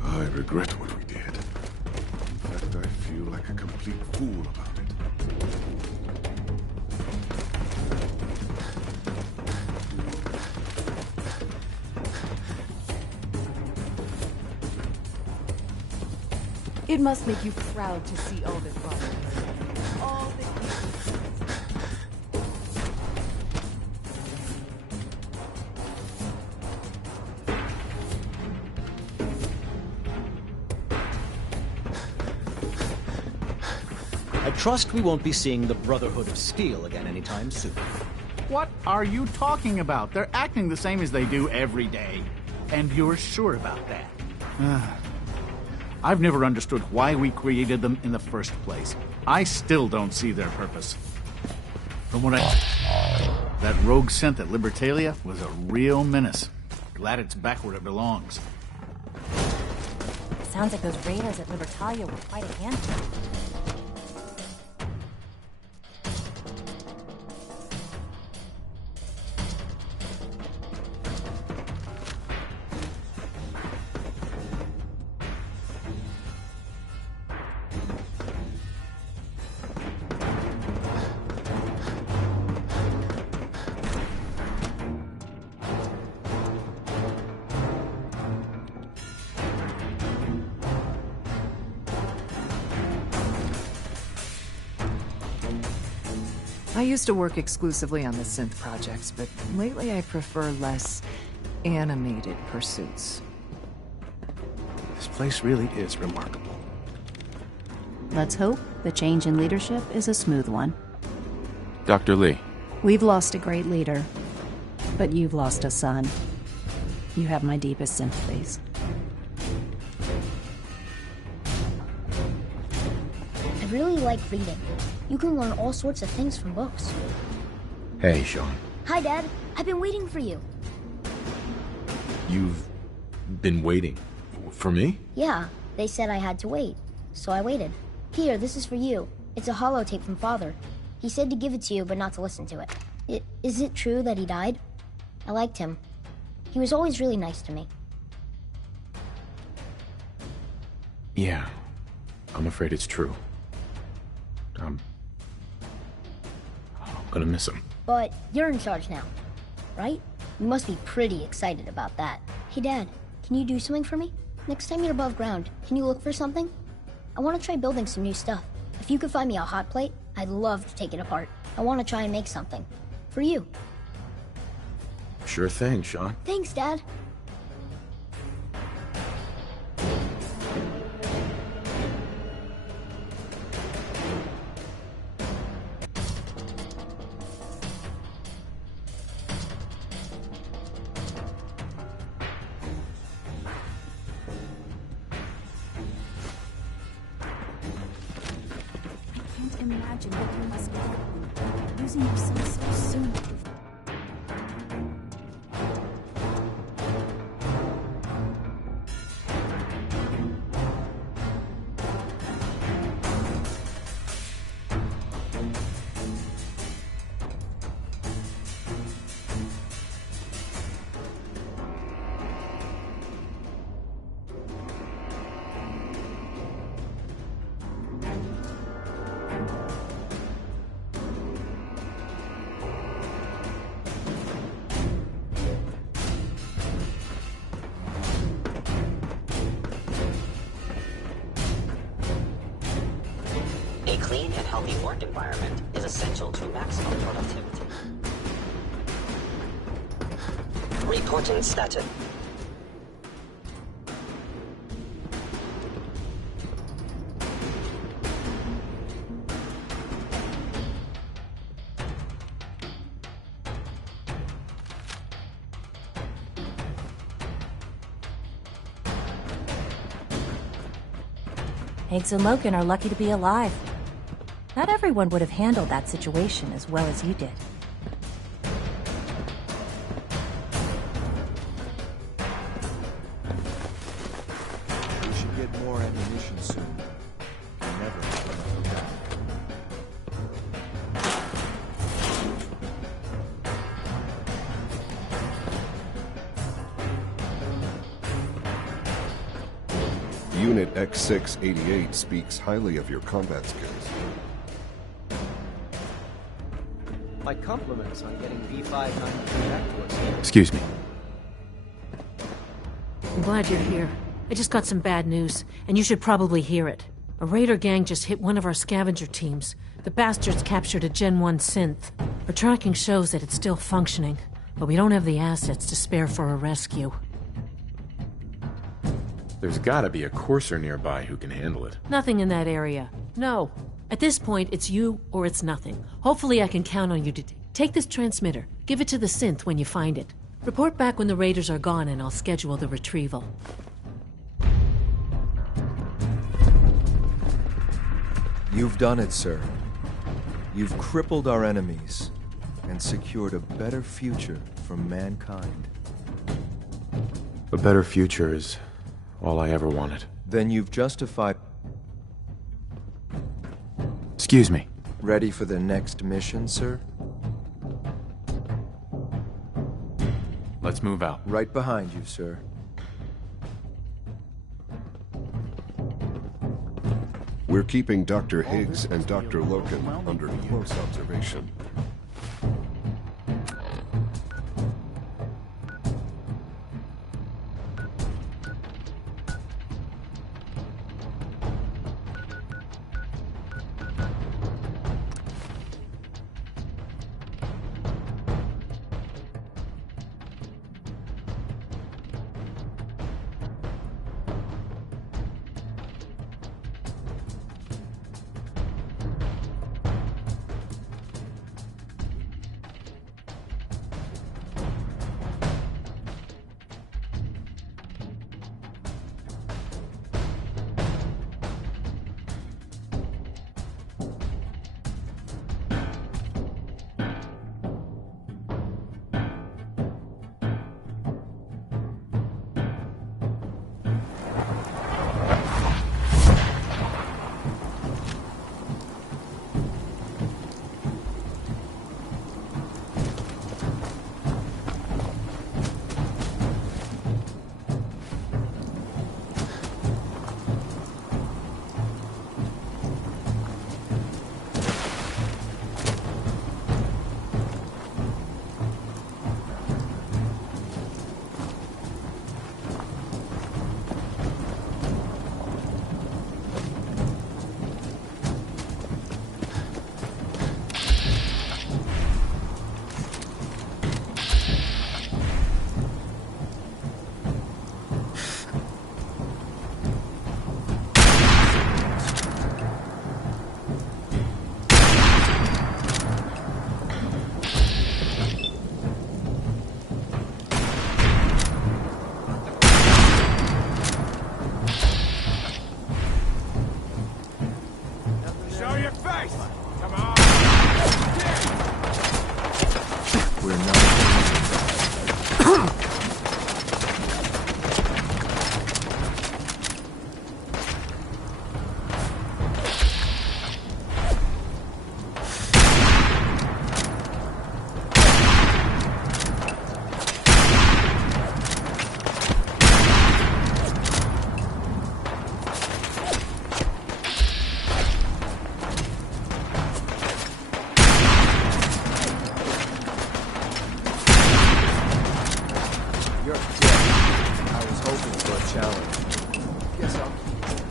I regret what we did. In fact, I feel like a complete fool about it. It must make you proud to see all that Father has done. All that he I trust we won't be seeing the Brotherhood of Steel again anytime soon. What are you talking about? They're acting the same as they do every day. And you're sure about that? I've never understood why we created them in the first place. I still don't see their purpose. From what that rogue synth at Libertalia was a real menace. Glad it's back where it belongs. Sounds like those raiders at Libertalia were quite a handful. I used to work exclusively on the synth projects, but lately I prefer less animated pursuits. This place really is remarkable. Let's hope the change in leadership is a smooth one. Dr. Lee. We've lost a great leader, but you've lost a son. You have my deepest sympathies. I really like reading. You can learn all sorts of things from books. Hey, Sean. Hi, Dad. I've been waiting for you. You've been waiting for me? Yeah, they said I had to wait, so I waited. Here, this is for you. It's a holotape from Father. He said to give it to you, but not to listen to it. Is it true that he died? I liked him. He was always really nice to me. Yeah. I'm afraid it's true. I'm gonna miss him. But you're in charge now, right? You must be pretty excited about that. Hey, Dad, can you do something for me? Next time you're above ground, can you look for something? I want to try building some new stuff. If you could find me a hot plate, I'd love to take it apart. I want to try and make something. For you. Sure thing, Sean. Thanks, Dad. imagine what you must be losing your son so soon. A clean and healthy work environment is essential to maximum productivity. Reporting status. Higgs and Logan are lucky to be alive. Not everyone would have handled that situation as well as you did. We should get more ammunition soon. We never have enough of that. Unit X688 speaks highly of your combat skills. My compliments on getting B593 back to us. Excuse me. I'm glad you're here. I just got some bad news, and you should probably hear it. A raider gang just hit one of our scavenger teams. The bastards captured a Gen 1 synth. Our tracking shows that it's still functioning, but we don't have the assets to spare for a rescue. There's gotta be a courser nearby who can handle it. Nothing in that area. No. At this point, it's you or it's nothing. Hopefully I can count on you to take this transmitter. Give it to the synth when you find it. Report back when the raiders are gone and I'll schedule the retrieval. You've done it, sir. You've crippled our enemies and secured a better future for mankind. A better future is all I ever wanted. Then you've justified... Excuse me. Ready for the next mission, sir? Let's move out. Right behind you, sir. We're keeping Dr. Higgs and Dr. Logan under close observation. Show your face! Come on! We're not. You're dead. I was hoping for a challenge. Guess I'll keep it.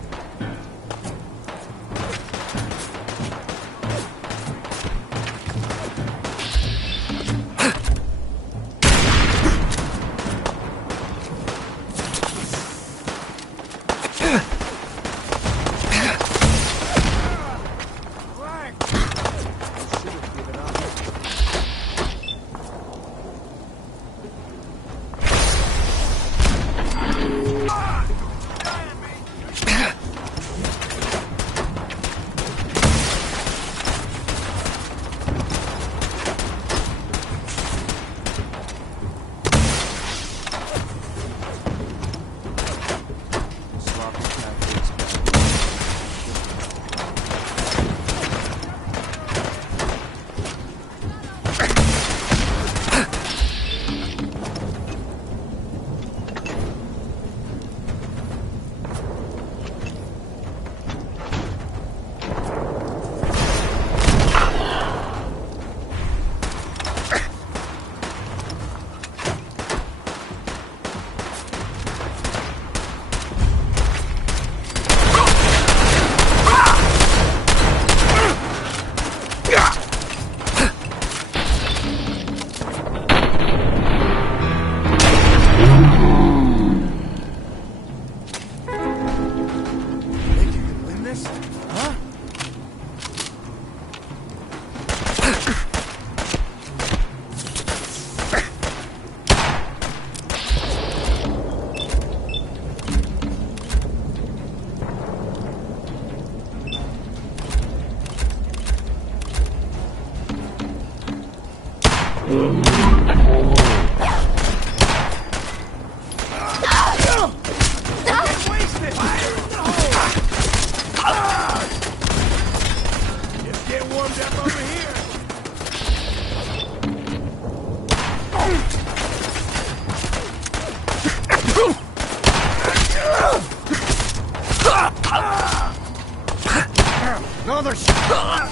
Another shot!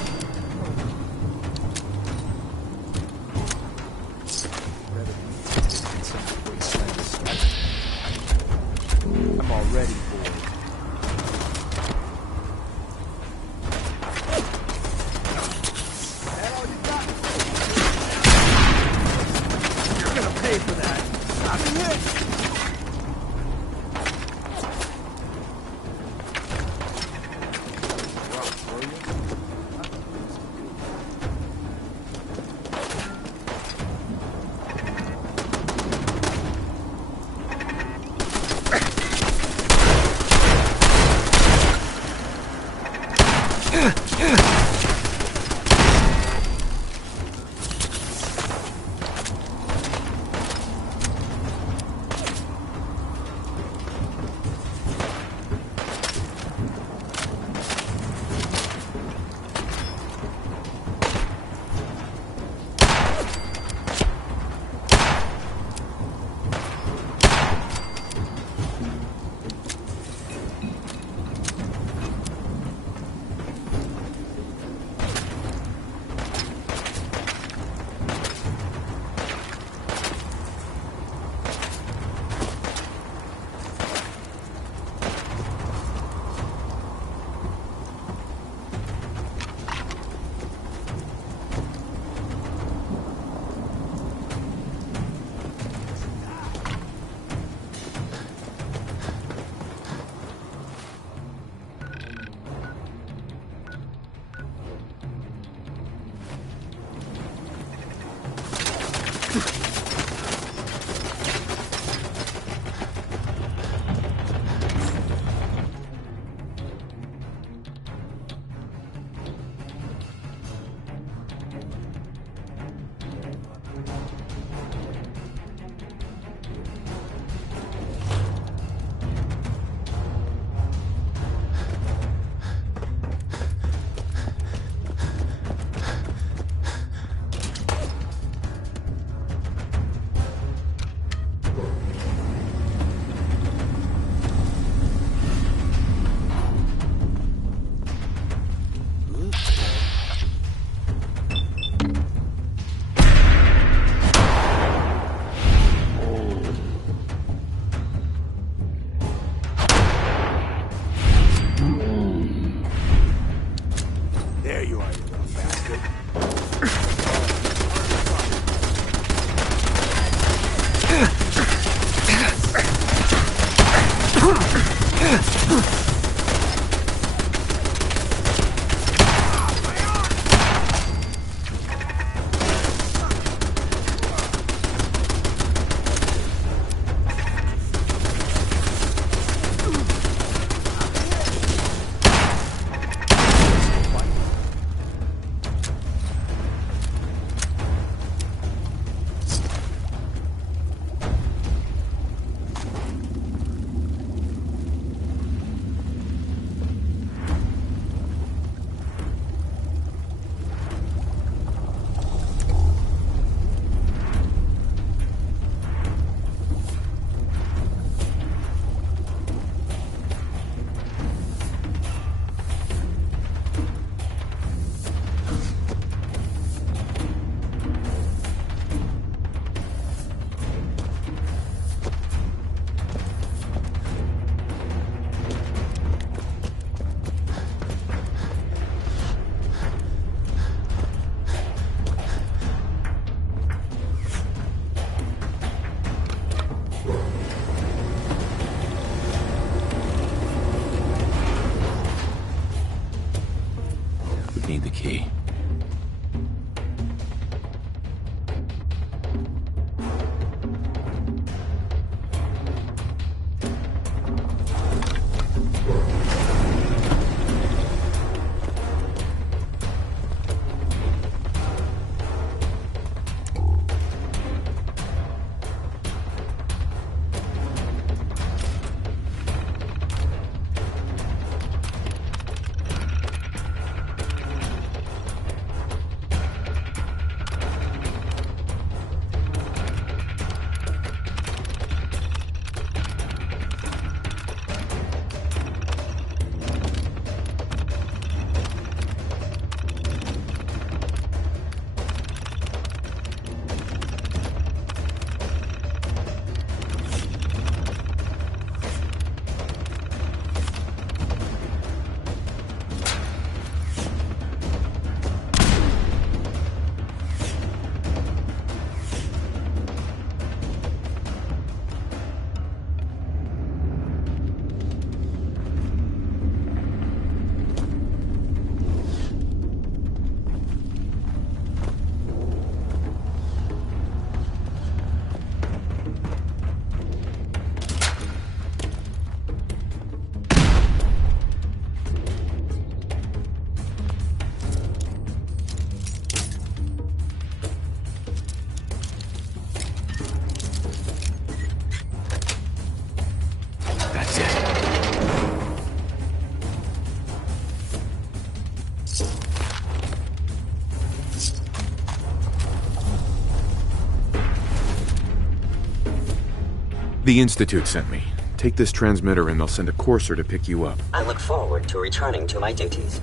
I'm already bored. You're gonna pay for that. I'm hit. There you are, you little bastard. Need the key. The Institute sent me. Take this transmitter and they'll send a courser to pick you up. I look forward to returning to my duties.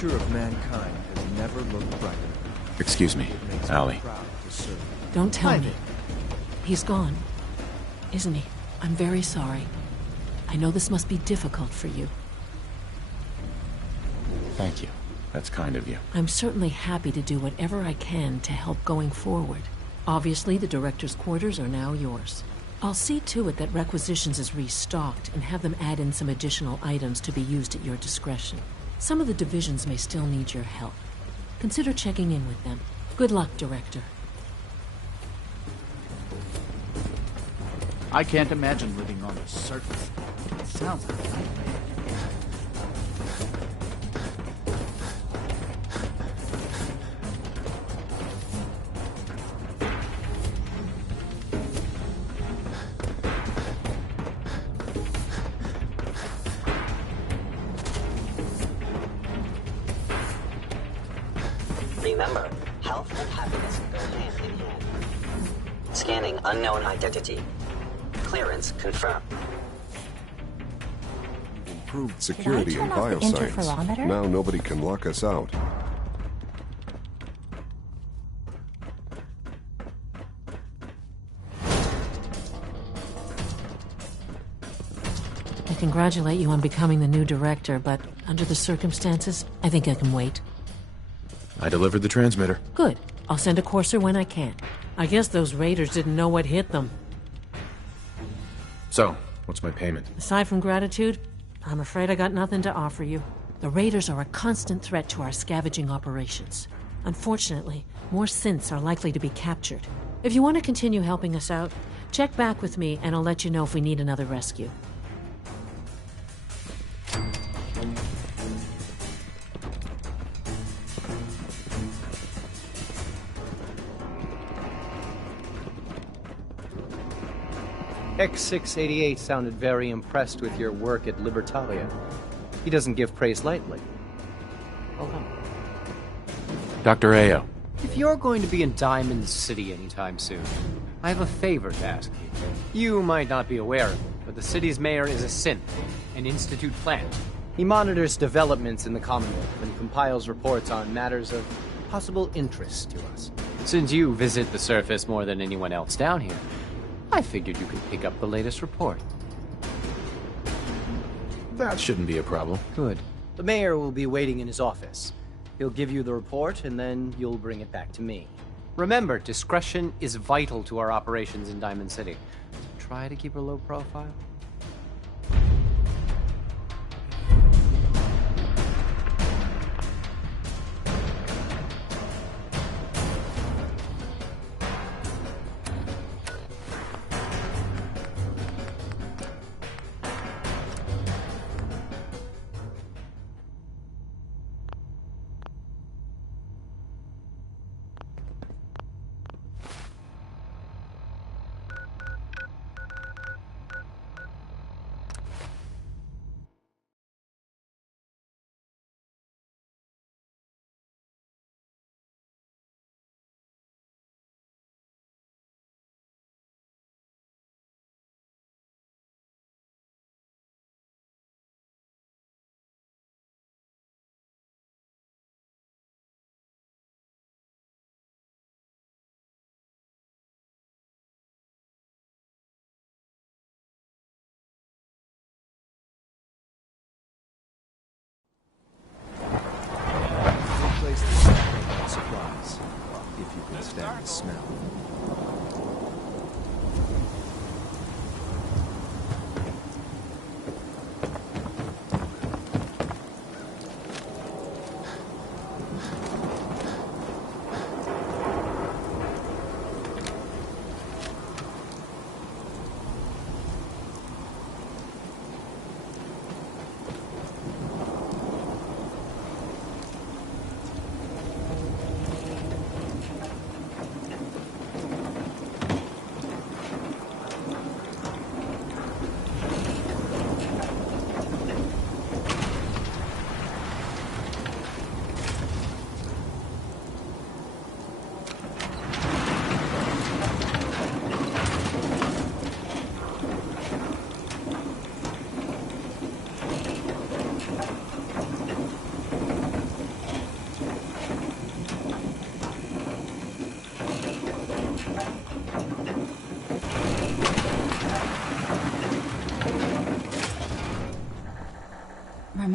future of mankind has never looked brighter. Excuse me, Allie. Don't tell me. He's gone, isn't he? I'm very sorry. I know this must be difficult for you. Thank you. That's kind of you. I'm certainly happy to do whatever I can to help going forward. Obviously, the director's quarters are now yours. I'll see to it that Requisitions is restocked and have them add in some additional items to be used at your discretion. Some of the divisions may still need your help. Consider checking in with them. Good luck, Director. I can't imagine living on the surface. It sounds like a nightmare. Remember, health and happiness go hand in hand. Scanning unknown identity. Clearance confirmed. Improved security in turn off the bioscience. interferometer? Now nobody can lock us out. I congratulate you on becoming the new director, but under the circumstances, I think I can wait. I delivered the transmitter. Good. I'll send a courser when I can. I guess those raiders didn't know what hit them. So, what's my payment? Aside from gratitude, I'm afraid I got nothing to offer you. The raiders are a constant threat to our scavenging operations. Unfortunately, more synths are likely to be captured. If you want to continue helping us out, check back with me and I'll let you know if we need another rescue. X688 sounded very impressed with your work at Libertalia. He doesn't give praise lightly. Hold on. Dr. Ayo. If you're going to be in Diamond City anytime soon, I have a favor to ask you. You might not be aware of it, but the city's mayor is a synth, an Institute plant. He monitors developments in the Commonwealth and compiles reports on matters of possible interest to us. Since you visit the surface more than anyone else down here, I figured you could pick up the latest report. That shouldn't be a problem. Good. The mayor will be waiting in his office. He'll give you the report, and then you'll bring it back to me. Remember, discretion is vital to our operations in Diamond City. So try to keep a low profile.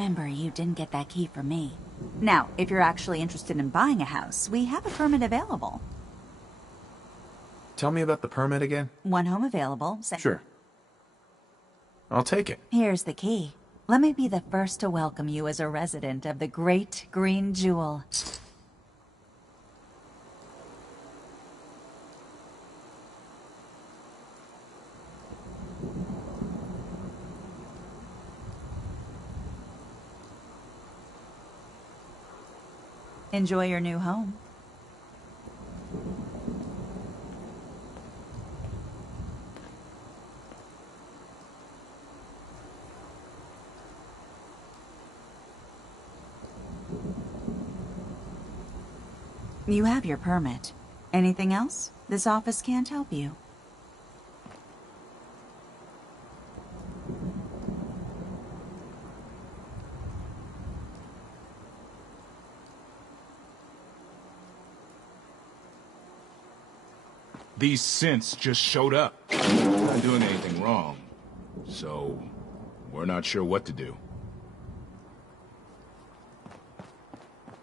remember you didn't get that key from me. Now, if you're actually interested in buying a house, we have a permit available. Tell me about the permit again? One home available. Sure. I'll take it. Here's the key. Let me be the first to welcome you as a resident of the Great Green Jewel. Enjoy your new home. You have your permit. Anything else? This office can't help you. These synths just showed up. Not doing anything wrong. So, we're not sure what to do.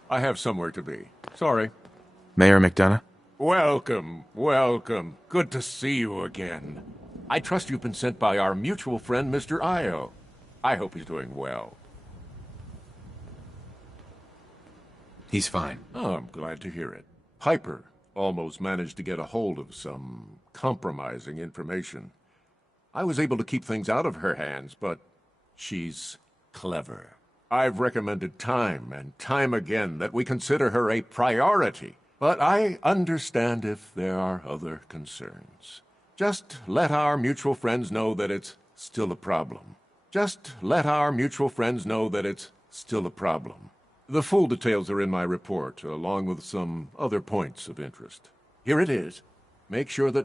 I have somewhere to be. Sorry. Mayor McDonough? Welcome, welcome. Good to see you again. I trust you've been sent by our mutual friend, Mr. Io. I hope he's doing well. He's fine. Oh, I'm glad to hear it. Piper almost managed to get a hold of some compromising information. I was able to keep things out of her hands, but she's clever. I've recommended time and time again that we consider her a priority, but I understand if there are other concerns. Just let our mutual friends know that it's still a problem. Just let our mutual friends know that it's still a problem. The full details are in my report, along with some other points of interest. Here it is. Make sure that